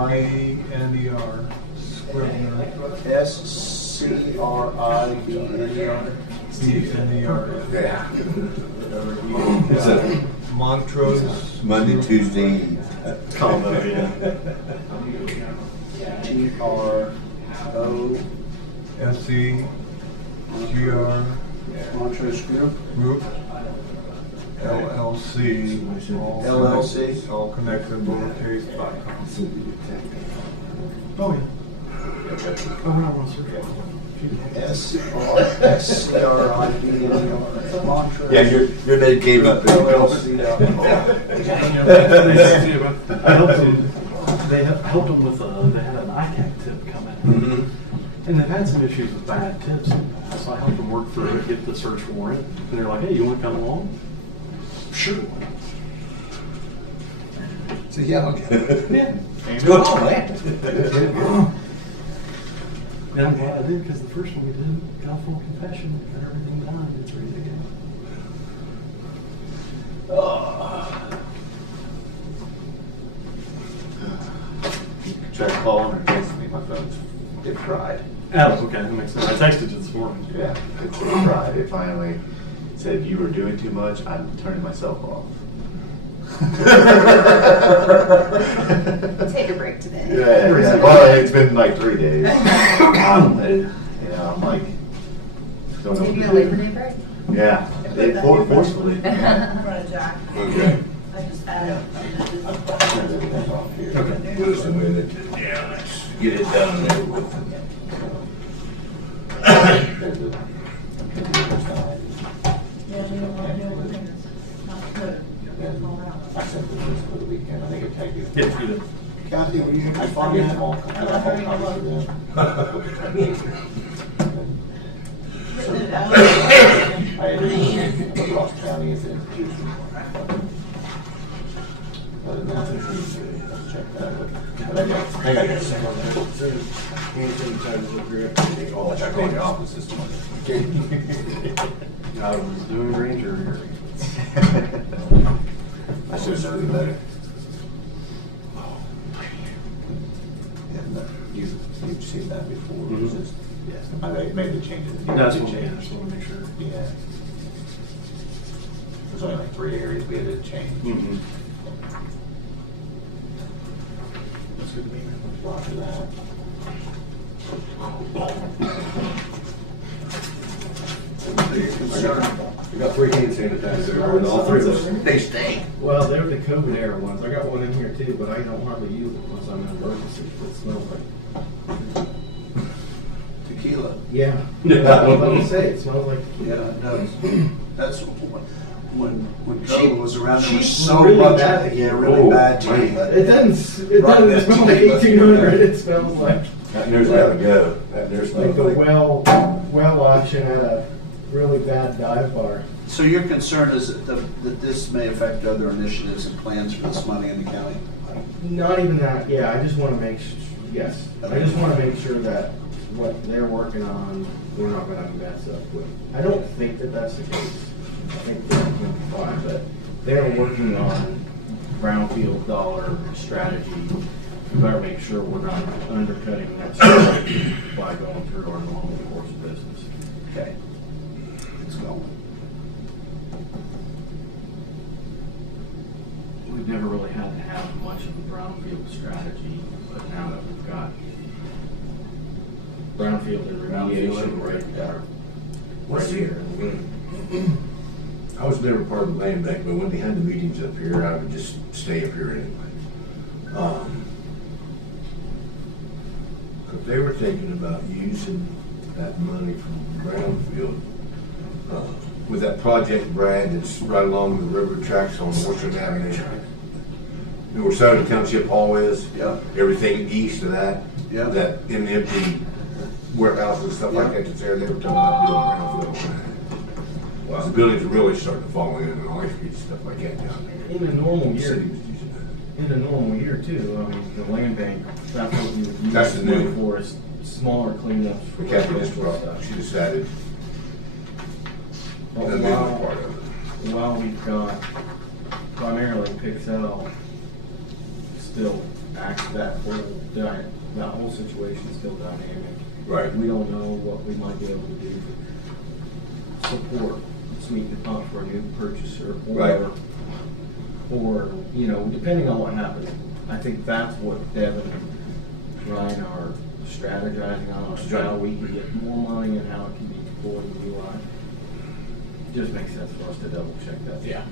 S-C-R-I-B-N-E-R. Scribner. S-C-R-I-B-N-E-R. B-N-E-R. Yeah. Is it Montrose? Monday, Tuesday. Combo, yeah. T-R-O. S-E-G-R Montrose Group. Group. LLC. all LLC. connected- All connected, lowercase.com. Oh, yeah. Oh, we're not going to circle. S-C-R-I-B-N-E-R. Montrose. Yeah, your name came up. LLC.com. I helped them. They helped them with. They had an ICAC tip come in, and they've had some issues with bad tips. So I helped them work through it, get the search warrant, and they're like, "Hey, you want to come along?" Sure. So, yeah, okay. Yeah. What's going on, man? And I'm glad I did because the first one we did got a full confession, got everything done, it's ready to go. Try to call him or text me, my phone's, it fried. Oh, okay, that makes sense. I texted you this morning. Yeah, it fried. It finally said you were doing too much, I'm turning myself off. Take a break today. Yeah, well, it's been like 3 days. You know, I'm like, don't know what Taking to a Labor do. Day break? Yeah, they forcefully. In front of Jack. Okay. I just added. Turns everything off here. Just a minute. Yeah, let's get it done and over with. There's a computer sign. Yeah, you don't want to do everything that's not good. Call out. I sent this for the weekend, I think it'd take you. Yes, you did. Kathy, will you I find get that? them all, I got all copies of them. Written it out. I edited Ross County is in Houston. Other than that, let's check that. But I gotta get a second. Oh, I call the office this morning. I was doing Ranger here. I should have known better. Yeah, you've seen that before. Mhm. It's just, yeah, I made the changes. That's what I just want to make sure. Yeah. There's only like 3 areas we had to change. Mm-hmm. That's good to me. Roger that. We got 3 hand sanitizer, and all 3 of us, they stink. Well, they're the COVID era ones. I got one in here too, but I don't hardly use it unless I'm in an emergency. It smells like. Tequila. Yeah. I was about to say, it smells like. Yeah, it does. That's when COVID was around, there was Cheap, so really much bad of it. Yeah, really bad tequila. It doesn't. It Right, doesn't that smell like tequila. 1800. It smells like That near's gotta go. That near's like like a well auction at a really bad dive bar. So your concern is that this may affect other initiatives and plans for this money in the county? Not even that. Yeah, I just want to make. Yes, I just want to make sure that what they're working on, we're not going to mess up with. I don't think that that's the case. I think they're going to be fine, but they're working on brownfield dollar strategy. We better make sure we're not undercutting that strategy by going through our normal course of business. Okay. It's going. We've never really had to have much of a brownfield strategy, but now that we've got brownfield and remediation right there, right here. I was never part of the land bank, but when they had the meetings up here, I would just stay up here anyway. Cause they were thinking about using that money from Brownfield, with that project, Brad, that's right along the river tracks on Washington Avenue. You know where Southern Township Hall is? Yeah. Everything east of that? Yeah. That in the empty warehouse and stuff like that that's there, they were talking about doing Brownfield. Well, the buildings are really starting to fall in and all that stuff like that down there. In a normal The year, city was using that. in a normal year too, I mean, the land bank, that's what you would use That's the new- for is smaller cleanups. The for Kathy just coastal brought, stuff. she decided But the middle part of it. while we've got primarily Pixel still that whole situation is still dynamic. Right. We don't know what we might be able to do to support Sweeten the Pump for a new purchaser Right. or, you know, depending on what happens. I think that's what Devin and Ryan are strategizing on, is how we can get more money and how it can be deployed in UI. It just makes sense for us to double check that. Yeah.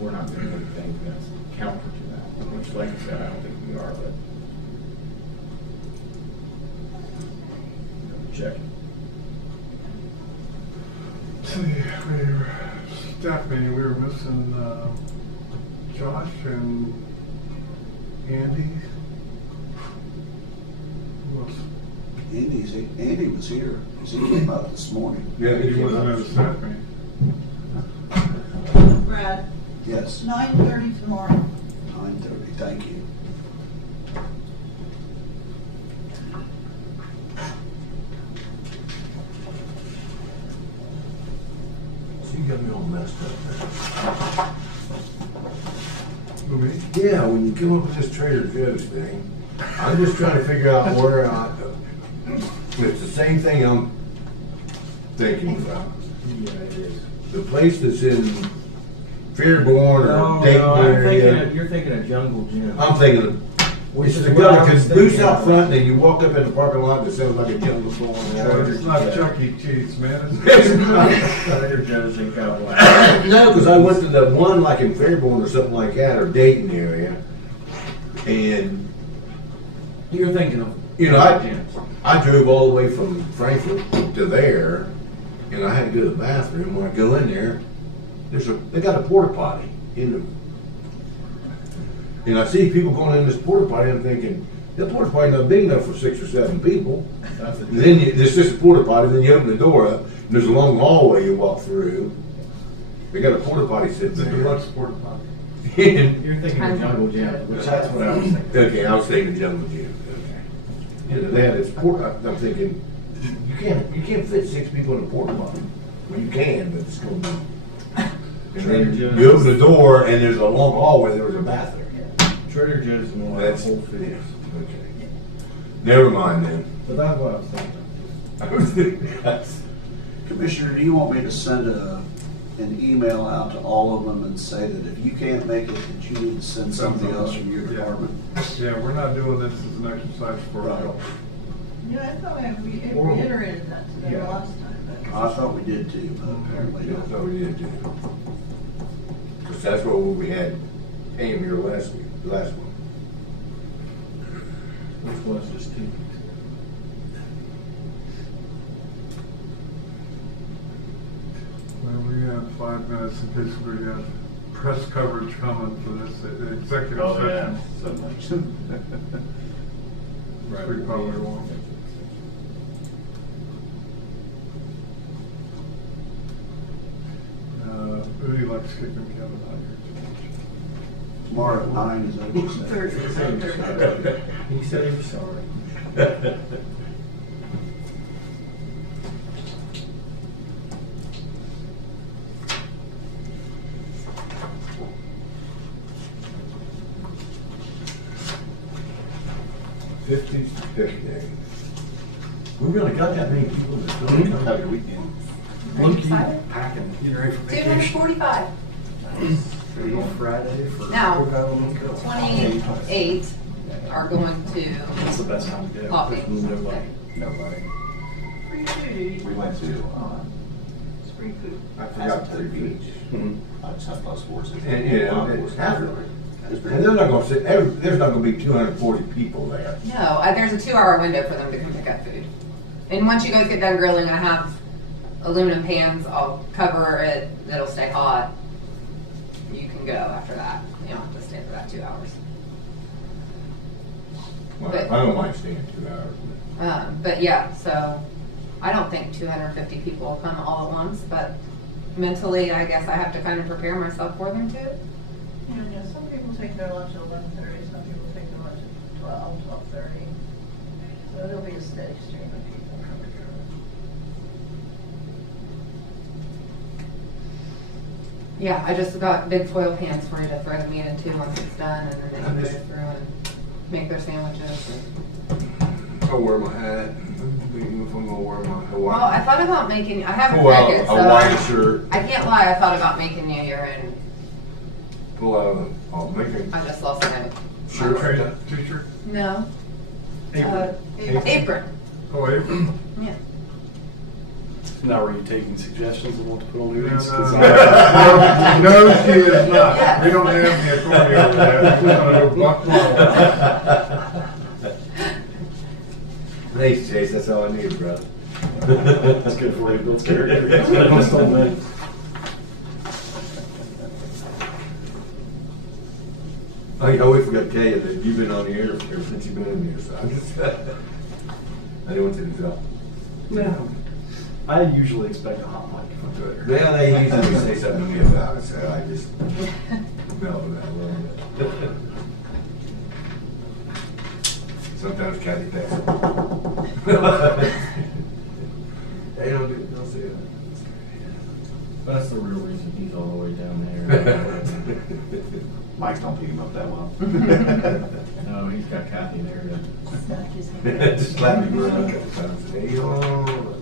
We're not doing anything that's counter to that, which like I said, I don't think we are, but check. See, we were, staff meeting, we were missing, Josh and Andy. Who else? Andy was here, because he came out this morning. Yeah, He wasn't at the staff meeting. Brad, Yes, 9:30 tomorrow. 9:30, thank you. So you got me all messed up there. Who, me? Yeah, when you come up with this Trader Joe's thing, I'm just trying to figure out where it's the same thing I'm thinking about. Yeah, it is. The place that's in Fairborn or Dayton I'm thinking area. you're thinking of Jungle Gym. I'm thinking of, Which it's is the what I guy, was cause booths thinking out of. front and you walk up in the parking lot that sounds like a jungle store. It's not Chuck E. Cheese, man. It's not. Trader Joe's in Cowboy. No, because I went to the one like in Fairborn or something like that, or Dayton area, and You're thinking of gyms. I drove all the way from Frankfurt to there, and I had to go to the bathroom. When I go in there, they got a porta potty in the, and I see people going in this porta potty. I'm thinking that porta potty not big enough for 6 or 7 people. And then there's just a porta potty. Then you open the door up, and there's a long hallway you walk through. They got a porta potty sitting It's a there. deluxe porta potty. You're thinking of Jungle Gym, which that's what I was thinking. Okay, I was thinking jungle gym. Okay. You know, they had this porta, I'm thinking, you can't fit 6 people in a porta potty. Well, you can, but it's gonna be. And then you open the door and there's a long hallway, there was a bathroom. Trader Joe's is more like a That's, Whole Foods. okay. Never mind then. But that's what I was thinking. I was thinking, that's, Commissioner, do you want me to send an email out to all of them and say that if you can't make it, that you need to send somebody else from your department? Yeah, we're not doing this as an exercise for Right. ourselves. Yeah, I thought I Or- reiterated that to them Yeah. last time, but. I thought we did too, but apparently that's not. what we did do. Cause that's what we had Pam here last one. Which was just 2 weeks Well, we have 5 minutes in case we have press coverage coming for this executive Oh, session. yeah. So much. Which we probably won't. Udi likes kicking Kevin out here Tomorrow at 9, is that what you said? Thursday. He said he was sorry. Fifth day. We really got that many people that's going to come every weekend. Are you excited? Packing, getting ready for vacation. 245. Friday for. Now, Chicago. 28 are going to That's the best time to get it. Coffee. Nobody. Free food. We went to, It's free food. I forgot to beach. I just had bus horses. And, you know, it's Africa. And there's not gonna sit, there's not gonna be 240 people there. No, there's a 2-hour window for them to come pick up food. And once you guys get done grilling, I have aluminum pans. I'll cover it. It'll stay hot. You can go after that. You don't have to stay for that 2 hours. Well, But- I don't mind staying 2 hours. But yeah, so I don't think 250 people will come all at once, but mentally, I guess I have to kind of prepare myself for them too. Yeah, some people take their lunch at 11:30, some people take their lunch at 12:30. So there'll be a steady stream of people coming through. Yeah, I just got big foil pans for you to throw the meat into once it's done, and then they can go through and make their sandwiches. I'll wear my hat. If I'm gonna wear my Hawaiian. Well, I thought about making, I have a Pull out jacket, a so Hawaiian shirt. I can't lie, I thought about making you your own. Pull out I'll make a I just lost my shirt. T-shirt? No. Apron. Apron. Oh, apron? Yeah. Now, are you taking suggestions of what to put on No, Udi's? no, she is not. Yes. We don't have the authority over that. We're gonna go buck wild. Thanks, Chase. That's all I need, brother. That's good for you, builds character. Don't stole me. I always forgot to tell you that you've been on the air ever since you've been in here, so I just, I didn't want to do that. No. I usually expect a hot mic if I'm doing it. Well, they usually say something to me about it, so I just melted that a little bit. Sometimes Kathy Beck. They don't say that. That's the real reason he's all the way down there. Mics don't pick him up that well. No, he's got Kathy there to. Snuck his hand. Just slap me around a couple times. Hey, oh.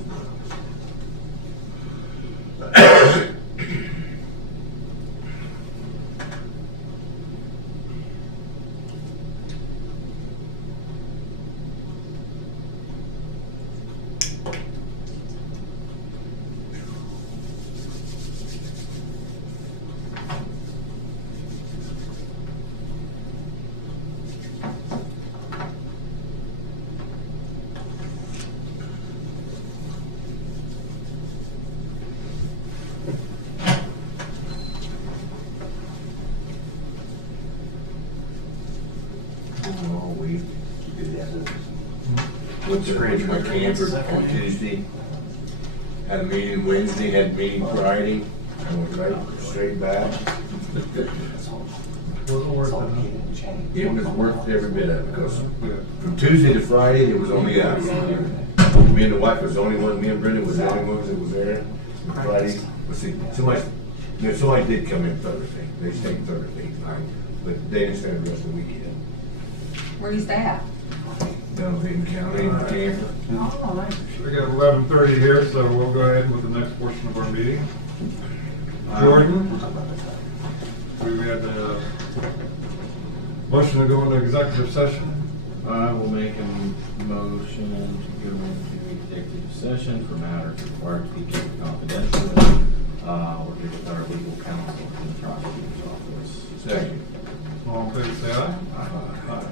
Oh, we did that. Went to my camper on Tuesday. Had a meeting Wednesday, had a meeting Friday. I went right straight back. Wasn't worth it. It was worth every bit of it, because from Tuesday to Friday, it was only us. Me and the wife was the only one, me and Brenda was the only ones that was there. Friday, let's see, somebody did come in Thursday, they stayed Thursday night, but they didn't stay the rest of the weekend. Where do you stay at? Down in Benton County, in Tampa. Oh, nice. We got 11:30 here, so we'll go ahead with the next portion of our meeting. Jordan? We had a motion to go into executive session. I will make a motion to go into executive session for matters required to be kept confidential. We're here with our legal counsel from the prosecutor's office. Second. All in favor, say aye. Aye.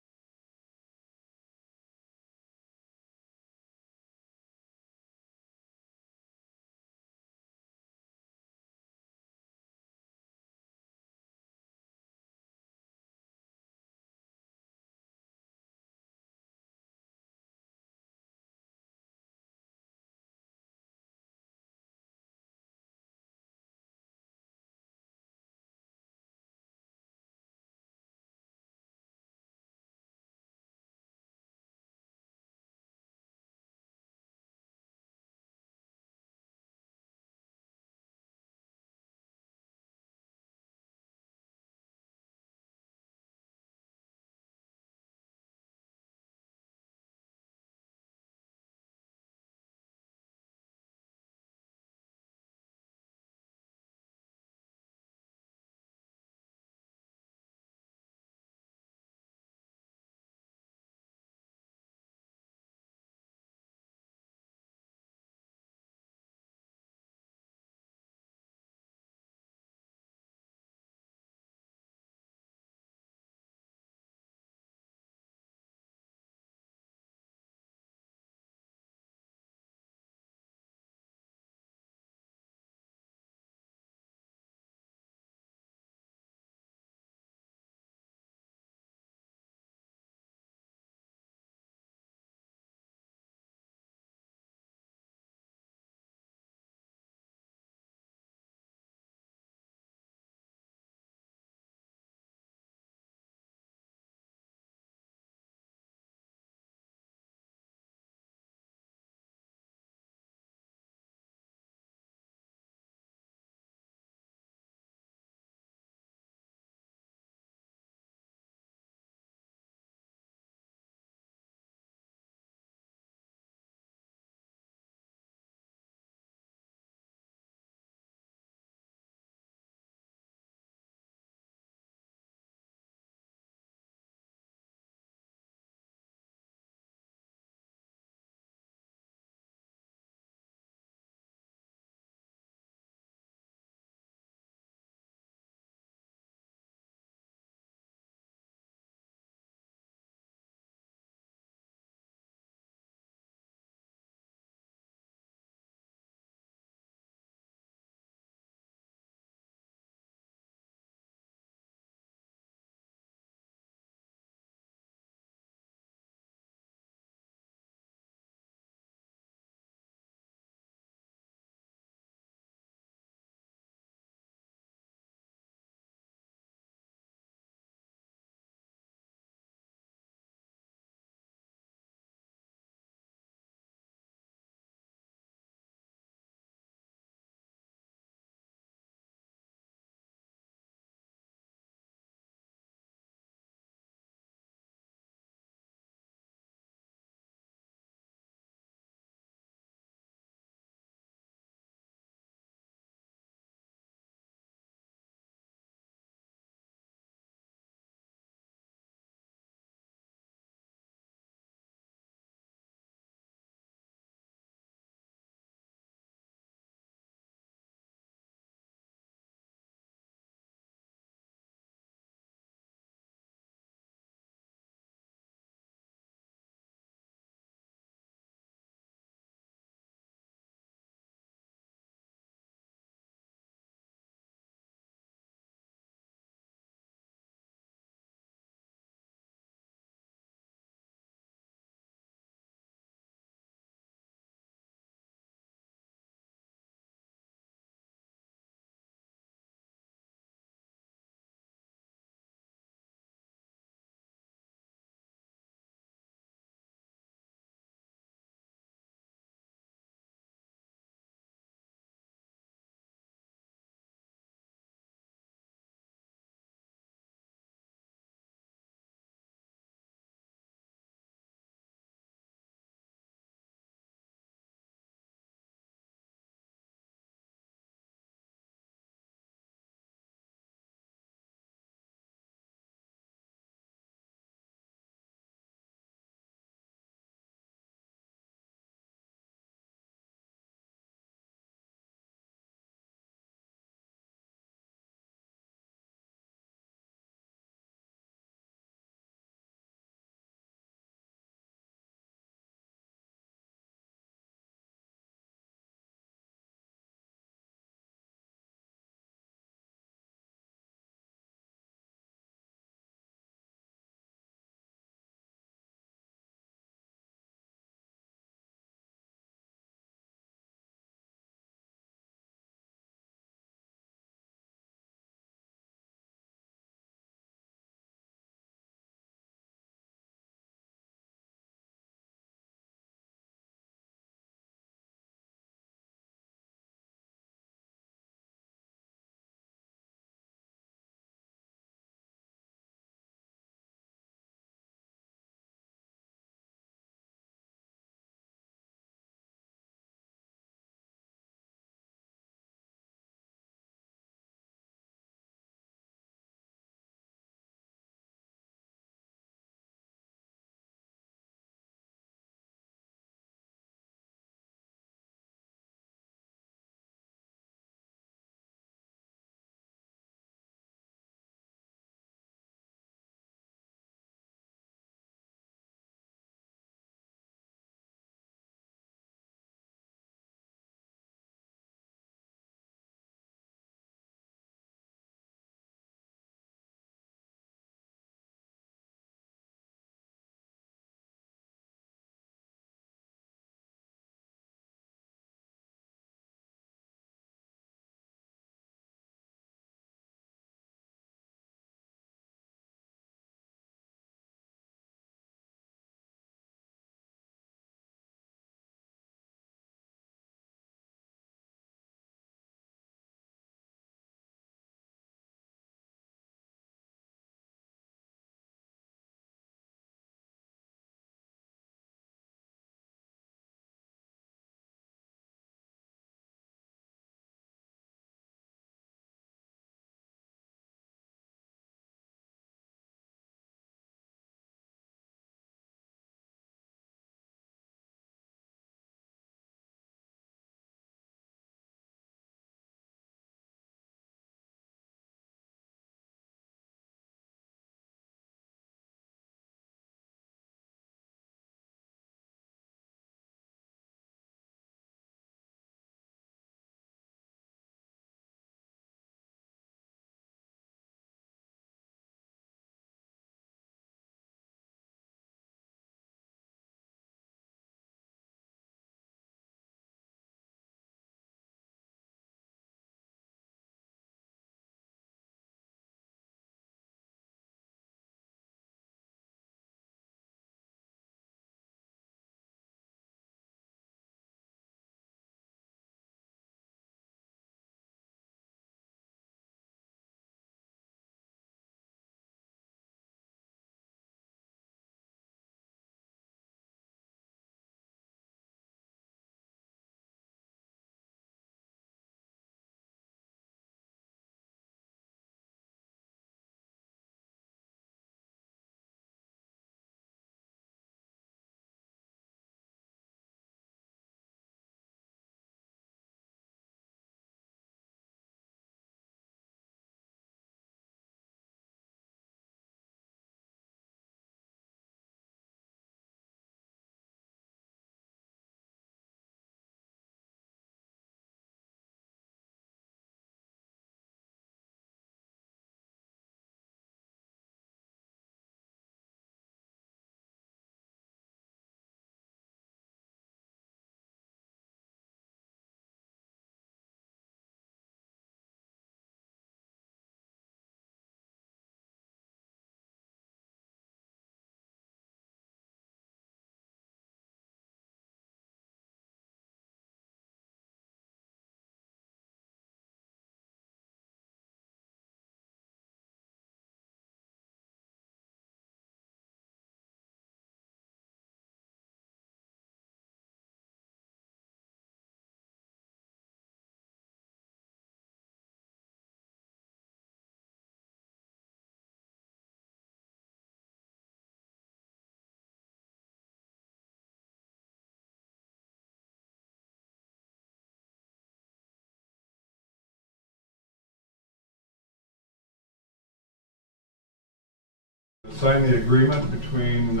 sign the agreement between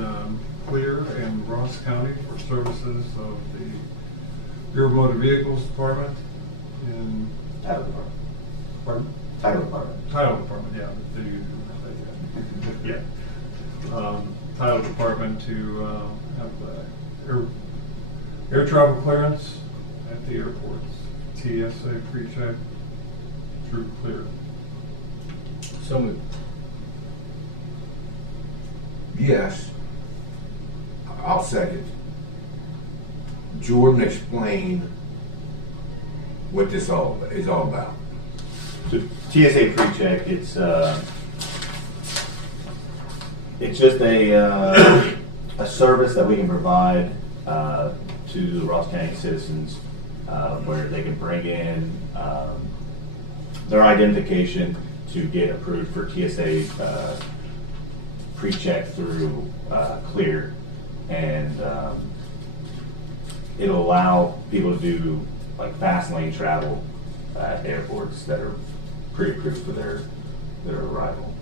Clear and Ross County for services of the Bureau of Motor Vehicles Department in Title Department. Pardon? Title Department. Title Department, yeah. Yeah. Title Department to have air travel clearance at the airports. TSA pre-check through Clear. So moved. Yes. I'll second. Jordan, explain what this all is all about. So TSA pre-check, it's just a service that we can provide to the Ross County citizens where they can bring in their identification to get approved for TSA pre-check through Clear, and it'll allow people to do like fast lane travel at airports that are pre-approved for their arrival.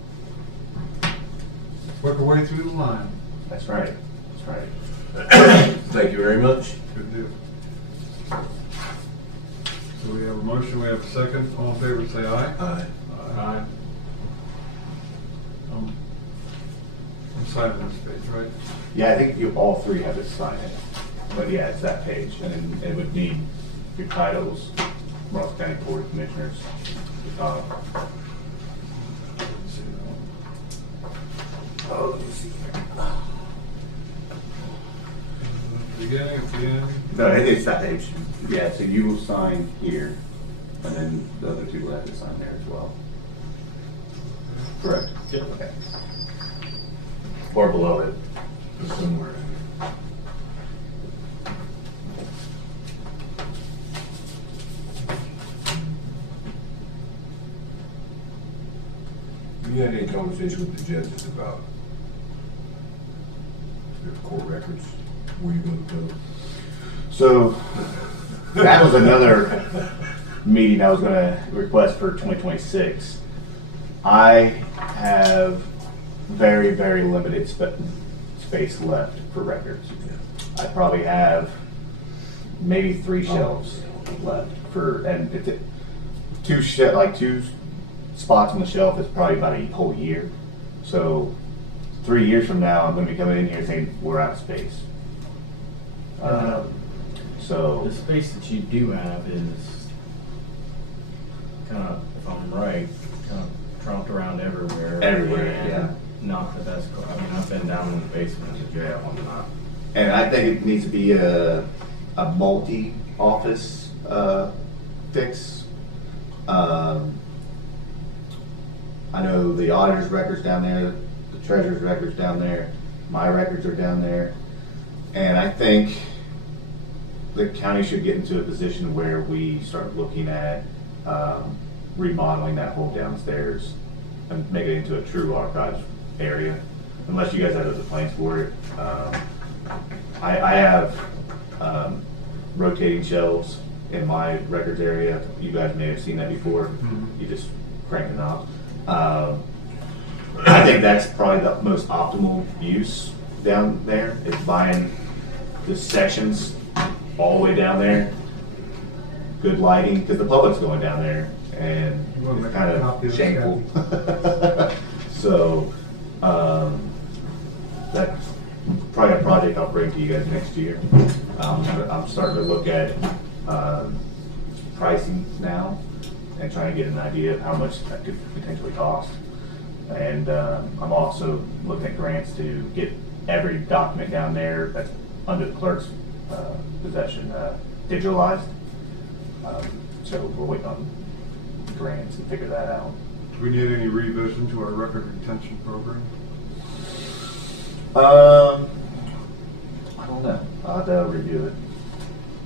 Work our way through the line. That's right. That's right. Thank you very much. Good deal. So we have a motion, we have a second. All in favor, say aye. Aye. Aye. I'm signing this page, right? Yeah, I think you all three have to sign it. But yeah, it's that page, and then it would need your titles, Ross County Board of Commissioners. Oh, let me see here. Beginning, at the end. No, it's that page. Yeah, so you will sign here, and then the other two will have to sign there as well. Correct? Yep. Okay. Or below it. Somewhere. You had any conversation with the judges about the court records? Where you gonna go? So that was another meeting I was going to request for 2026. I have very, very limited space left for records. I probably have maybe 3 shelves left for, and two spots on the shelf is probably about a whole year. So 3 years from now, I'm going to be coming in here saying we're out of space. So The space that you do have is kind of, if I'm right, kind of trumped around everywhere. Everywhere, and yeah. Not the best. I mean, I've been down in the basement of the jail one time. And I think it needs to be a multi-office fix. I know the auditor's records down there, the treasurer's records down there, my records are down there. And I think the county should get into a position where we start looking at remodeling that whole downstairs and make it into a true archives area, unless you guys have other plans for it. I have rotating shelves in my records area. You guys may have seen that before. You just crank it up. I think that's probably the most optimal use down there, is buying the sections all the way down there. Good lighting, because the public's going down there, and it's kind of shameful. So that's probably a project I'll bring to you guys next year. I'm starting to look at pricing now and trying to get an idea of how much that could potentially cost. And I'm also looking at grants to get every document down there that's under the clerk's possession digitalized. So we're waiting on grants to figure that out. Do we need any revision to our record retention program? I don't know. I'll have to review it.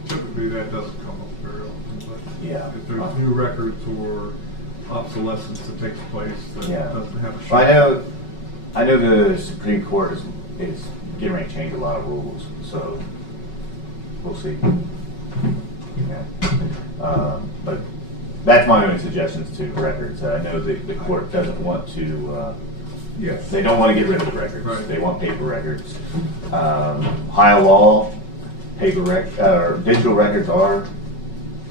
Typically, that doesn't come up very often, but Yeah. if there's new records or obsolescence that takes place that Yeah. doesn't have a Well, I know the Supreme Court is getting ready to change a lot of rules, so we'll see. But that's my only suggestions to records. I know the court doesn't want to Yes. They don't want to get rid of the records. Right. They want paper records. Ohio law, digital records are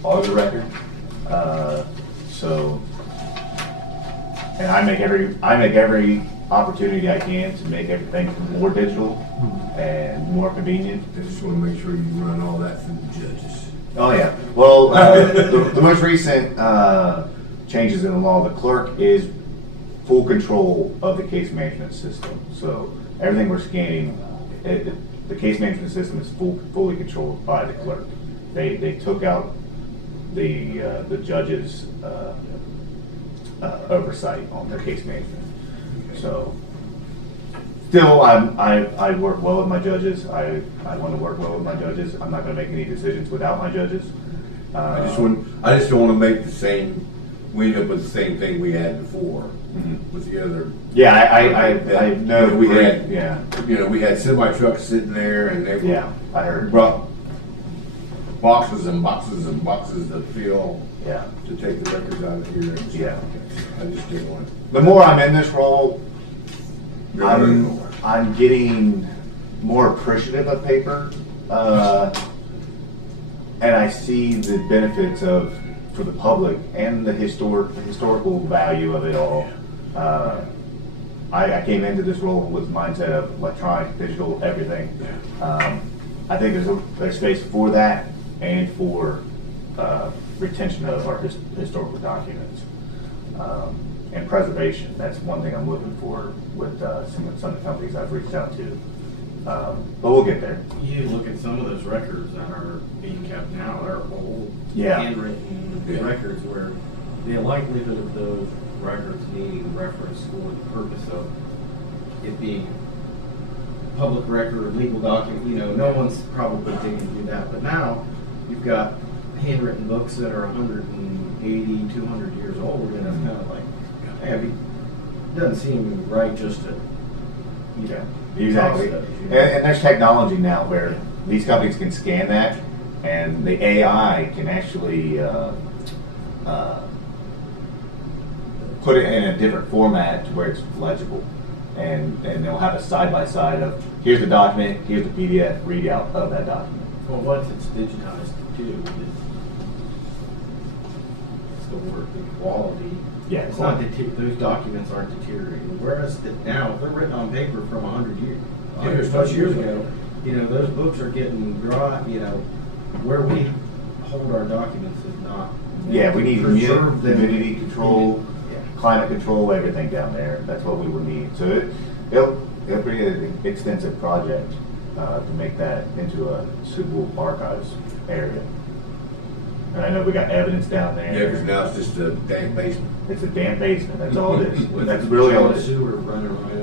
the record. So, and I make every opportunity I can to make everything more digital and more convenient. I just want to make sure you run all that through the judges. Oh yeah. Well, the most recent changes in the law, the clerk is full control of the case management system. So everything we're scanning, the case management system is fully controlled by the clerk. They took out the judge's oversight on their case management. So still, I work well with my judges. I want to work well with my judges. I'm not going to make any decisions without my judges. I just don't want to make we end up with the same thing we had before with the other. Yeah, I know we had. Yeah, we had semi trucks sitting there, and they I heard brought boxes and boxes and boxes of fill. Yeah. To take the records out of here. Yeah. I just didn't want. The more I'm in this role, I'm getting more appreciative of paper, and I see the benefits for the public and the historical value of it all. I came into this role with the mindset of electronic, digital, everything. I think there's space for that and for retention of our historical documents. And preservation. That's one thing I'm looking for with some of the companies I've reached out to. But we'll get there. You look at some of those records that are being kept now, they're old, handwritten records where the likelihood of those records needing reference for the purpose of it being public record, legal document, no one's probably digging through that. But now you've got handwritten books that are 180, 200 years old, and it's kind of like, it doesn't seem right just to, Exactly. And there's technology now where these companies can scan that, and the AI can actually put it in a different format to where it's legible, and they'll have a side by side of here's the document, here's the PDF readout of that document. Well, once it's digitized too, it's the quality. Yeah, it's not those documents aren't deteriorating. Whereas now, if they're written on paper from 100 years ago, those books are getting dry. Where we hold our documents is not. Yeah, we need preserve them. humidity control, climate control, everything down there. That's what we would need. So it'll be an extensive project to make that into a suitable archives area. And I know we got evidence down there. Yeah, because now it's just a damn basement. It's a damn basement. That's all it is. That's really all it is. Sewer running right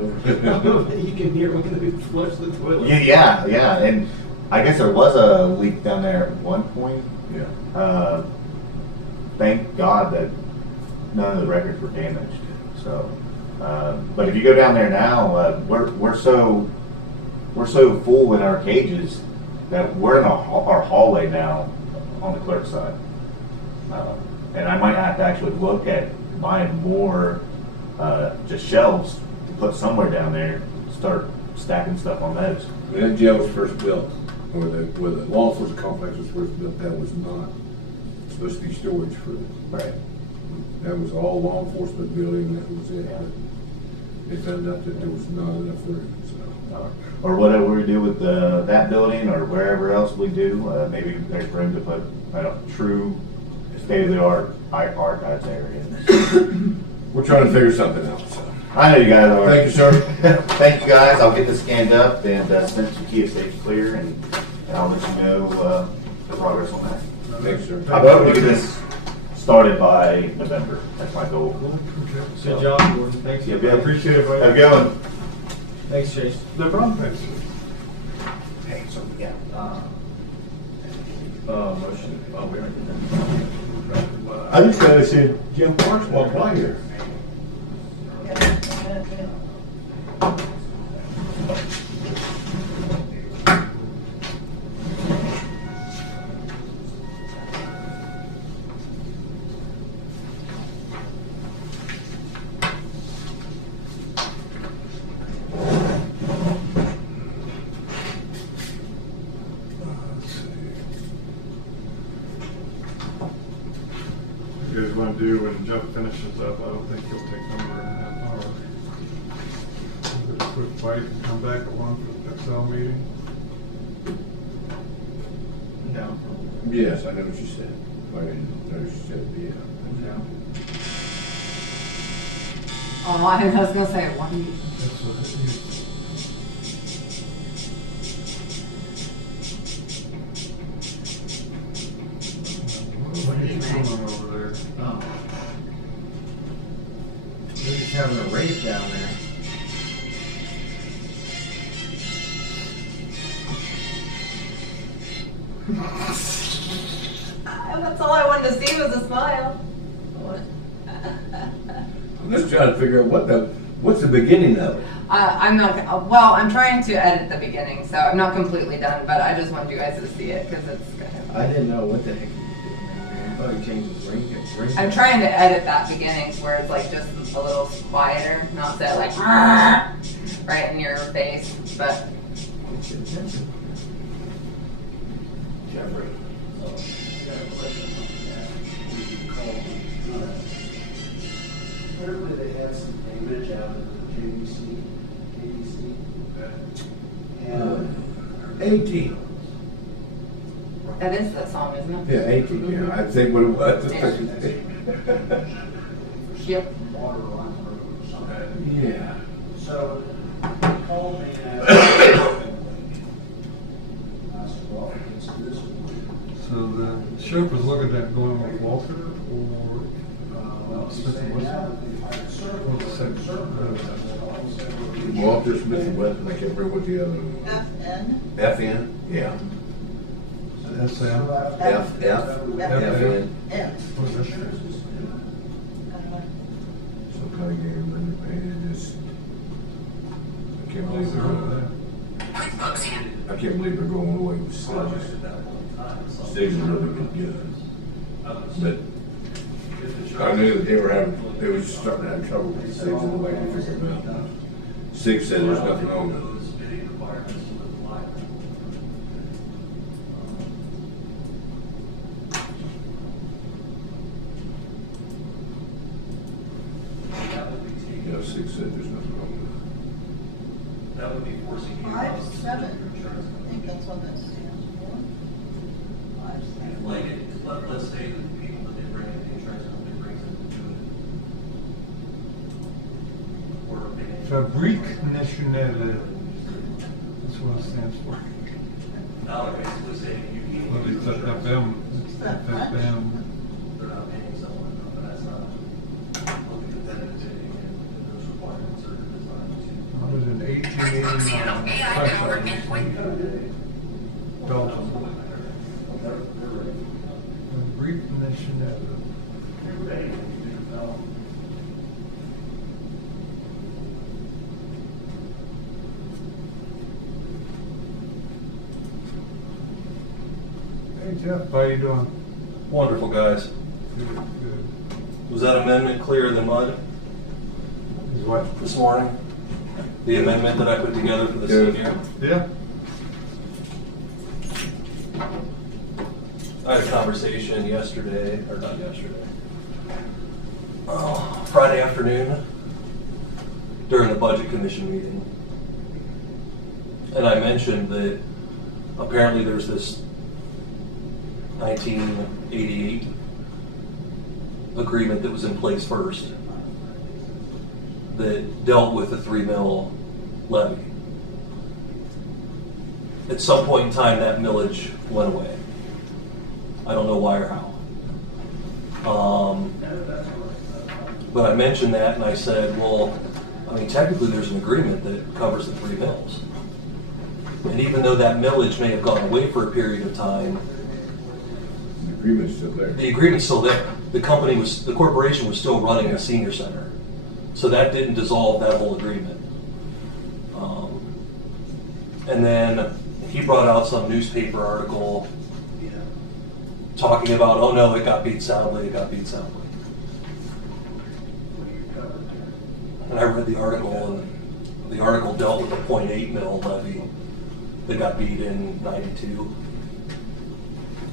over. You can hear when they flush the toilet. Yeah. And I guess there was a leak down there at one point. Yeah. Thank God that none of the records were damaged. So, but if you go down there now, we're so full in our cages that we're in our hallway now on the clerk side. And I might have to actually look at buying more just shelves to put somewhere down there, start stacking stuff on those. When that jail was first built, or where the law enforcement complex was first built, that was not supposed to be storage for them. Right. That was all law enforcement building, that was it. But they found out that there was not enough room, so. Or whatever we do with that building or wherever else we do, maybe there's room to put a true state-of-the-art archives area. We're trying to figure something out, so. I know you guys are. Thank you, sir. Thank you, guys. I'll get this scanned up and sent to TSA Clear, and I'll let you know the progress on that. Thanks, sir. I'm hoping to get this started by November. That's my goal. Good job, Gordon. Thanks. Yeah, I appreciate it. Have a good one. Thanks, Chase. No problem, thanks. Hey, so, yeah. Motion. Oh, we already did that. I just gotta say, Jim Parks walked by here. to do when Jeff finishes up, I don't think he'll take number a half hour. We'll get a quick bite and come back at 1 for the Excel meeting. No. Yes, I know what you said. I didn't know what you said, yeah. Oh, I was gonna say one. That's what it is. What are you doing over there? Oh. They're just having a rave down there. That's all I wanted to see was a smile. I'm just trying to figure out what's the beginning of it? I'm not, well, I'm trying to edit the beginning, so I'm not completely done, but I just wanted you guys to see it because it's kind of. I didn't know what the heck he was doing down there. I thought he changed his ring. I'm trying to edit that beginning where it's like just a little quieter, not that like right in your face, but. Jeffrey. Apparently they had some damage out of the KBC. And 18. That is the song, isn't it? Yeah, 18, yeah. I think what it was. Yep. water line or something. Yeah. So he called me and asked. I said, well, it's this one. So the sheriff was looking at going with Walter or Smith and Wesson? What's the second? Walter Smith and Wesson, I can't remember what the other one. FN? FN? Yeah. SM? FN. What's that? Some kind of game, and it just, I can't believe they're going away with Sledges. Sledges are really good. But I knew that they were starting to have trouble with Six and the way to figure it out. Six said there's nothing wrong with it. Yeah, Six said there's nothing wrong with it. That would be forcing you. 5-7. I think that's what that stands for. 5-7. Like, let's say that the people that they bring in, the insurance company brings in to do it. Or they. Fabrique Nationale. That's what it stands for. Now they're basically saying you can't. Well, it's FM. It's FM. They're not paying someone, but that's not looking competitive bidding and those requirements are designed to. I was in 1889. Dalton. Fabrique Nationale. Hey Jeff, how you doing? Wonderful, guys. Good, good. Was that amendment clearer than mud Is what? this morning? The amendment that I put together for the senior? Yeah. I had a conversation yesterday, or not yesterday, Friday afternoon during the Budget Commission meeting. And I mentioned that apparently there's this 1988 agreement that was in place first that dealt with the 3 mil levy. At some point in time, that millage went away. I don't know why or how. But I mentioned that and I said, well, I mean, technically there's an agreement that covers the 3 mills. And even though that millage may have gone away for a period of time, The agreement's still there. the agreement's still there. The corporation was still running the senior center. So that didn't dissolve that whole agreement. And then he brought out some newspaper article talking about, oh no, it got beat soundly, And I read the article, and the article dealt with the 0.8 mil levy that got beat in 92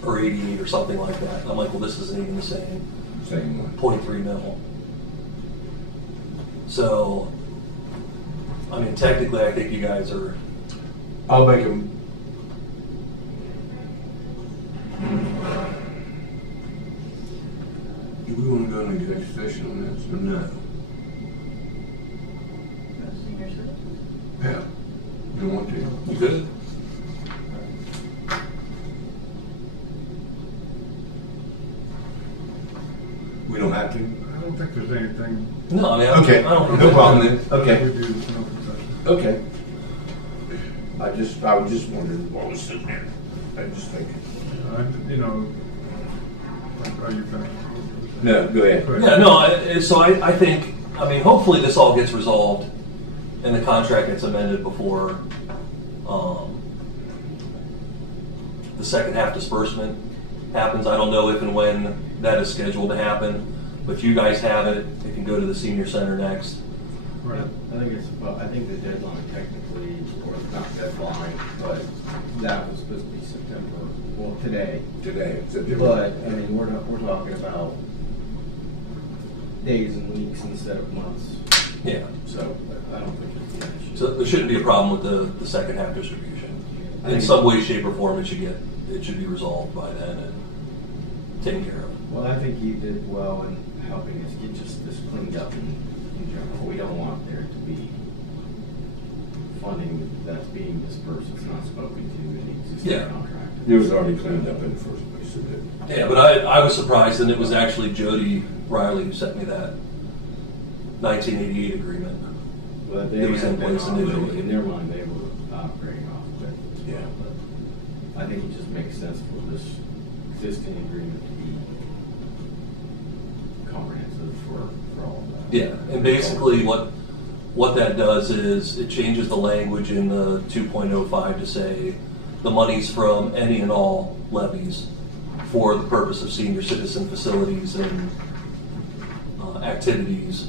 or 88 or something like that. And I'm like, well, this isn't even the same. Same one. 0.3 mil. So, I mean, technically, I think you guys are, I'll make them. Do we want to go into executive session on this or no? Senior citizen. Yeah. You don't want to? you good? We don't have to? I don't think there's anything. No, I mean, Okay, I don't think no that's- problem then. Okay. We do this in open session. Okay. I was just wondering what was sitting there. I just think. You know, are you finished? No, go ahead. Yeah, no, I think, I mean, hopefully this all gets resolved and the contract gets amended before the second half disbursement happens. I don't know if and when that is scheduled to happen, but you guys have it. It can go to the senior center next. Right. I think I think the deadline technically, or not deadline, but that was supposed to be September, well, today. Today, September. But, I mean, we're talking about days and weeks instead of months. Yeah. So, I don't think it's an issue. So there shouldn't be a problem with the second half distribution. In some way, shape, or form, it should be resolved by then and taken care of. Well, I think you did well in helping us get just this cleaned up in general. We don't want there to be funding that's being dispersed, it's not spoken to in the existing Yeah. contract. It was already cleaned up in the first place. Yeah, but I was surprised, and it was actually Jody Riley who sent me that 1988 agreement. But they It was in had been place on, initially. in their mind, they were operating off of it. Yeah. But I think it just makes sense for this existing agreement to be comprehensive for all of that. Yeah, and basically what that does is it changes the language in the 2.05 to say the monies from any and all levies for the purpose of senior citizen facilities and activities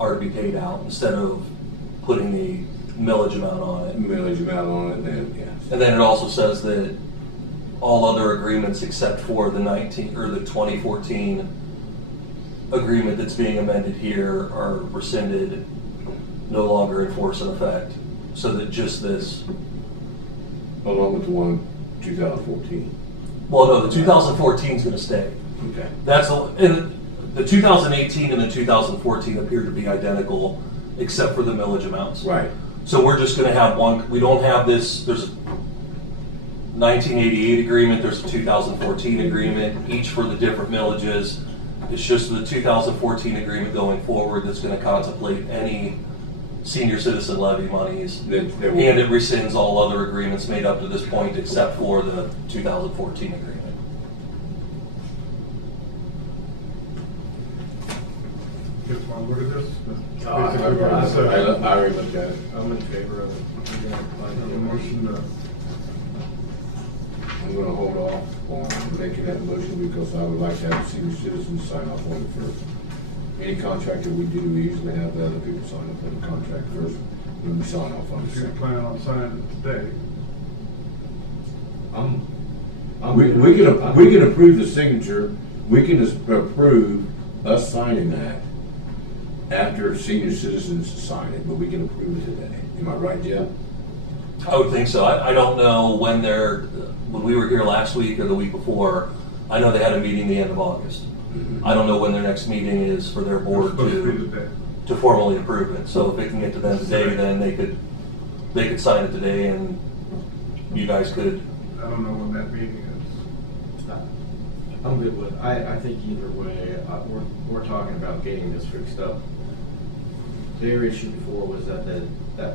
are to be paid out instead of putting a millage amount on it. Millage amount on it, then, yeah. And then it also says that all other agreements except for the 2014 agreement that's being amended here are rescinded, no longer in force and effect, so that just this. Along with the one 2014. Well, no, the 2014 is going to stay. Okay. And the 2018 and the 2014 appear to be identical, except for the millage amounts. Right. So we're just going to have one. We don't have this. There's a 1988 agreement. There's a 2014 agreement, each for the different millages. It's just the 2014 agreement going forward that's going to contemplate any senior citizen levy monies. And it rescinds all other agreements made up to this point except for the 2014 agreement. Just want to look at this? I already looked at it. I'm in favor of it. Have a motion to, I'm gonna hold off on making that motion because I would like to have the senior citizens sign off on it first. Any contract that we do, we usually have the other people sign off on the contract first, then we sign off on the if you second. plan on signing it today, We can approve the signature, we can just approve us signing that after senior citizens sign it, but we can approve it today. Am I right, Jeff? I would think so. I don't know when we were here last week or the week before, I know they had a meeting the end of August. I don't know when their next meeting is for their board supposed to be today. to formally approve it. So if it can get to them today, then they could sign it today and you guys could. I don't know when that meeting is. I'm good with, I think either way, we're talking about getting this fixed up. Their issue before was that the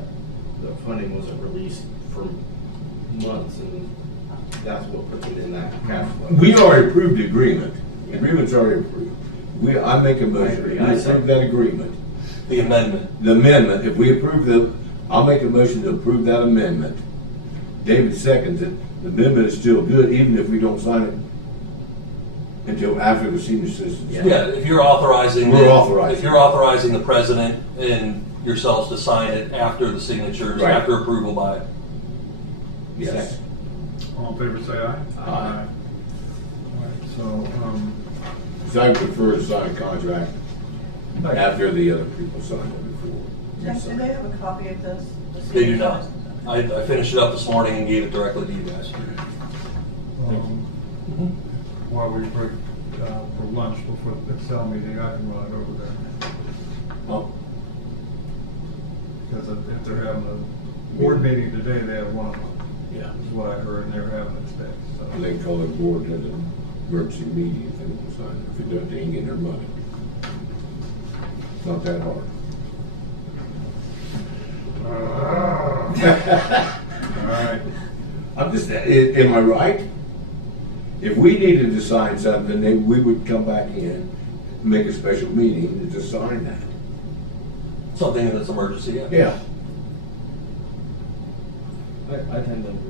funding wasn't released for months, and that's what puts it in that cash flow. We already approved the agreement. The agreement's already approved. I make a motion, we approve that agreement. The amendment. The amendment, if we approve I'll make a motion to approve that amendment. David seconds it. The amendment is still good even if we don't sign it until after the senior citizens. Yeah, if you're authorizing. We're authorizing. If you're authorizing the president and yourselves to sign it after the signatures, Right. after approval by. Yes. All in favor, say aye. Aye. All right, so, So I prefer to sign a contract after the other people sign it before. Jeff, do they have a copy of this? They do not. I finished it up this morning and gave it directly to you guys. While we break for lunch before the Excel meeting, I can run it over there. Oh, Because if they're having a board meeting today, they have one of them. yeah. Is what I heard, and they're having it today, so. And they call it board, has an emergency meeting, if they won't sign it. If they don't, they ain't getting their money. It's not that hard. All right. I'm just, am I right? If we needed to sign something, then we would come back in, make a special meeting to just sign that. Something that's emergency, yeah. Yeah. I tend to agree.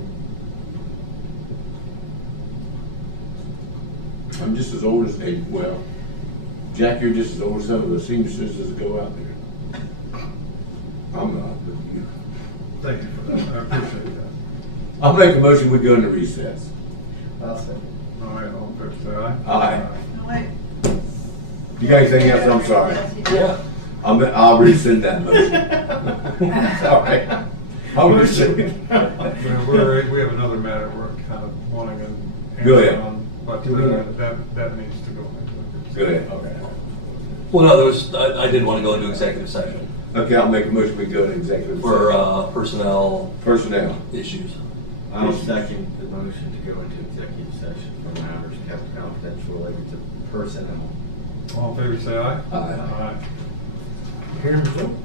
I'm just as old as, well, Jack, you're just as old as some of the senior citizens that go out there. I'm not, but you. Thank you for that, I appreciate that. I'll make a motion, we go into recess. I'll second. All right, all in favor, say aye. Aye. No, wait. You got anything else? I'm sorry. Yeah. I'll rescind that motion. Sorry. I'll rescind it. We have another matter we're kind of wanting an Go answer ahead. on, but that needs to go into. Go ahead. Okay. Well, no, I did want to go into executive session Okay, I'll make a motion, we go into executive for session. personnel Personnel. issues. I'll second the motion to go into executive session for matters kept confidential related to personnel. All in favor, say aye. Aye. Aye. Hearing resumed.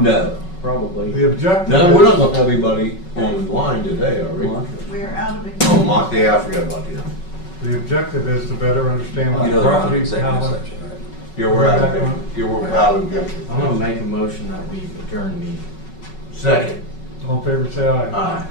No. Probably. The objective. No, we're not gonna have anybody on the line today, are we? We're out of it. Oh, Monty, I forgot about you. The objective is to better understand You the know they're on property, executive how it- section, right? We're out of it. We're out of it. I'm gonna make a motion that we adjourn the meeting. Second. all in favor, say aye. Aye.